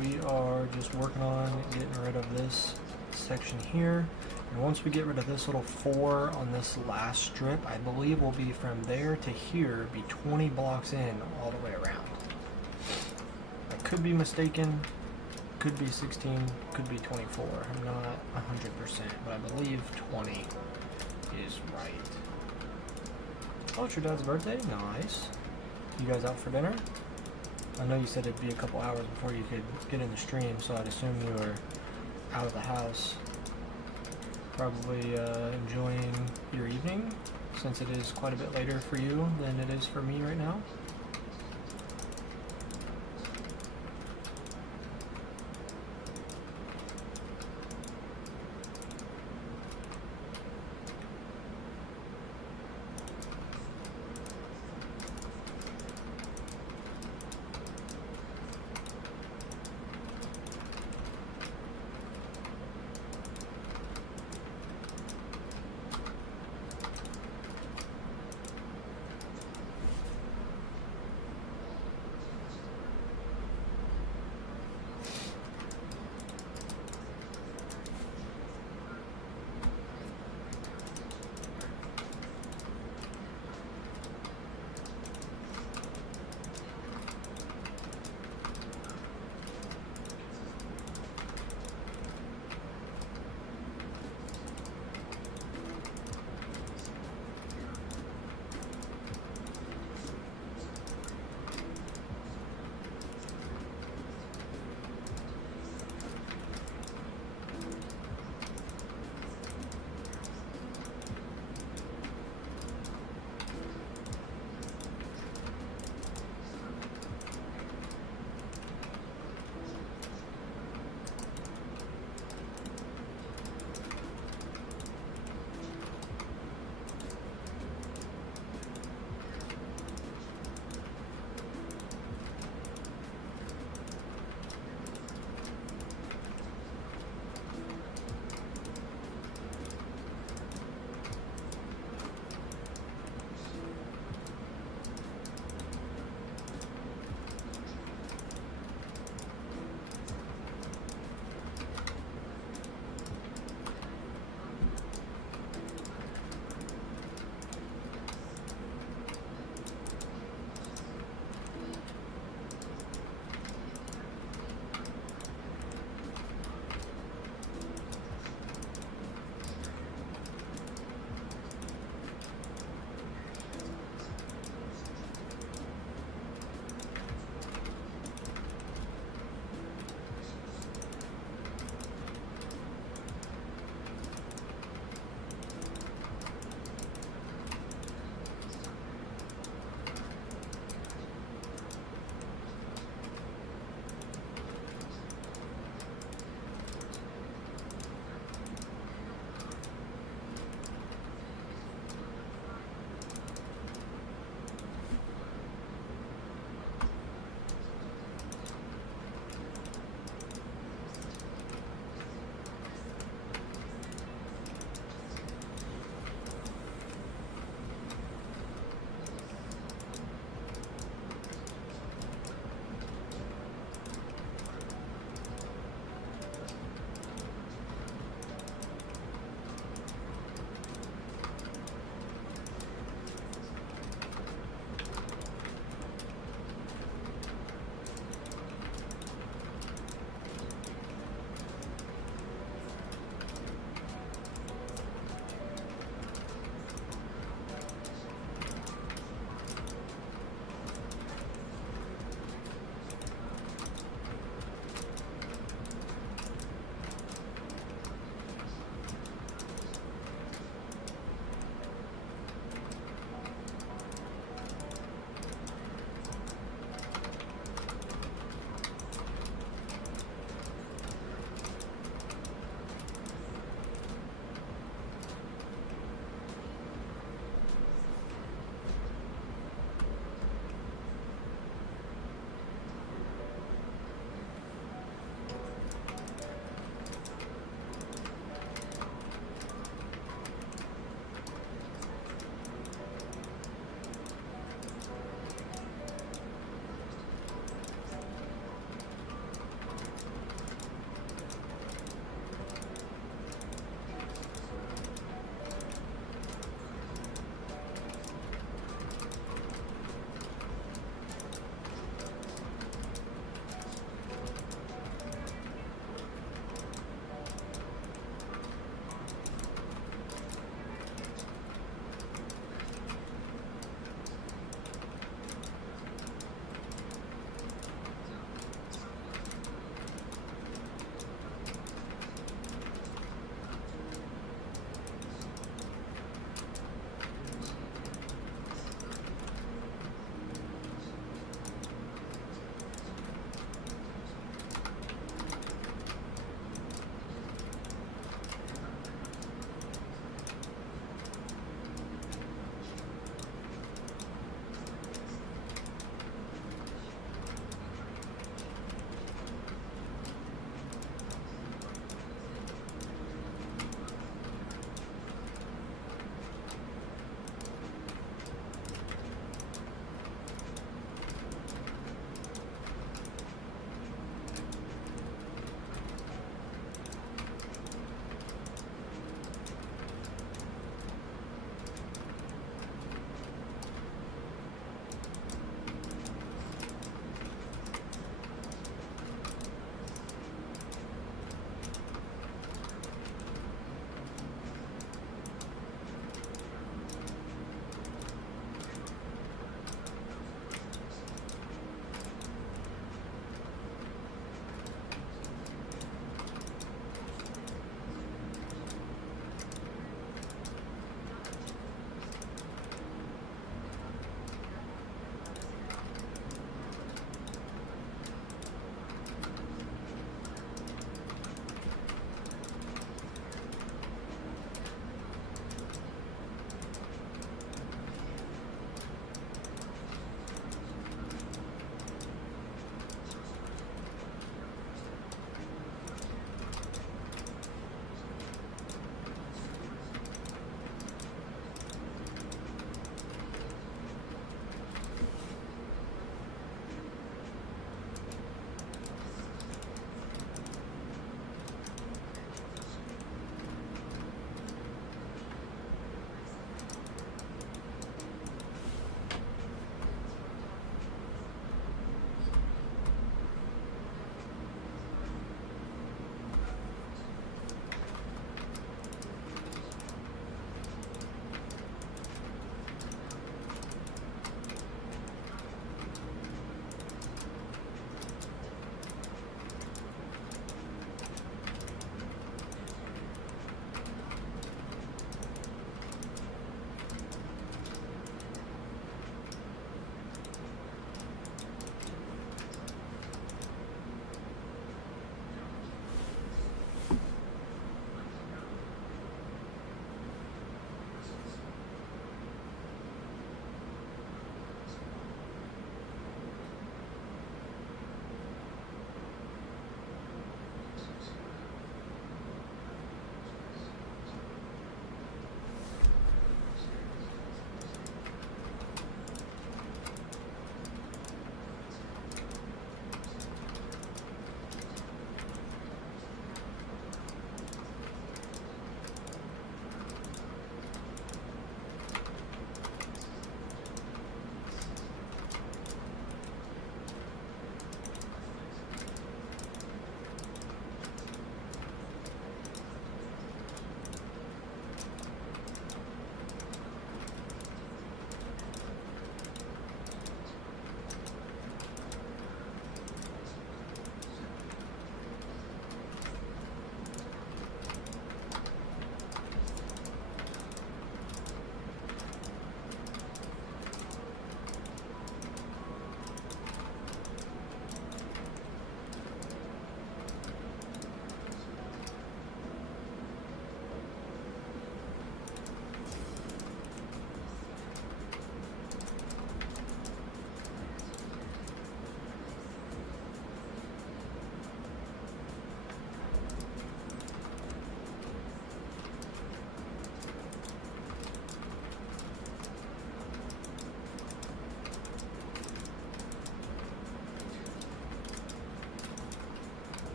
We are just working on getting rid of this section here. And once we get rid of this little 4 on this last strip, I believe we'll be from there to here, be 20 blocks in all the way around. I could be mistaken. Could be 16, could be 24. I'm not 100%, but I believe 20 is right. Oh, it's your dad's birthday? Nice. You guys out for dinner? I know you said it'd be a couple hours before you could get in the stream, so I'd assume you were out of the house. Probably enjoying your evening, since it is quite a bit later for you than it is for me right now.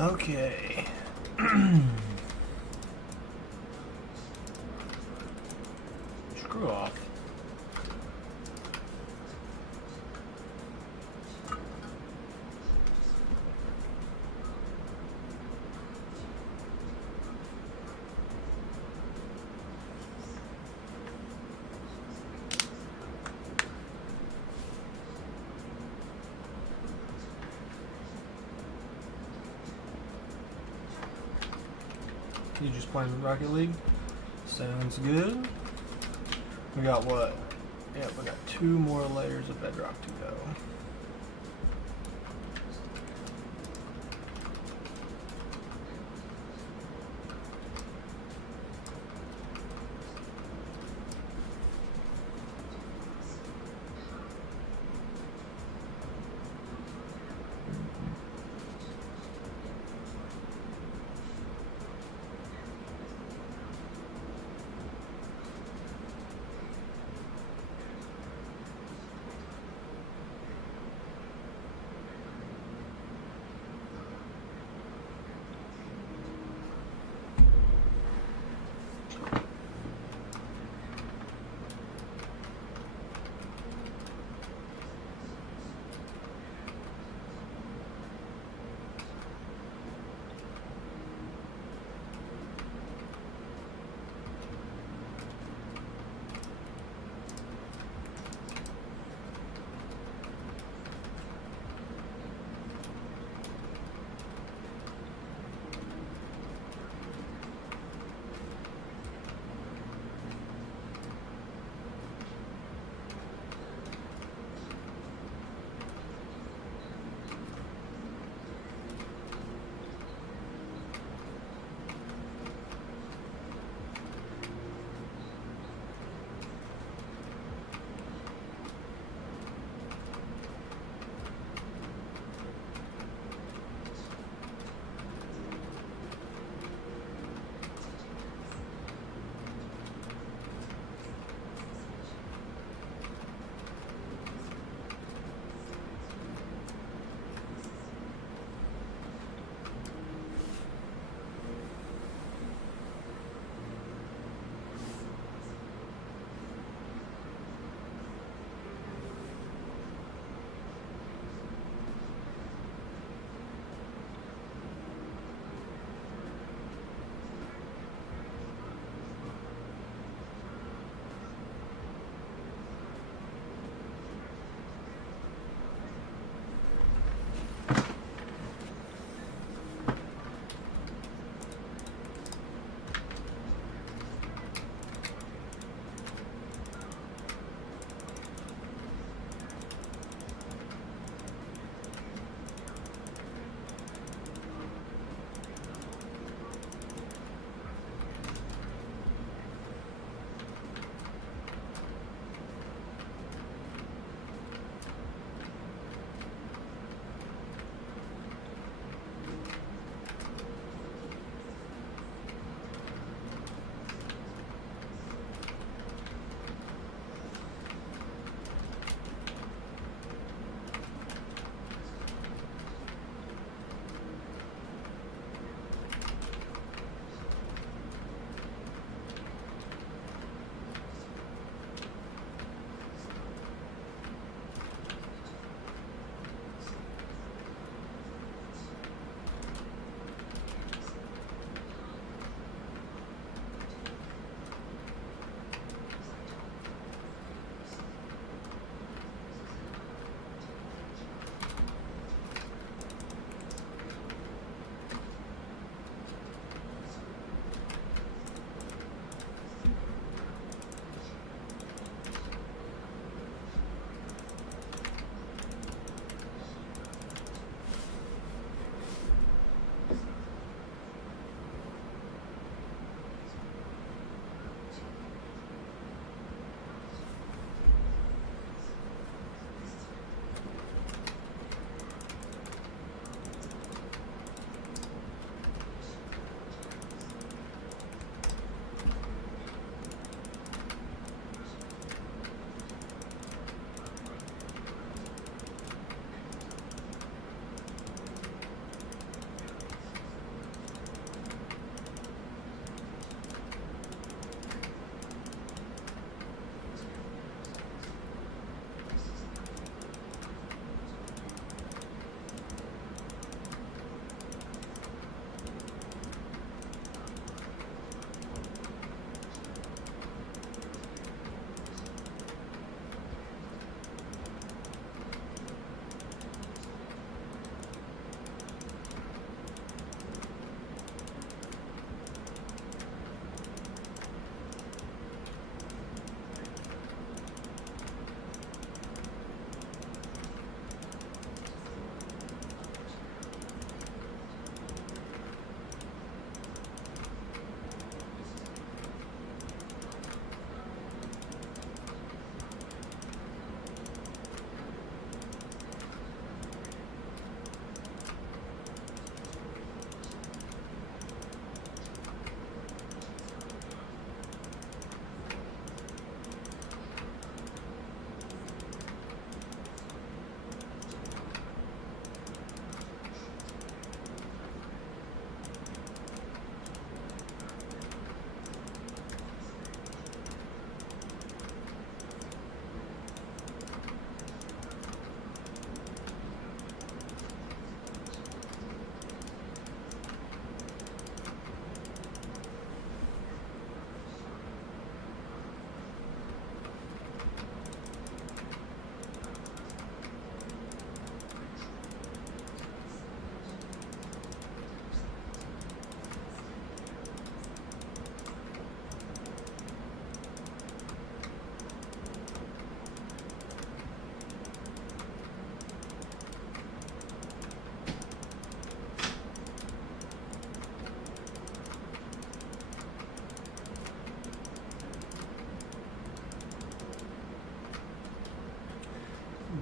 Okay. Screw off. You just playing Rocket League? Sounds good. We got what? Yeah, we got 2 more layers of Bedrock to go.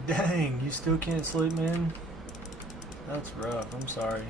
Dang, you still can't sleep, man? That's rough. I'm sorry.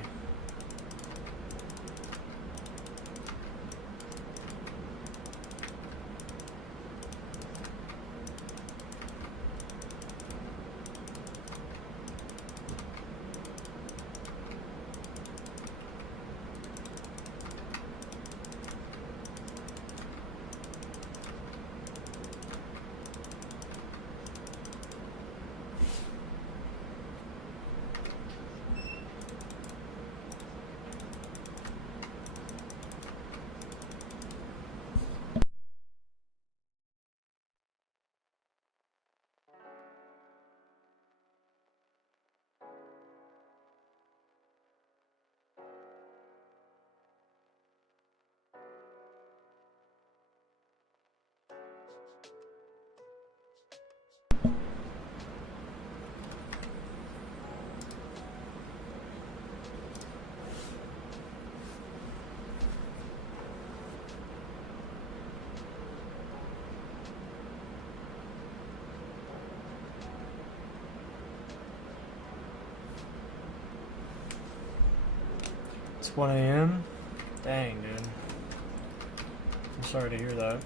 It's 1 a.m. Dang, dude. I'm sorry to hear that.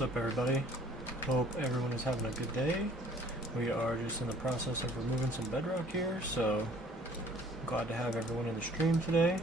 What's up, everybody? Hope everyone is having a good day. We are just in the process of removing some bedrock here, so glad to have everyone in the stream today.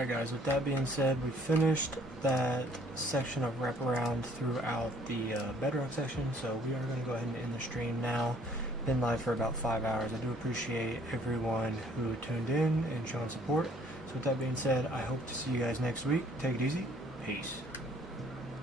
Alright guys, with that being said, we finished that section of wraparound throughout the Bedrock section, so we are going to go ahead and end the stream now. Been live for about 5 hours. I do appreciate everyone who tuned in and showing support. So with that being said, I hope to see you guys next week. Take it easy. Peace.